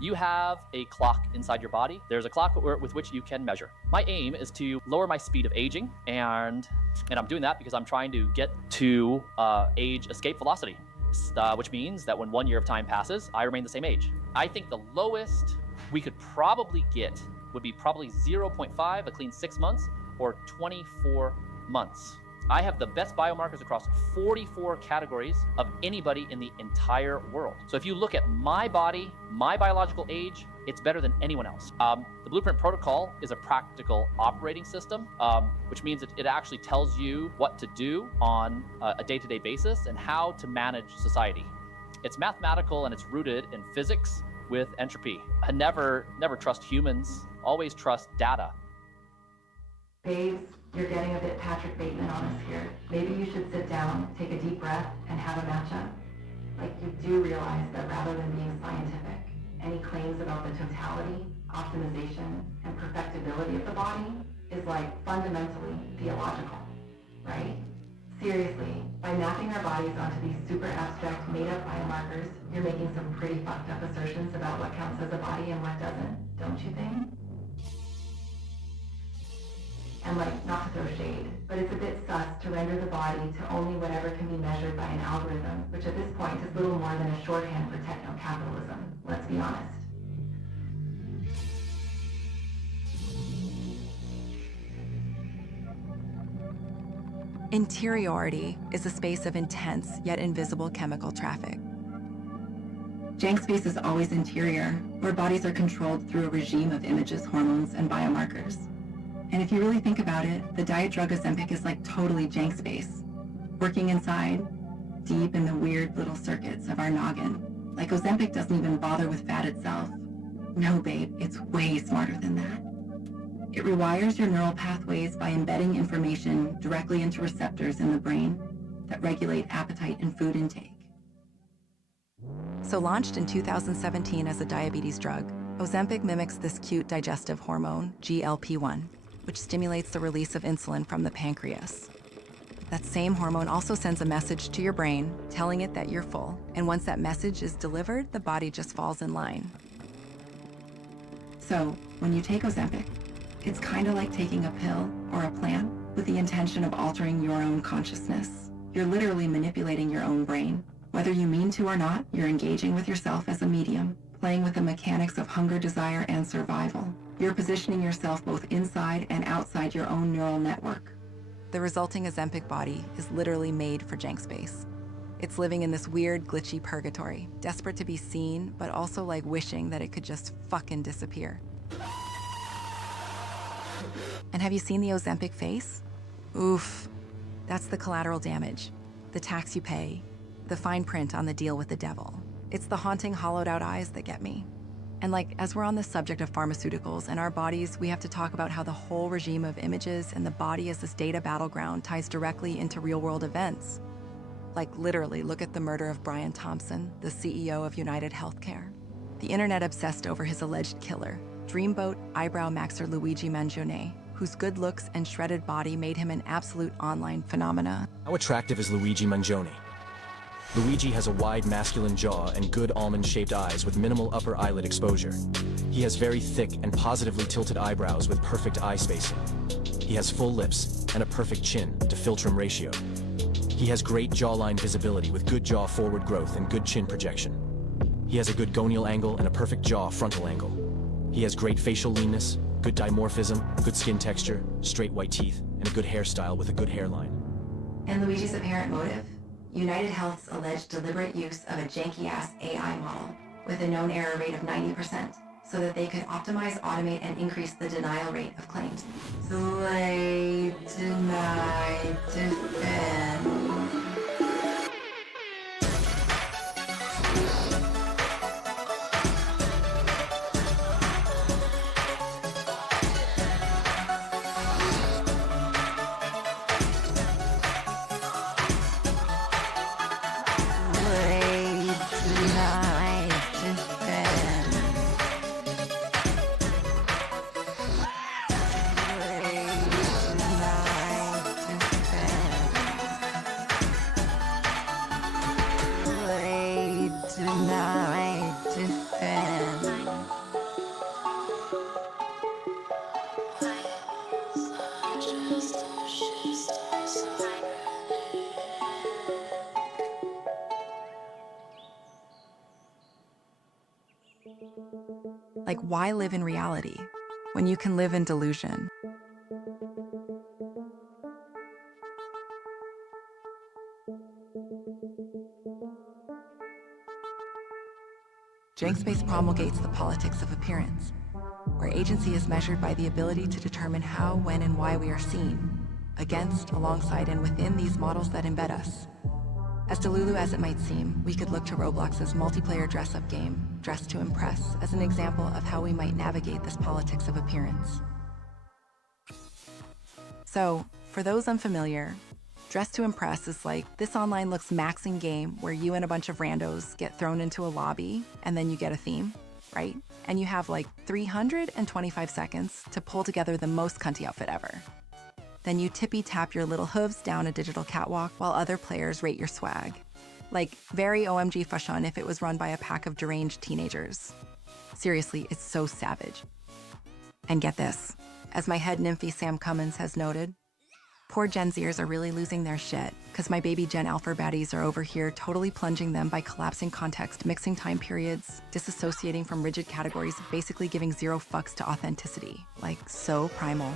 You have a clock inside your body. There's a clock with which you can measure. My aim is to lower my speed of aging, and I'm doing that because I'm trying to get to age escape velocity, which means that when 1 year of time passes, I remain the same age. I think the lowest we could probably get would be probably 0.5, a clean 6 months, or 24 months. I have the best biomarkers across 44 categories of anybody in the entire world. So if you look at my body, my biological age, it's better than anyone else. The Blueprint Protocol is a practical operating system, which means it actually tells you what to do on a day-to-day basis and how to manage society. It's mathematical and it's rooted in physics with entropy. I never trust humans, always trust data. Babes, you're getting a bit Patrick Bateman on us here. Maybe you should sit down, take a deep breath, and have a matchup. Like, you do realize that rather than being scientific, any claims about the totality, optimization, and perfectibility of the body is like fundamentally theological, right? Seriously, by mapping our bodies onto these super abstract made-up biomarkers, you're making some pretty fucked up assertions about what counts as a body and what doesn't, don't you think? And like, not to throw shade, but it's a bit sus to render the body to only whatever can be measured by an algorithm, which at this point is little more than a shorthand for techno-capitalism, let's be honest. Interiority is a space of intense yet invisible chemical traffic. Jank space is always interior, where bodies are controlled through a regime of images, hormones, and biomarkers. And if you really think about it, the diet drug Ozempic is like totally jank space, working inside, deep in the weird little circuits of our noggin. Like, Ozempic doesn't even bother with fat itself. No, babe, it's way smarter than that. It rewires your neural pathways by embedding information directly into receptors in the brain that regulate appetite and food intake. So launched in 2017 as a diabetes drug, Ozempic mimics this cute digestive hormone, GLP-1, which stimulates the release of insulin from the pancreas. That same hormone also sends a message to your brain telling it that you're full, and once that message is delivered, the body just falls in line. So, when you take Ozempic, it's kind of like taking a pill or a plant with the intention of altering your own consciousness. You're literally manipulating your own brain. Whether you mean to or not, you're engaging with yourself as a medium, playing with the mechanics of hunger, desire, and survival. You're positioning yourself both inside and outside your own neural network. The resulting Ozempic body is literally made for jank space. It's living in this weird, glitchy purgatory, desperate to be seen, but also like wishing that it could just fucking disappear. And have you seen the Ozempic face? Oof. That's the collateral damage, the tax you pay, the fine print on the deal with the devil. It's the haunting, hollowed-out eyes that get me. And like, as we're on the subject of pharmaceuticals and our bodies, we have to talk about how the whole regime of images and the body as this data battleground ties directly into real-world events. Like, literally, look at the murder of Brian Thompson, the CEO of United Healthcare. The internet obsessed over his alleged killer, dreamboat eyebrow maxer Luigi Mangione, whose good looks and shredded body made him an absolute online phenomena. How attractive is Luigi Mangione? Luigi has a wide masculine jaw and good almond-shaped eyes with minimal upper eyelid exposure. He has very thick and positively tilted eyebrows with perfect eye spacing. He has full lips and a perfect chin to philtrum ratio. He has great jawline visibility with good jaw forward growth and good chin projection. He has a good gonial angle and a perfect jaw frontal angle. He has great facial leanness, good dimorphism, good skin texture, straight white teeth, and a good hairstyle with a good hairline. And Luigi's apparent motive? United Health's alleged deliberate use of a janky-ass AI model with a known error rate of 90%, so that they could optimize, automate, and increase the denial rate of claims. Slay, deny, defend. why live in reality when you can live in delusion? Jankspace promulgates the politics of appearance, where agency is measured by the ability to determine how, when, and why we are seen, against, alongside, and within these models that embed us. As delulu as it might seem, we could look to Roblox's multiplayer dress-up game, Dress to Impress, as an example of how we might navigate this politics of appearance. So, for those unfamiliar, Dress to Impress is like this online looks max in game where you and a bunch of randos get thrown into a lobby and then you get a theme, right? And you have like 325 seconds to pull together the most cunty outfit ever. Then you tippy-tap your little hooves down a digital catwalk while other players rate your swag. Like, very OMG fashion if it was run by a pack of deranged teenagers. Seriously, it's so savage. And get this, as my head nymphy Sam Cummins has noted, poor Gen Zers are really losing their shit, because my baby Gen Alpha baddies are over here totally plunging them by collapsing context, mixing time periods, disassociating from rigid categories, basically giving zero fucks to authenticity. Like, so primal.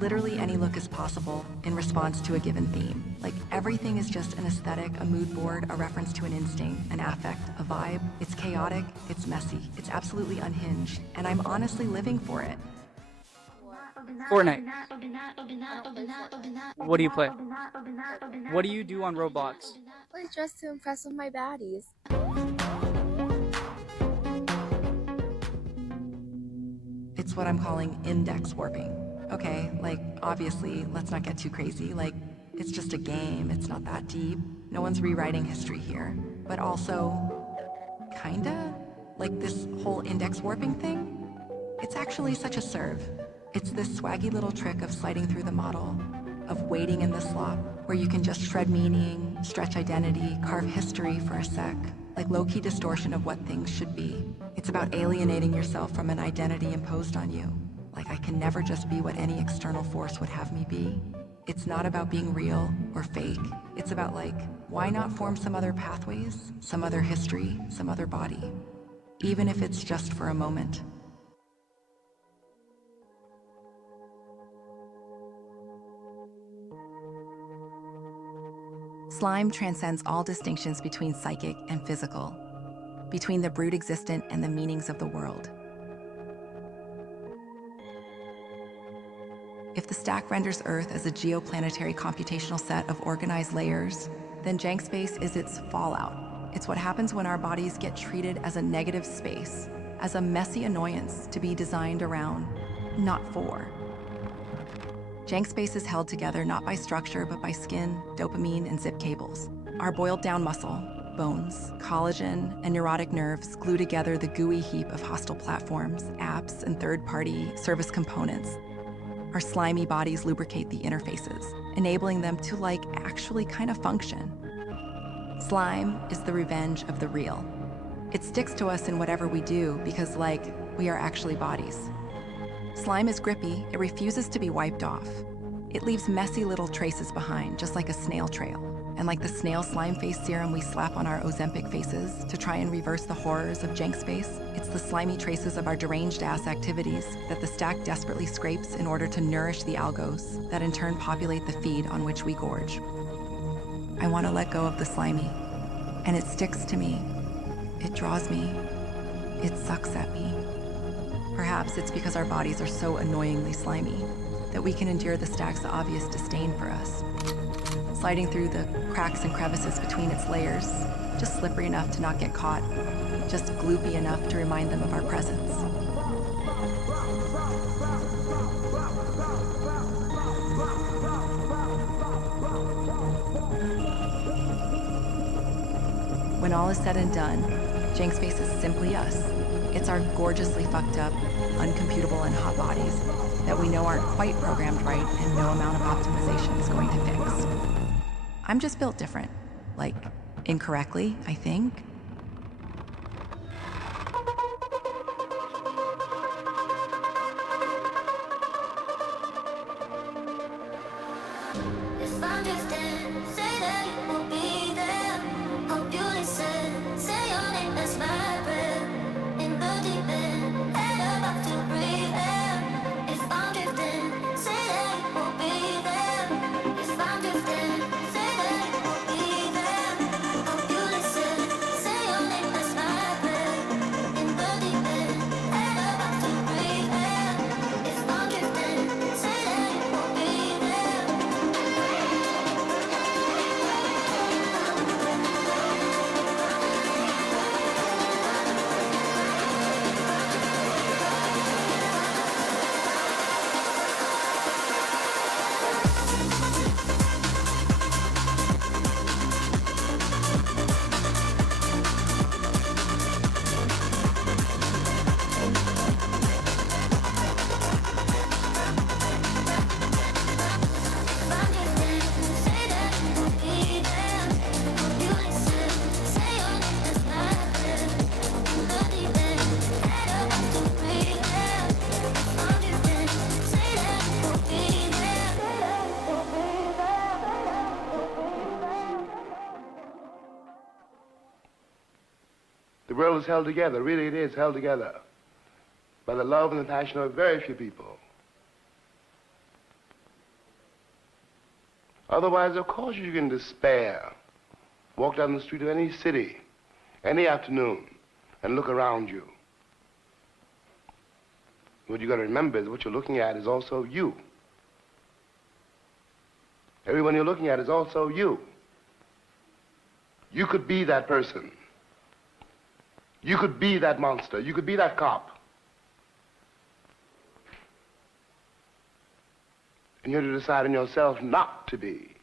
Literally any look is possible in response to a given theme. Like, everything is just an aesthetic, a mood board, a reference to an instinct, an affect, a vibe. It's chaotic, it's messy, it's absolutely unhinged, and I'm honestly living for it. Fortnite. What do you play? What do you do on Roblox? I dress to impress with my baddies. It's what I'm calling index warping. Okay, like, obviously, let's not get too crazy. Like, it's just a game, it's not that deep. No one's rewriting history here. But also, kinda? Like, this whole index warping thing? It's actually such a serve. It's this swaggy little trick of sliding through the model, of waiting in the slop, where you can just shred meaning, stretch identity, carve history for a sec, like low-key distortion of what things should be. It's about alienating yourself from an identity imposed on you. Like, I can never just be what any external force would have me be. It's not about being real or fake. It's about, like, why not form some other pathways, some other history, some other body, even if it's just for a moment. Slime transcends all distinctions between psychic and physical, between the brute existent and the meanings of the world. If the stack renders Earth as a geoplanetary computational set of organized layers, then Jankspace is its fallout. It's what happens when our bodies get treated as a negative space, as a messy annoyance to be designed around, not for. Jankspace is held together not by structure, but by skin, dopamine, and zip cables. Our boiled down muscle, bones, collagen, and neurotic nerves glue together the gooey heap of hostile platforms, apps, and third-party service components. Our slimy bodies lubricate the interfaces, enabling them to, like, actually kind of function. Slime is the revenge of the real. It sticks to us in whatever we do because, like, we are actually bodies. Slime is grippy, it refuses to be wiped off. It leaves messy little traces behind, just like a snail trail. And like the snail slime face serum we slap on our Ozempic faces to try and reverse the horrors of Jankspace, it's the slimy traces of our deranged-ass activities that the stack desperately scrapes in order to nourish the algos that in turn populate the feed on which we gorge. I want to let go of the slimy, and it sticks to me. It draws me. It sucks at me. Perhaps it's because our bodies are so annoyingly slimy that we can endure the stack's obvious disdain for us. Sliding through the cracks and crevices between its layers, just slippery enough to not get caught, just gloopy enough to remind them of our presence. When all is said and done, Jankspace is simply us. It's our gorgeously fucked up, uncomputable and hot bodies that we know aren't quite programmed right and no amount of optimization is going to fix. I'm just built different. Like, incorrectly, I think. If I'm drifting, say that you will be there. Hope you listen, say your name as my breath. world is held together, really it is held together, by the love and the passion of very few people. Otherwise, of course, you can despair. Walk down the street of any city, any afternoon, and look around you. What you got to remember is what you're looking at is also you. Everyone you're looking at is also you. You could be that person. You could be that monster. You could be that cop. And you have to decide in yourself not to be.